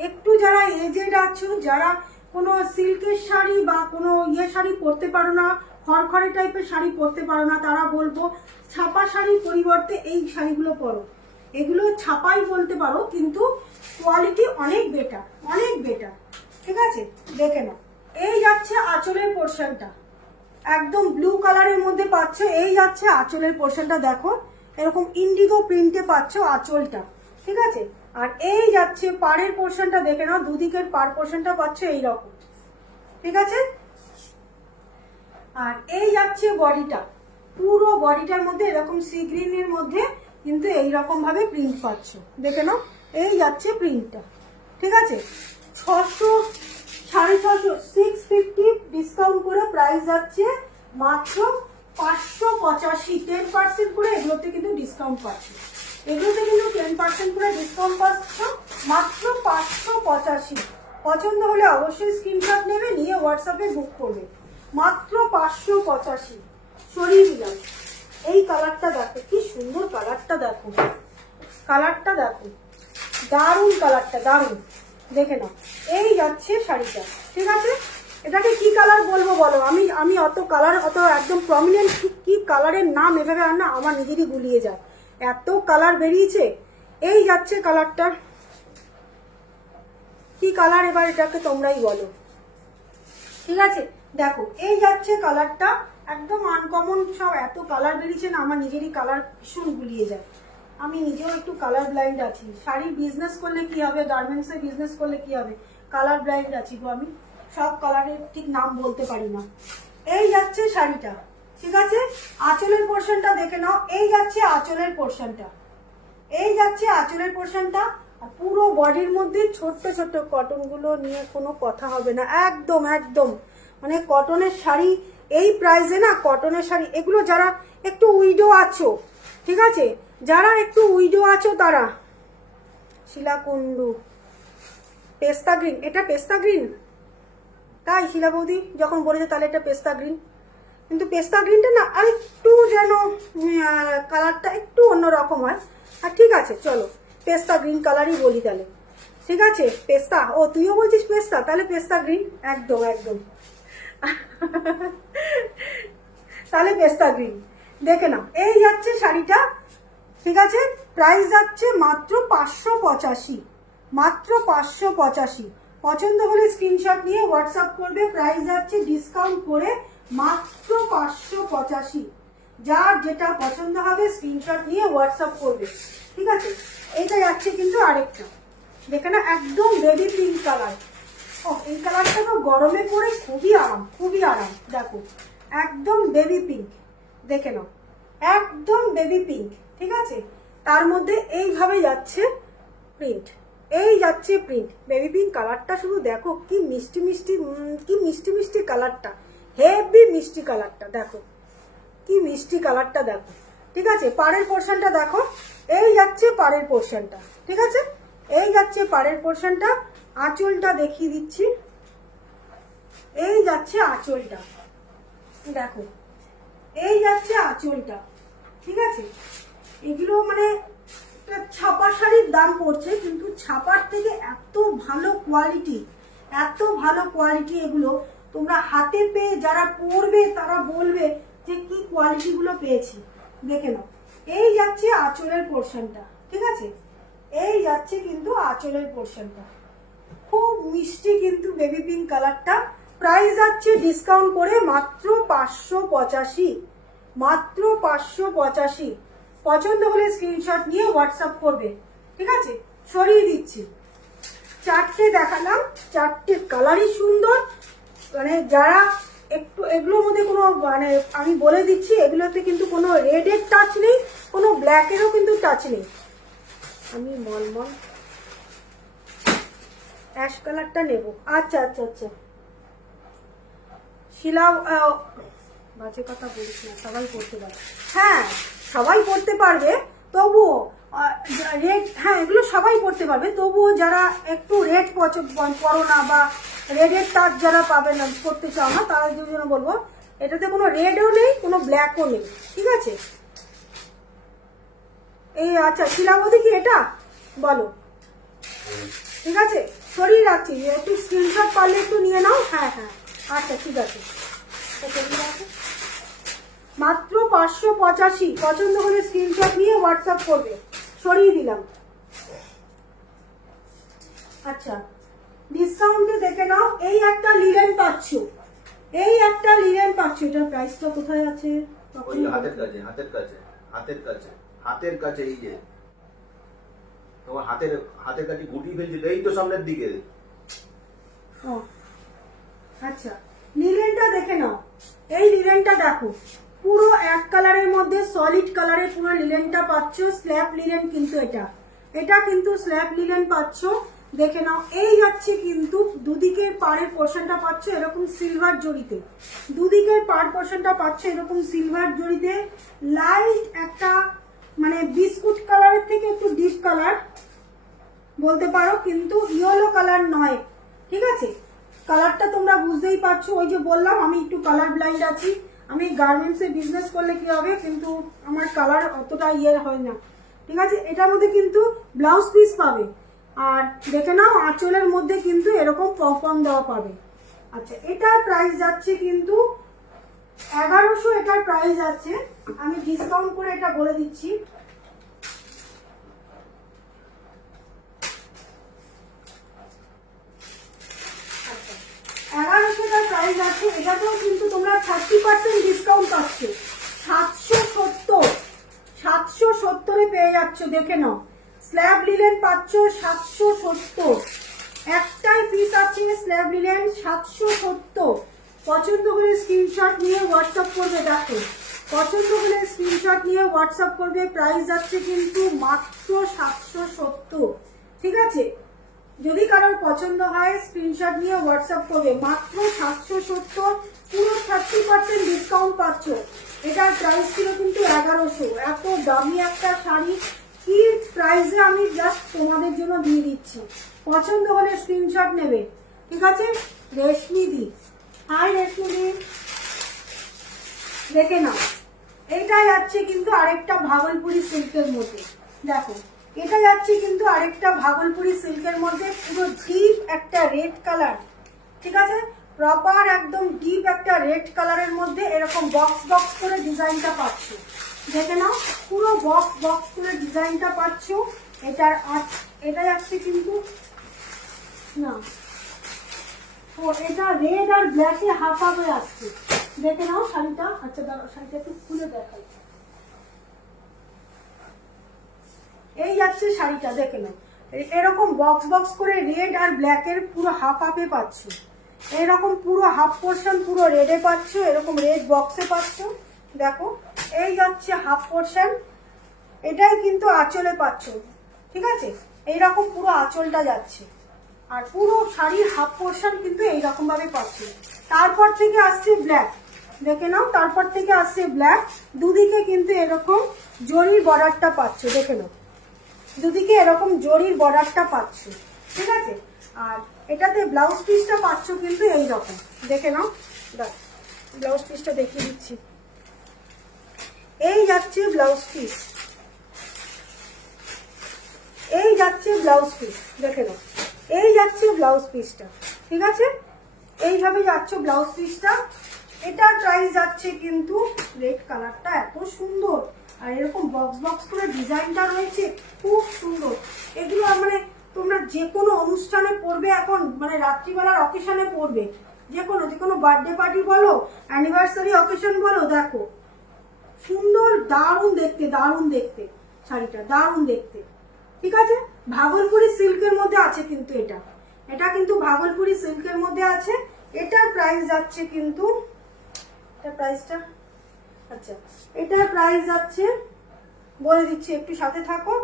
একটু যারা এজেড আছো, যারা কোনো সিল্কের শাড়ি বা কোনো শাড়ি পরতে পারো না, খড়খড়ে টাইপের শাড়ি পরতে পারো না, তারা বলবো ছাপা শাড়ির পরিবর্তে এই শাড়িগুলো পরো। এগুলো ছাপাই বলতে পারো কিন্তু কোয়ালিটি অনেক বেটার, অনেক বেটার, ঠিক আছে। দেখে নাও এই যাচ্ছে আঁচলের পোর্শনটা, একদম ব্লু কালারের মধ্যে পাচ্ছ। এই যাচ্ছে আঁচলের পোর্শনটা, দেখো এরকম ইন্ডিগো প্রিন্টে পাচ্ছ আঁচলটা, ঠিক আছে। আর এই যাচ্ছে পাড়ের পোর্শনটা, দেখে নাও দুদিকের পাড় পোর্শনটা পাচ্ছ এইরকম, ঠিক আছে। আর এই যাচ্ছে বডিটা, পুরো বডিটার মধ্যে এরকম সি গ্রিনের মধ্যে কিন্তু এইরকম ভাবে প্রিন্ট পাচ্ছ, দেখে নাও এই যাচ্ছে প্রিন্টটা, ঠিক আছে। 600, 650, 650 ডিসকাউন্ট করে প্রাইস যাচ্ছে মাত্র 585। 10% করে এগুলোতে কিন্তু ডিসকাউন্ট পাচ্ছ, এগুলোতে কিন্তু 10% করে ডিসকাউন্ট পাচ্ছ, মাত্র 585। পছন্দ হলে অবশ্যই স্ক্রিনশট নেবে, নিয়ে হোয়াটসঅ্যাপে বুক করবে, মাত্র 585। সরিয়ে দিলাম। এই কালারটা দেখো কি সুন্দর, কালারটা দেখো, কালারটা দেখো দারুণ, কালারটা দারুণ, দেখে নাও এই যাচ্ছে শাড়িটা, ঠিক আছে। এটাকে কি কালার বলবো বলো, আমি অত কালার, অত একদম প্রমিনেন্ট কি কালারের নাম এভাবে আর না আমার নিজেরই গুলিয়ে যায়, এত কালার বেরিয়েছে। এই যাচ্ছে কালারটা, কি কালার এবার এটাকে তোমরাই বলো, ঠিক আছে। দেখো এই যাচ্ছে কালারটা, একদম আনকমন, সব এত কালার বেরিয়েছে না আমার নিজেরই কালার ভীষণ গুলিয়ে যায়। আমি নিজেও একটু কালার ব্লাইন্ড আছি, শাড়ির বিজনেস করলে কি হবে, গার্মেন্টসের বিজনেস করলে কি হবে, কালার ব্লাইন্ড আছি গো আমি, সব কালারের ঠিক নাম বলতে পারি না। এই যাচ্ছে শাড়িটা, ঠিক আছে। আঁচলের পোর্শনটা দেখে নাও, এই যাচ্ছে আঁচলের পোর্শনটা, এই যাচ্ছে আঁচলের পোর্শনটা। আর পুরো বডির মধ্যে ছোট্ট ছোট্ট কটনগুলো নিয়ে কোনো কথা হবে না, একদম একদম মানে কটনের শাড়ি এই প্রাইসে না, কটনের শাড়ি এগুলো যারা একটু উইডো আছো, ঠিক আছে, যারা একটু উইডো আছো তারা, শিলাকুণ্ডু পেস্তা গ্রিন, এটা পেস্তা গ্রিন, তাই শিলা বৌদি যখন বলেছে তাহলে এটা পেস্তা গ্রিন, কিন্তু পেস্তা গ্রিনটা না আর একটু যেন কালারটা একটু অন্যরকম হয়। আর ঠিক আছে চলো পেস্তা গ্রিন কালারই বলি তাহলে, ঠিক আছে। পেস্তা, ও তুইও বলছিস পেস্তা, তাহলে পেস্তা গ্রিন, একদম একদম তাহলে পেস্তা গ্রিন। দেখে নাও এই যাচ্ছে শাড়িটা, ঠিক আছে। প্রাইস যাচ্ছে মাত্র 585, মাত্র 585। পছন্দ হলে স্ক্রিনশট নিয়ে হোয়াটসঅ্যাপ করবে, প্রাইস যাচ্ছে ডিসকাউন্ট করে মাত্র 585। যার যেটা পছন্দ হবে স্ক্রিনশট নিয়ে হোয়াটসঅ্যাপ করবে, ঠিক আছে। এইটা যাচ্ছে কিন্তু আরেকটা, দেখে না একদম বেবি পিঙ্ক কালার। ও এই কালারটা তো গরমে পরে খুবই আরাম, খুবই আরাম। দেখো একদম বেবি পিঙ্ক, দেখে নাও একদম বেবি পিঙ্ক, ঠিক আছে। তার মধ্যে এইভাবে যাচ্ছে প্রিন্ট, এই যাচ্ছে প্রিন্ট। বেবি পিঙ্ক কালারটা শুধু দেখো কি মিষ্টি মিষ্টি, কি মিষ্টি মিষ্টি কালারটা, হেভি মিষ্টি কালারটা দেখো, কি মিষ্টি কালারটা দেখো। ঠিক আছে, পাড়ের পোর্শনটা দেখো, এই যাচ্ছে পাড়ের পোর্শনটা। ঠিক আছে, এই যাচ্ছে পাড়ের পোর্শনটা। আঁচলটা দেখিয়ে দিচ্ছি, এই যাচ্ছে আঁচলটা দেখো, এই যাচ্ছে আঁচলটা। ঠিক আছে, এগুলো মানে একটা ছাপা শাড়ির দাম পড়ছে, কিন্তু ছাপার থেকে এত ভালো কোয়ালিটি, এত ভালো কোয়ালিটি। এগুলো তোমরা হাতে পেয়ে যারা পরবে তারা বলবে যে কি কোয়ালিটি গুলো পেয়েছি। দেখে নাও, এই যাচ্ছে আঁচলের পোর্শনটা। ঠিক আছে, এই যাচ্ছে কিন্তু আঁচলের পোর্শনটা, খুব মিষ্টি কিন্তু বেবি পিঙ্ক কালারটা। প্রাইস যাচ্ছে ডিসকাউন্ট করে মাত্র 585, মাত্র 585। পছন্দ হলে স্ক্রিনশট নিয়ে হোয়াটসঅ্যাপ করবে। ঠিক আছে, সরিয়ে দিচ্ছি। চারটে দেখালাম, চারটে কালারই সুন্দর। মানে যারা একটু এগুলোর মধ্যে কোনো মানে আমি বলে দিচ্ছি, এগুলোতে কিন্তু কোনো রেডের টাচ নেই, কোনো ব্ল্যাকেরও কিন্তু টাচ নেই। আমি মলমল অ্যাশ কালারটা নেব। আচ্ছা আচ্ছা আচ্ছা, শিলা বাজে কথা বলিস না, সবাই পড়তে পারবে। হ্যাঁ সবাই পড়তে পারবে, তবুও রেড, হ্যাঁ এগুলো সবাই পড়তে পারবে, তবুও যারা একটু রেড পড়ো না বা রেডের টাচ যারা পাবে না, করতে চাও না, তাদের জন্য বলবো এটাতে কোনো রেডও নেই, কোনো ব্ল্যাকও নেই। ঠিক আছে, এই আচ্ছা শিলাবতী কি এটা বলো? ঠিক আছে, সরিয়ে রাখছি, একটু স্ক্রিনশট পারলে একটু নিয়ে নাও। হ্যাঁ হ্যাঁ আচ্ছা ঠিক আছে, মাত্র 585। পছন্দ হলে স্ক্রিনশট নিয়ে হোয়াটসঅ্যাপ করবে। সরিয়ে দিলাম। আচ্ছা, ডিসকাউন্টে দেখে নাও, এই একটা লিলেন পাচ্ছ, এই একটা লিলেন পাচ্ছ। এটার প্রাইসটা কোথায় আছে? ওই হাতের কাছে, হাতের কাছে, হাতের কাছে, হাতের কাছে, এই যে তোমার হাতের হাতের কাছে গুটি ফেলছিল, এই তো সামনের দিকে। ও আচ্ছা, লিলেনটা দেখে নাও, এই লিলেনটা দেখো, পুরো এক কালারের মধ্যে সলিড কালারে পুরো লিলেনটা পাচ্ছ। স্ল্যাব লিলেন কিন্তু এটা, এটা কিন্তু স্ল্যাব লিলেন পাচ্ছ। দেখে নাও, এই যাচ্ছে কিন্তু দুদিকের পাড়ের পোর্শনটা পাচ্ছ এরকম সিলভার জড়িতে, দুদিকের পাড় পোর্শনটা পাচ্ছ এরকম সিলভার জড়িতে। লাইট একটা মানে বিস্কুট কালারের থেকে একটু ডিপ কালার বলতে পারো, কিন্তু ইয়েলো কালার নয়। ঠিক আছে, কালারটা তোমরা বুঝতেই পারছো। ওই যে বললাম আমি একটু কালার ব্লাইন্ড আছি, আমি গার্মেন্টসে বিজনেস করলে কি হবে, কিন্তু আমার কালার অতটা ইয়ে হয় না। ঠিক আছে, এটার মধ্যে কিন্তু ব্লাউজ পিস পাবে, আর দেখে নাও আঁচলের মধ্যে কিন্তু এরকম পম দেওয়া পাবে। আচ্ছা, এটার প্রাইস যাচ্ছে কিন্তু 1100, এটার প্রাইস আছে, আমি ডিসকাউন্ট করে এটা বলে দিচ্ছি। আচ্ছা, 1100 প্রাইস আছে। এটাতেও কিন্তু তোমরা 30% ডিসকাউন্ট পাচ্ছ, 770, 770 পেয়ে যাচ্ছ। দেখে নাও, স্ল্যাব লিলেন পাচ্ছ 770, একটাই পিস আছে স্ল্যাব লিলেন 770। পছন্দ হলে স্ক্রিনশট নিয়ে হোয়াটসঅ্যাপ করবে। দেখো, পছন্দ হলে স্ক্রিনশট নিয়ে হোয়াটসঅ্যাপ করবে। প্রাইস যাচ্ছে কিন্তু মাত্র 770। ঠিক আছে, যদি কারোর পছন্দ হয় স্ক্রিনশট নিয়ে হোয়াটসঅ্যাপ করবে। মাত্র 770, পুরো 30% ডিসকাউন্ট পাচ্ছ। এটার প্রাইস ছিল কিন্তু 1100। এত দামি একটা শাড়ি কি প্রাইসে আমি জাস্ট তোমাদের জন্য দিয়ে দিচ্ছি। পছন্দ হলে স্ক্রিনশট নেবে। ঠিক আছে, রেশমি দি, হাই রেশমি দি, দেখে নাও, এটা যাচ্ছে কিন্তু আরেকটা ভাগলপুরি সিল্কের মধ্যে। দেখো, এটা যাচ্ছে কিন্তু আরেকটা ভাগলপুরি সিল্কের মধ্যে, পুরো ডিপ একটা রেড কালার। ঠিক আছে, প্রপার একদম ডিপ একটা রেড কালারের মধ্যে এরকম বক্স বক্স করে ডিজাইনটা পাচ্ছ। দেখে নাও, পুরো বক্স বক্স করে ডিজাইনটা পাচ্ছ। এটার এটা যাচ্ছে কিন্তু না, ও এটা রেড আর ব্ল্যাকে হাফ হাফে আসছে। দেখে নাও শাড়িটা। আচ্ছা দাঁড়াও, শাড়িটা একটু খুলে দেখাই। এই যাচ্ছে শাড়িটা, দেখে নাও, এরকম বক্স বক্স করে রেড আর ব্ল্যাকের পুরো হাফ হাফে পাচ্ছ। এরকম পুরো হাফ পোর্শন পুরো রেডে পাচ্ছ, এরকম রেড বক্সে পাচ্ছ। দেখো, এই যাচ্ছে হাফ পোর্শন, এটাই কিন্তু আঁচলে পাচ্ছ। ঠিক আছে, এইরকম পুরো আঁচলটা যাচ্ছে, আর পুরো শাড়ির হাফ পোর্শন কিন্তু এইরকম ভাবে পাচ্ছে। তারপর থেকে আসছে ব্ল্যাক, দেখে নাও, তারপর থেকে আসছে ব্ল্যাক, দুদিকে কিন্তু এরকম জরির বর্ডারটা পাচ্ছ, দেখে নাও, দুদিকে এরকম জরির বর্ডারটা পাচ্ছ, ঠিক আছে। আর এটাতে ব্লাউজ পিসটা পাচ্ছ কিন্তু এই রকম, দেখে নাও, ব্লাউজ পিসটা দেখিয়ে দিচ্ছি। এই যাচ্ছে ব্লাউজ পিস, এই যাচ্ছে ব্লাউজ পিস, দেখে নাও, এই যাচ্ছে ব্লাউজ পিসটা, ঠিক আছে। এইভাবে যাচ্ছে ব্লাউজ পিসটা। এটার প্রাইস যাচ্ছে কিন্তু, রেড কালারটা এত সুন্দর, আর এরকম বক্স বক্স করে ডিজাইনটা রয়েছে, খুব সুন্দর। এগুলো মানে তোমরা যে কোনো অনুষ্ঠানে পরবে এখন, মানে রাত্রিবেলার অকেশনে পরবে, যে কোনো বার্থডে পার্টি বলো, অ্যানিভার্সারি অকেশন বলো, দেখো সুন্দর, দারুণ দেখতে, দারুণ দেখতে শাড়িটা, দারুণ দেখতে, ঠিক আছে। ভাগলপুরি সিল্কের মধ্যে আছে কিন্তু এটা, এটা কিন্তু ভাগলপুরি সিল্কের মধ্যে আছে। এটার প্রাইস যাচ্ছে কিন্তু, এটার প্রাইসটা, আচ্ছা এটার প্রাইস যাচ্ছে, বলে দিচ্ছি, একটু সাথে থাকো।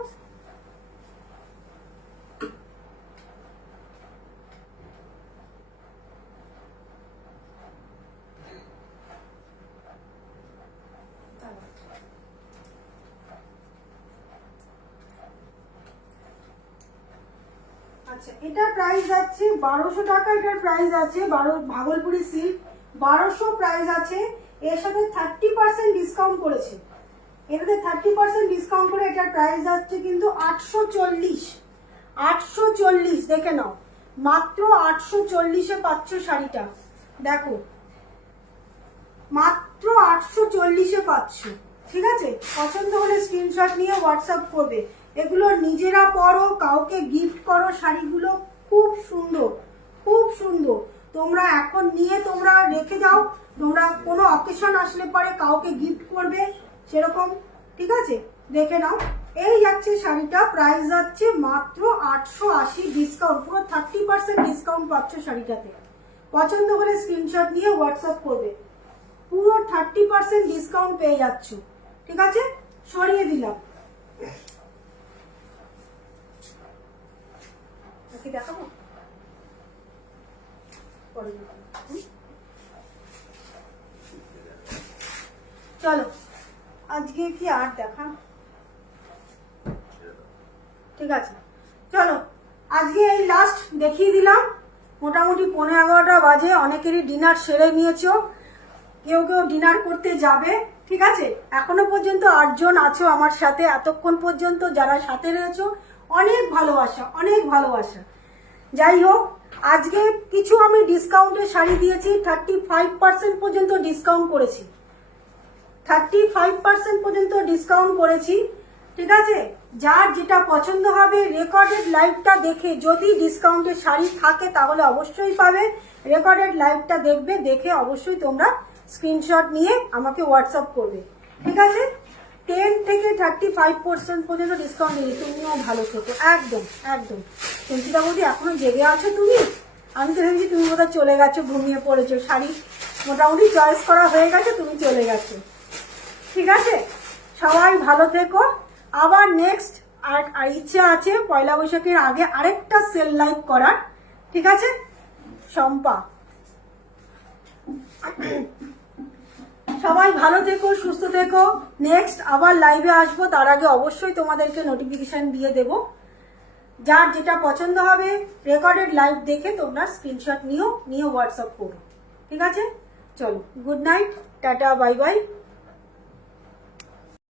আচ্ছা এটার প্রাইস আছে 1200 টাকা, এটার প্রাইস আছে ভাগলপুরি সিল্ক 1200 প্রাইস আছে। এর সাথে 30% ডিসকাউন্ট করেছে, এটাতে 30% ডিসকাউন্ট করে এটার প্রাইস যাচ্ছে কিন্তু 840, 840, দেখে নাও, মাত্র 840-এ পাচ্ছ শাড়িটা, দেখো মাত্র 840-এ পাচ্ছ, ঠিক আছে। পছন্দ হলে স্ক্রিনশট নিয়ে হোয়াটসঅ্যাপ করবে। এগুলো নিজেরা পরো, কাউকে গিফট করো, শাড়িগুলো খুব সুন্দর, খুব সুন্দর। তোমরা এখন নিয়ে তোমরা রেখে দাও, তোমরা কোনো অকেশন আসলে পরে কাউকে গিফট করবে সেরকম, ঠিক আছে। দেখে নাও, এই যাচ্ছে শাড়িটা, প্রাইস যাচ্ছে মাত্র 880, ডিসকাউন্ট, পুরো 30% ডিসকাউন্ট পাচ্ছ শাড়িটাতে। পছন্দ হলে স্ক্রিনশট নিয়ে হোয়াটসঅ্যাপ করবে, পুরো 30% ডিসকাউন্ট পেয়ে যাচ্ছ, ঠিক আছে। সরিয়ে দিলাম, দেখাবো চলো, আজকে কি আর দেখা, ঠিক আছে। চলো আজকে এই লাস্ট দেখিয়ে দিলাম, মোটামুটি 11:15 বাজে, অনেকেরই ডিনার সেরে নিয়েছো, কেউ কেউ ডিনার করতে যাবে, ঠিক আছে। এখনো পর্যন্ত 8 জন আছো আমার সাথে, এতক্ষণ পর্যন্ত যারা সাথে রয়েছো অনেক ভালোবাসা, অনেক ভালোবাসা। যাই হোক, আজকে কিছু আমি ডিসকাউন্টের শাড়ি দিয়েছি, 35% পর্যন্ত ডিসকাউন্ট করেছি, 35% পর্যন্ত ডিসকাউন্ট করেছি, ঠিক আছে। যার যেটা পছন্দ হবে রেকর্ডেড লাইভটা দেখে, যদি ডিসকাউন্টের শাড়ি থাকে তাহলে অবশ্যই পাবে, রেকর্ডেড লাইভটা দেখবে, দেখে অবশ্যই তোমরা স্ক্রিনশট নিয়ে আমাকে হোয়াটসঅ্যাপ করবে, ঠিক আছে। 10 থেকে 35% পর্যন্ত ডিসকাউন্ট দিই, তুমিও ভালো থেকো, একদম একদম। সঞ্চিতা বৌদি এখনো জেগে আছো তুমি? আমি তো ভেবেছি তুমি বোধহয় চলে গেছো, ঘুমিয়ে পড়েছো, শাড়ি মোটামুটি চয়েস করা হয়ে গেছে, তুমি চলে গেছো, ঠিক আছে। সবাই ভালো থেকো। আবার নেক্সট আর ইচ্ছা আছে পয়লা বৈশাখের আগে আরেকটা সেল লাইভ করার, ঠিক আছে। শম্পা, সবাই ভালো থেকো, সুস্থ থেকো। নেক্সট আবার লাইভে আসবো, তার আগে অবশ্যই তোমাদেরকে নোটিফিকেশন দিয়ে দেব। যার যেটা পছন্দ হবে রেকর্ডেড লাইভ দেখে তোমরা স্ক্রিনশট নিয়ে হোয়াটসঅ্যাপ করো, ঠিক আছে। চলো, good night, tata, bye bye.